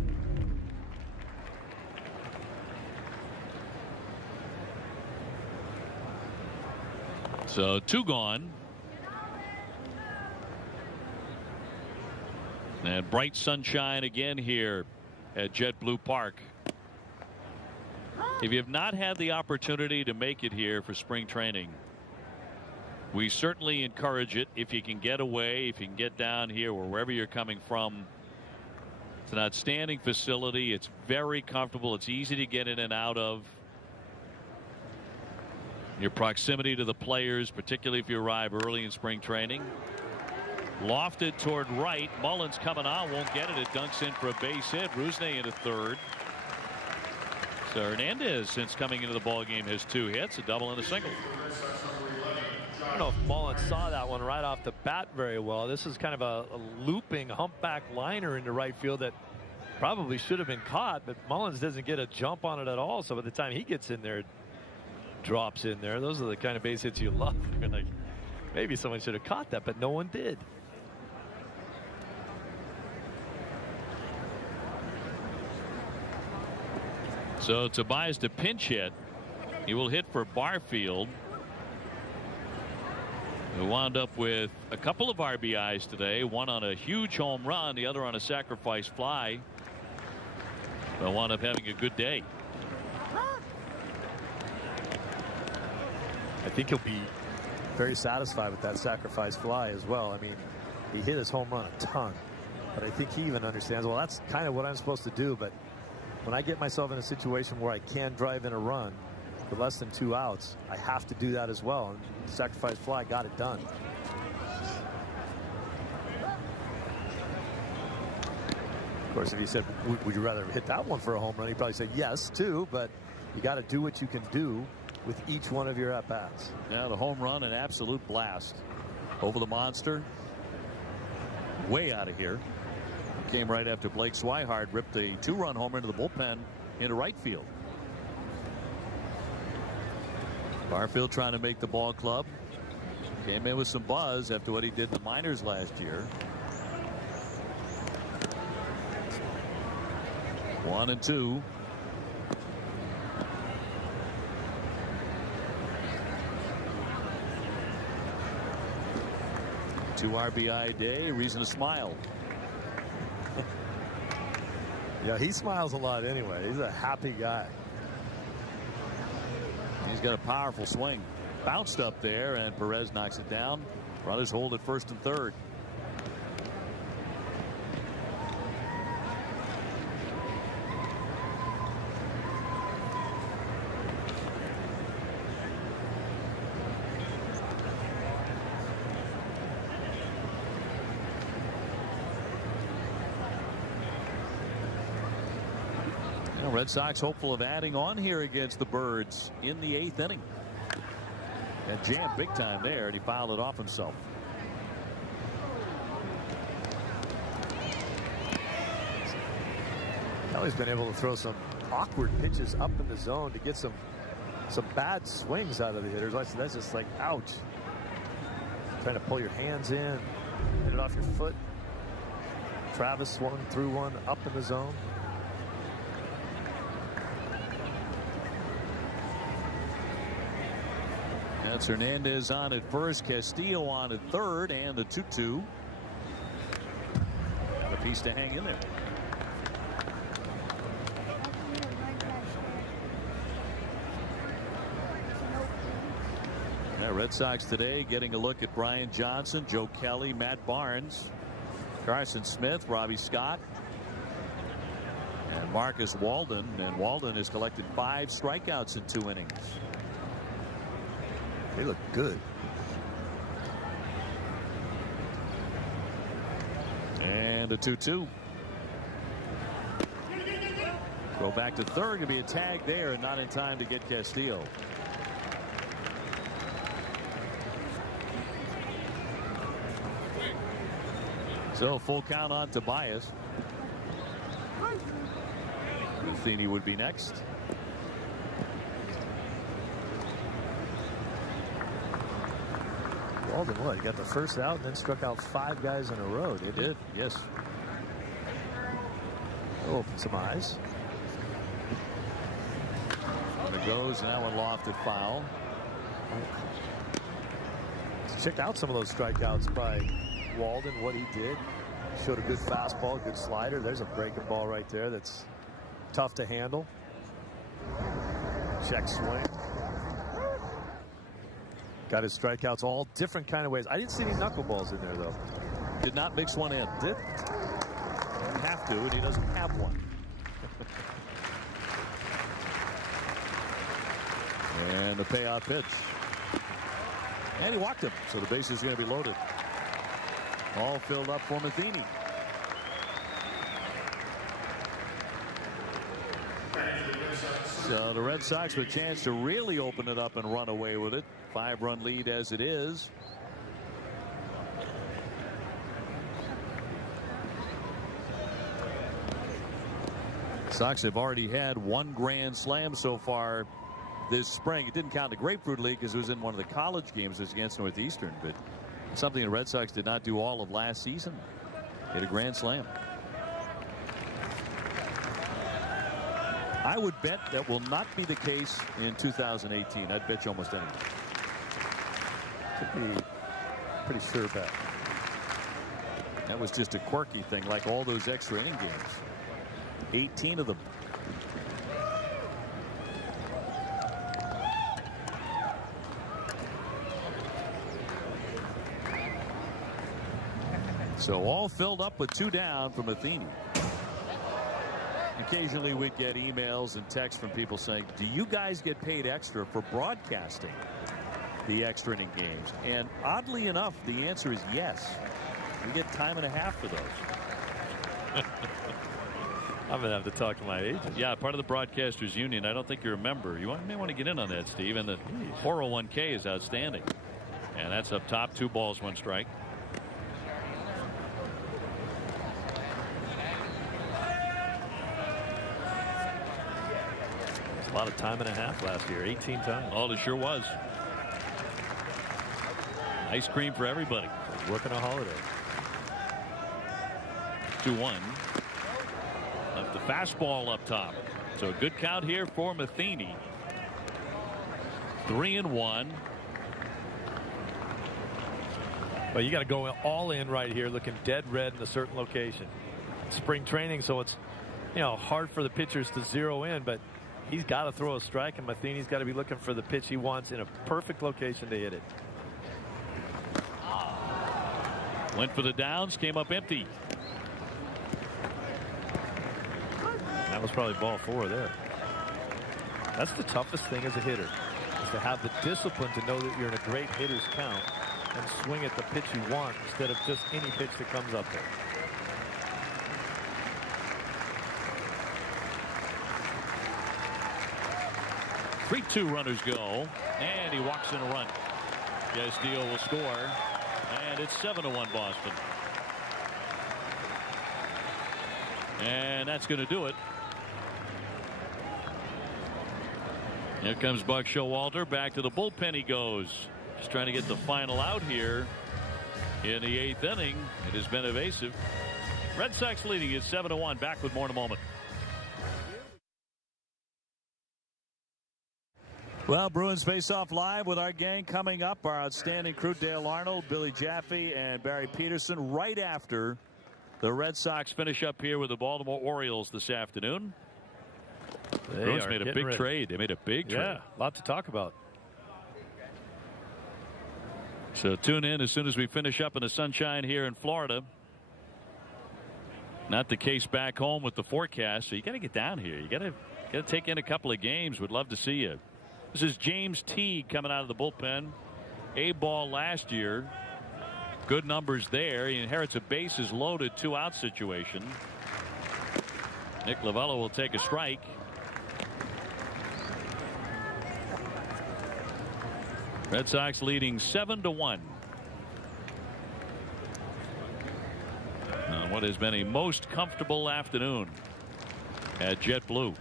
So 2 gone. And bright sunshine again here at JetBlue Park. If you have not had the opportunity to make it here for spring training, we certainly encourage it. If you can get away, if you can get down here or wherever you're coming from. It's an outstanding facility. It's very comfortable. It's easy to get in and out of. Your proximity to the players, particularly if you arrive early in spring training. Lofted toward right. Mullins coming on, won't get it. It dunks in for a base hit. Rusney into third. So Hernandez, since coming into the ball game, has 2 hits, a double and a single. I don't know if Mullins saw that one right off the bat very well. This is kind of a looping humpback liner into right field that probably should have been caught, but Mullins doesn't get a jump on it at all. So by the time he gets in there, it drops in there. Those are the kind of base hits you love. You're like, maybe someone should have caught that, but no one did. So Tobias to pinch hit. He will hit for Barfield, who wound up with a couple of RBIs today, one on a huge home run, the other on a sacrifice fly. They'll wind up having a good day. I think he'll be very satisfied with that sacrifice fly as well. I mean, he hit his home run a ton, but I think he even understands, well, that's kind of what I'm supposed to do. But when I get myself in a situation where I can drive in a run with less than 2 outs, I have to do that as well. And sacrifice fly got it done. Of course, if you said, would you rather hit that one for a home run? He'd probably say yes, too, but you got to do what you can do with each one of your at-bats. Now the home run, an absolute blast over the monster. Way out of here. Came right after Blake Swihart ripped a 2-run homer into the bullpen into right field. Barfield trying to make the ball club. Came in with some buzz after what he did in the minors last year. 1-2. Two RBI day, reason to smile. Yeah, he smiles a lot anyway. He's a happy guy. He's got a powerful swing. Bounced up there, and Perez knocks it down. Runners hold at first and third. Red Sox hopeful of adding on here against the Birds in the 8th inning. And jammed big time there, and he fouled it off himself. Now he's been able to throw some awkward pitches up in the zone to get some bad swings out of the hitters. That's just like, ouch. Trying to pull your hands in, hit it off your foot. Travis swung through one up in the zone. That's Hernandez on at first, Castillo on at third, and the 2-2. Got a piece to hang in there. Yeah, Red Sox today getting a look at Brian Johnson, Joe Kelly, Matt Barnes, Carson Smith, Robbie Scott, and Marcus Walden. And Walden has collected 5 strikeouts in 2 innings. They look good. And a 2-2. Go back to third. Going to be a tag there and not in time to get Castillo. So full count on Tobias. Matheny would be next. Walden, what? He got the first out and then struck out 5 guys in a row. They did, yes. Open some eyes. And it goes, and that one lofted foul. Check out some of those strikeouts by Walden, what he did. Showed a good fastball, good slider. There's a breaking ball right there that's tough to handle. Check swing. Got his strikeouts all different kind of ways. I didn't see any knuckleballs in there, though. Did not mix one in. Did have to, and he doesn't have one. And the payoff pitch. And he walked him, so the base is going to be loaded. All filled up for Matheny. So the Red Sox with a chance to really open it up and run away with it. 5-run lead as it is. Sox have already had 1 grand slam so far this spring. It didn't count the Grapefruit League because it was in one of the college games. It was against Northeastern, but something the Red Sox did not do all of last season. Hit a grand slam. I would bet that will not be the case in 2018. I'd bet you almost anything. Could be pretty sure bet. That was just a quirky thing, like all those extra inning games. 18 of them. So all filled up with 2 down from Matheny. Occasionally we'd get emails and texts from people saying, do you guys get paid extra for broadcasting the extra inning games? And oddly enough, the answer is yes. We get time and a half for those. I'm going to have to talk to my agent. Yeah, part of the Broadcasters Union. I don't think you're a member. You may want to get in on that, Steve. And the 401k is outstanding. And that's up top. 2 balls, 1 strike. A lot of time and a half last year, 18 times. Oh, it sure was. Ice cream for everybody. Working a holiday. 2-1. Left the fastball up top. So a good count here for Matheny. 3-1. But you got to go all in right here, looking dead red in a certain location. Spring training, so it's hard for the pitchers to zero in, but he's got to throw a strike, and Matheny's got to be looking for the pitch he wants in a perfect location to hit it. Went for the downs, came up empty. That was probably ball 4 there. That's the toughest thing as a hitter, is to have the discipline to know that you're in a great hitter's count and swing at the pitch you want instead of just any pitch that comes up there. Three-2 runners go, and he walks in a run. Castillo will score, and it's 7-1 Boston. And that's going to do it. Here comes Buck Showalter. Back to the bullpen he goes. Just trying to get the final out here in the 8th inning. It has been evasive. Red Sox leading it 7-1. Back with more in a moment. Well, Bruins face off live with our gang coming up. Our outstanding crew, Dale Arnold, Billy Jaffe, and Barry Peterson, right after the Red Sox finish up here with the Baltimore Orioles this afternoon. Bruins made a big trade. They made a big trade. Yeah, a lot to talk about. So tune in as soon as we finish up in the sunshine here in Florida. Not the case back home with the forecast. So you got to get down here. You got to take in a couple of games. We'd love to see you. This is James Teague coming out of the bullpen. A-ball last year. Good numbers there. He inherits a bases loaded 2-out situation. Nick Lovello will take a strike. Red Sox leading 7-1. On what has been a most comfortable afternoon at JetBlue.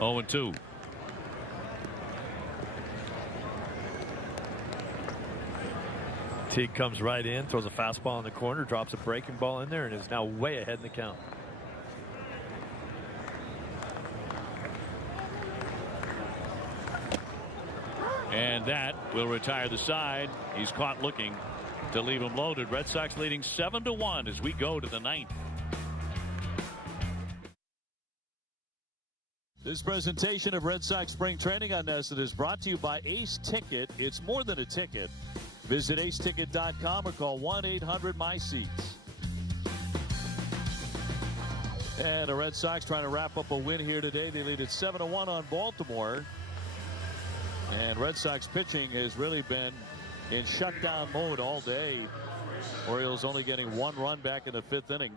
0-2. Teague comes right in, throws a fastball in the corner, drops a breaking ball in there, and is now way ahead in the count. And that will retire the side. He's caught looking to leave him loaded. Red Sox leading 7-1 as we go to the ninth. This presentation of Red Sox Spring Training on Nesson is brought to you by Ace Ticket. It's more than a ticket. Visit aceticket.com or call 1-800-MY-SEATS. And the Red Sox trying to wrap up a win here today. They lead at 7-1 on Baltimore. And Red Sox pitching has really been in shutdown mode all day. Orioles only getting 1 run back in the 5th inning.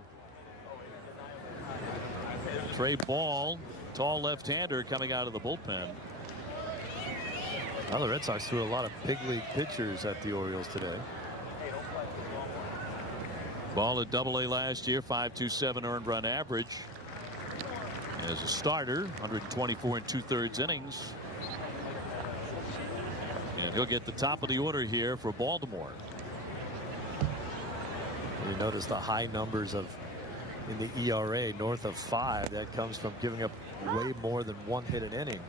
Trey Ball, tall left-hander, coming out of the bullpen. Well, the Red Sox threw a lot of big league pitchers at the Orioles today. Ball at Double-A last year, 5.27 earned run average. As a starter, 124 2/3 innings. And he'll get the top of the order here for Baltimore. You notice the high numbers in the ERA north of 5. That comes from giving up way more than 1 hit an inning.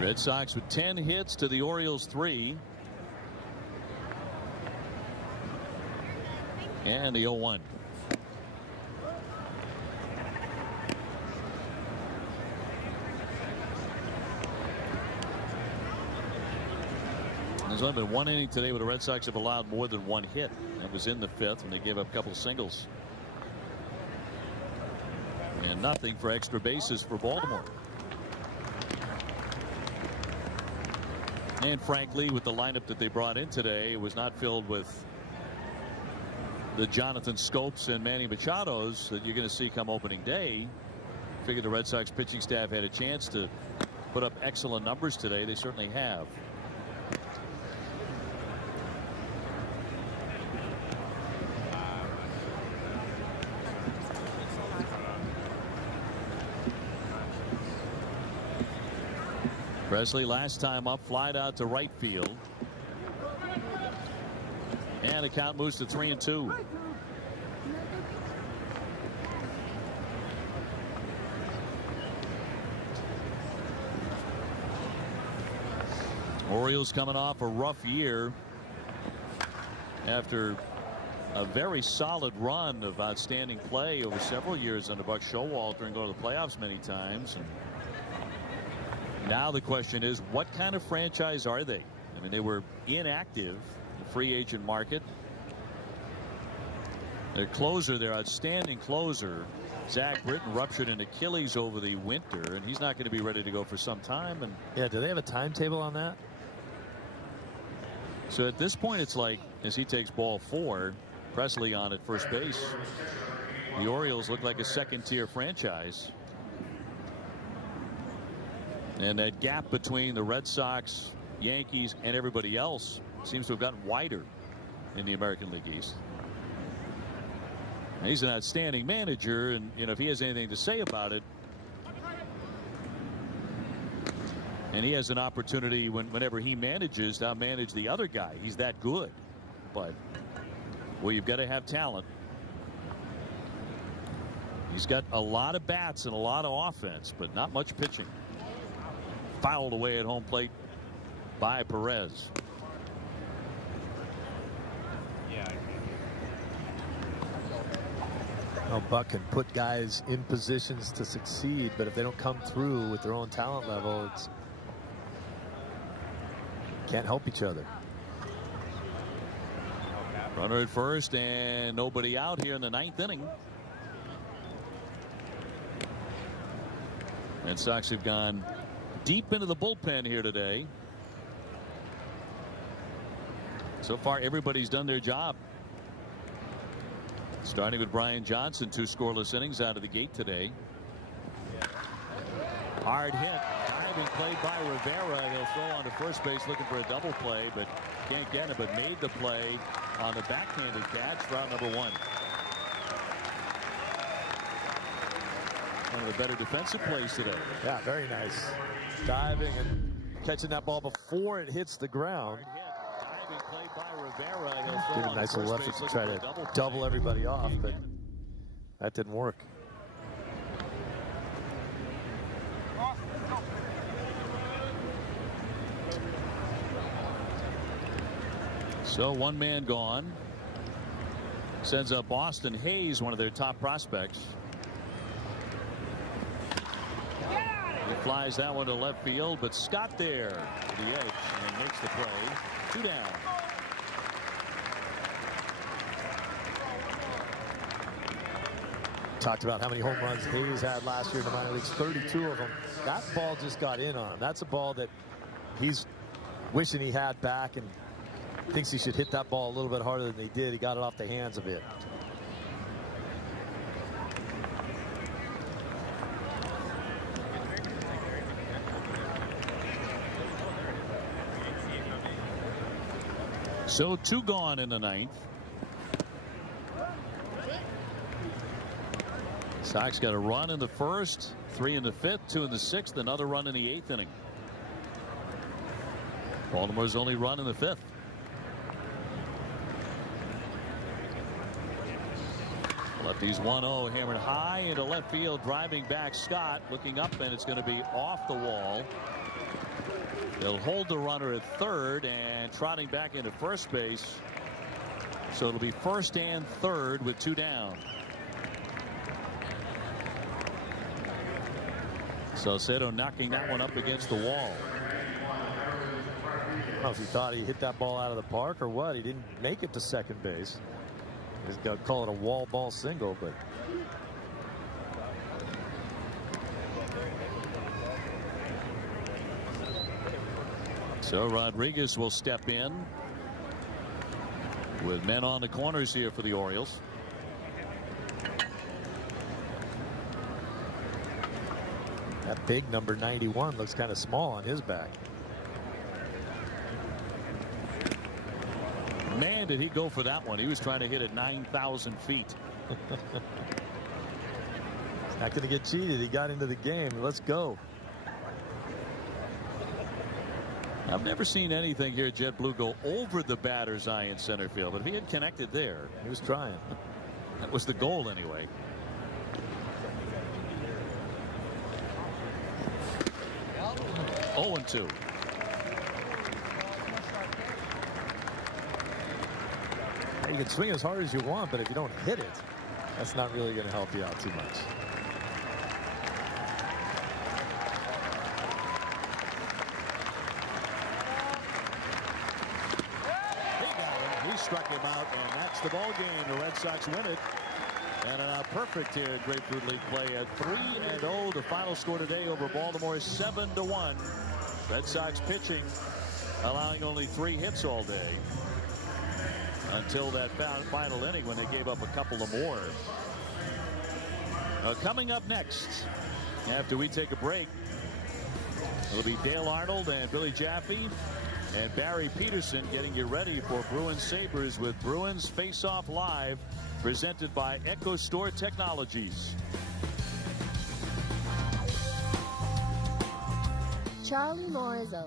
Red Sox with 10 hits to the Orioles 3. And the 0-1. There's only been 1 inning today where the Red Sox have allowed more than 1 hit. That was in the 5th when they gave up a couple singles. And nothing for extra bases for Baltimore. And frankly, with the lineup that they brought in today, it was not filled with the Jonathan Scopes and Manny Machados that you're going to see come opening day. Figured the Red Sox pitching staff had a chance to put up excellent numbers today. They certainly have. Presley last time up, flied out to right field. And the count moves to 3-2. Orioles coming off a rough year after a very solid run of outstanding play over several years under Buck Showalter and going to the playoffs many times. And now the question is, what kind of franchise are they? I mean, they were inactive in the free agent market. Their closer, their outstanding closer, Zach Britton, ruptured an Achilles over the winter, and he's not going to be ready to go for some time. And yeah, do they have a timetable on that? So at this point, it's like, as he takes ball 4, Presley on at first base, the Orioles look like a second-tier franchise. And that gap between the Red Sox, Yankees, and everybody else seems to have gotten wider in the American League East. And he's an outstanding manager, and if he has anything to say about it, and he has an opportunity whenever he manages to manage the other guy, he's that good. But well, you've got to have talent. He's got a lot of bats and a lot of offense, but not much pitching. Fouled away at home plate by Perez. Well, Buck can put guys in positions to succeed, but if they don't come through with their own talent level, it's can't help each other. Runner at first and nobody out here in the 9th inning. Red Sox have gone deep into the bullpen here today. So far, everybody's done their job. Starting with Brian Johnson, 2 scoreless innings out of the gate today. Hard hit, diving play by Rivera. He'll throw on to first base looking for a double play, but can't get it, but made the play on the backhanded catch, route number 1. One of the better defensive plays today. Yeah, very nice. Diving and catching that ball before it hits the ground. Did a nice little effort to try to double everybody off, but that didn't work. So one man gone. Sends up Austin Hayes, one of their top prospects. He flies that one to left field, but Scott there to the edge and makes the play. 2 down. Talked about how many home runs Hayes had last year in the minor leagues, 32 of them. That ball just got in on him. That's a ball that he's wishing he had back and thinks he should hit that ball a little bit harder than he did. He got it off the hands a bit. So 2 gone in the 9th. Sox got a run in the 1st, 3 in the 5th, 2 in the 6th, another run in the 8th inning. Baltimore's only run in the 5th. Lefty's 1-0, hammered high into left field, driving back Scott, looking up, and it's going to be off the wall. They'll hold the runner at third and trotting back into first base. So it'll be first and third with 2 down. Salcedo knocking that one up against the wall. I don't know if he thought he hit that ball out of the park or what. He didn't make it to second base. He's going to call it a wall ball single, but so Rodriguez will step in with men on the corners here for the Orioles. that big number 91 looks kind of small on his back. Man, did he go for that one. He was trying to hit it 9,000 feet. Not going to get cheated. He got into the game. Let's go. I've never seen anything here, JetBlue, go over the batter's eye in center field. But if he had connected there, he was trying. That was the goal anyway. Oh, 0-2. You can swing as hard as you want, but if you don't hit it, that's not really going to help you out too much. He struck him out, and that's the ball game. The Red Sox win it. And perfect here in Grapefruit League play at 3-0. The final score today over Baltimore is 7-1. Red Sox pitching, allowing only 3 hits all day until that final inning when they gave up a couple of more. Coming up next, after we take a break, it'll be Dale Arnold and Billy Jaffe and Barry Peterson getting you ready for Bruins Sabres with Bruins Face Off Live, presented by Echo Store Technologies. Charlie Moore is a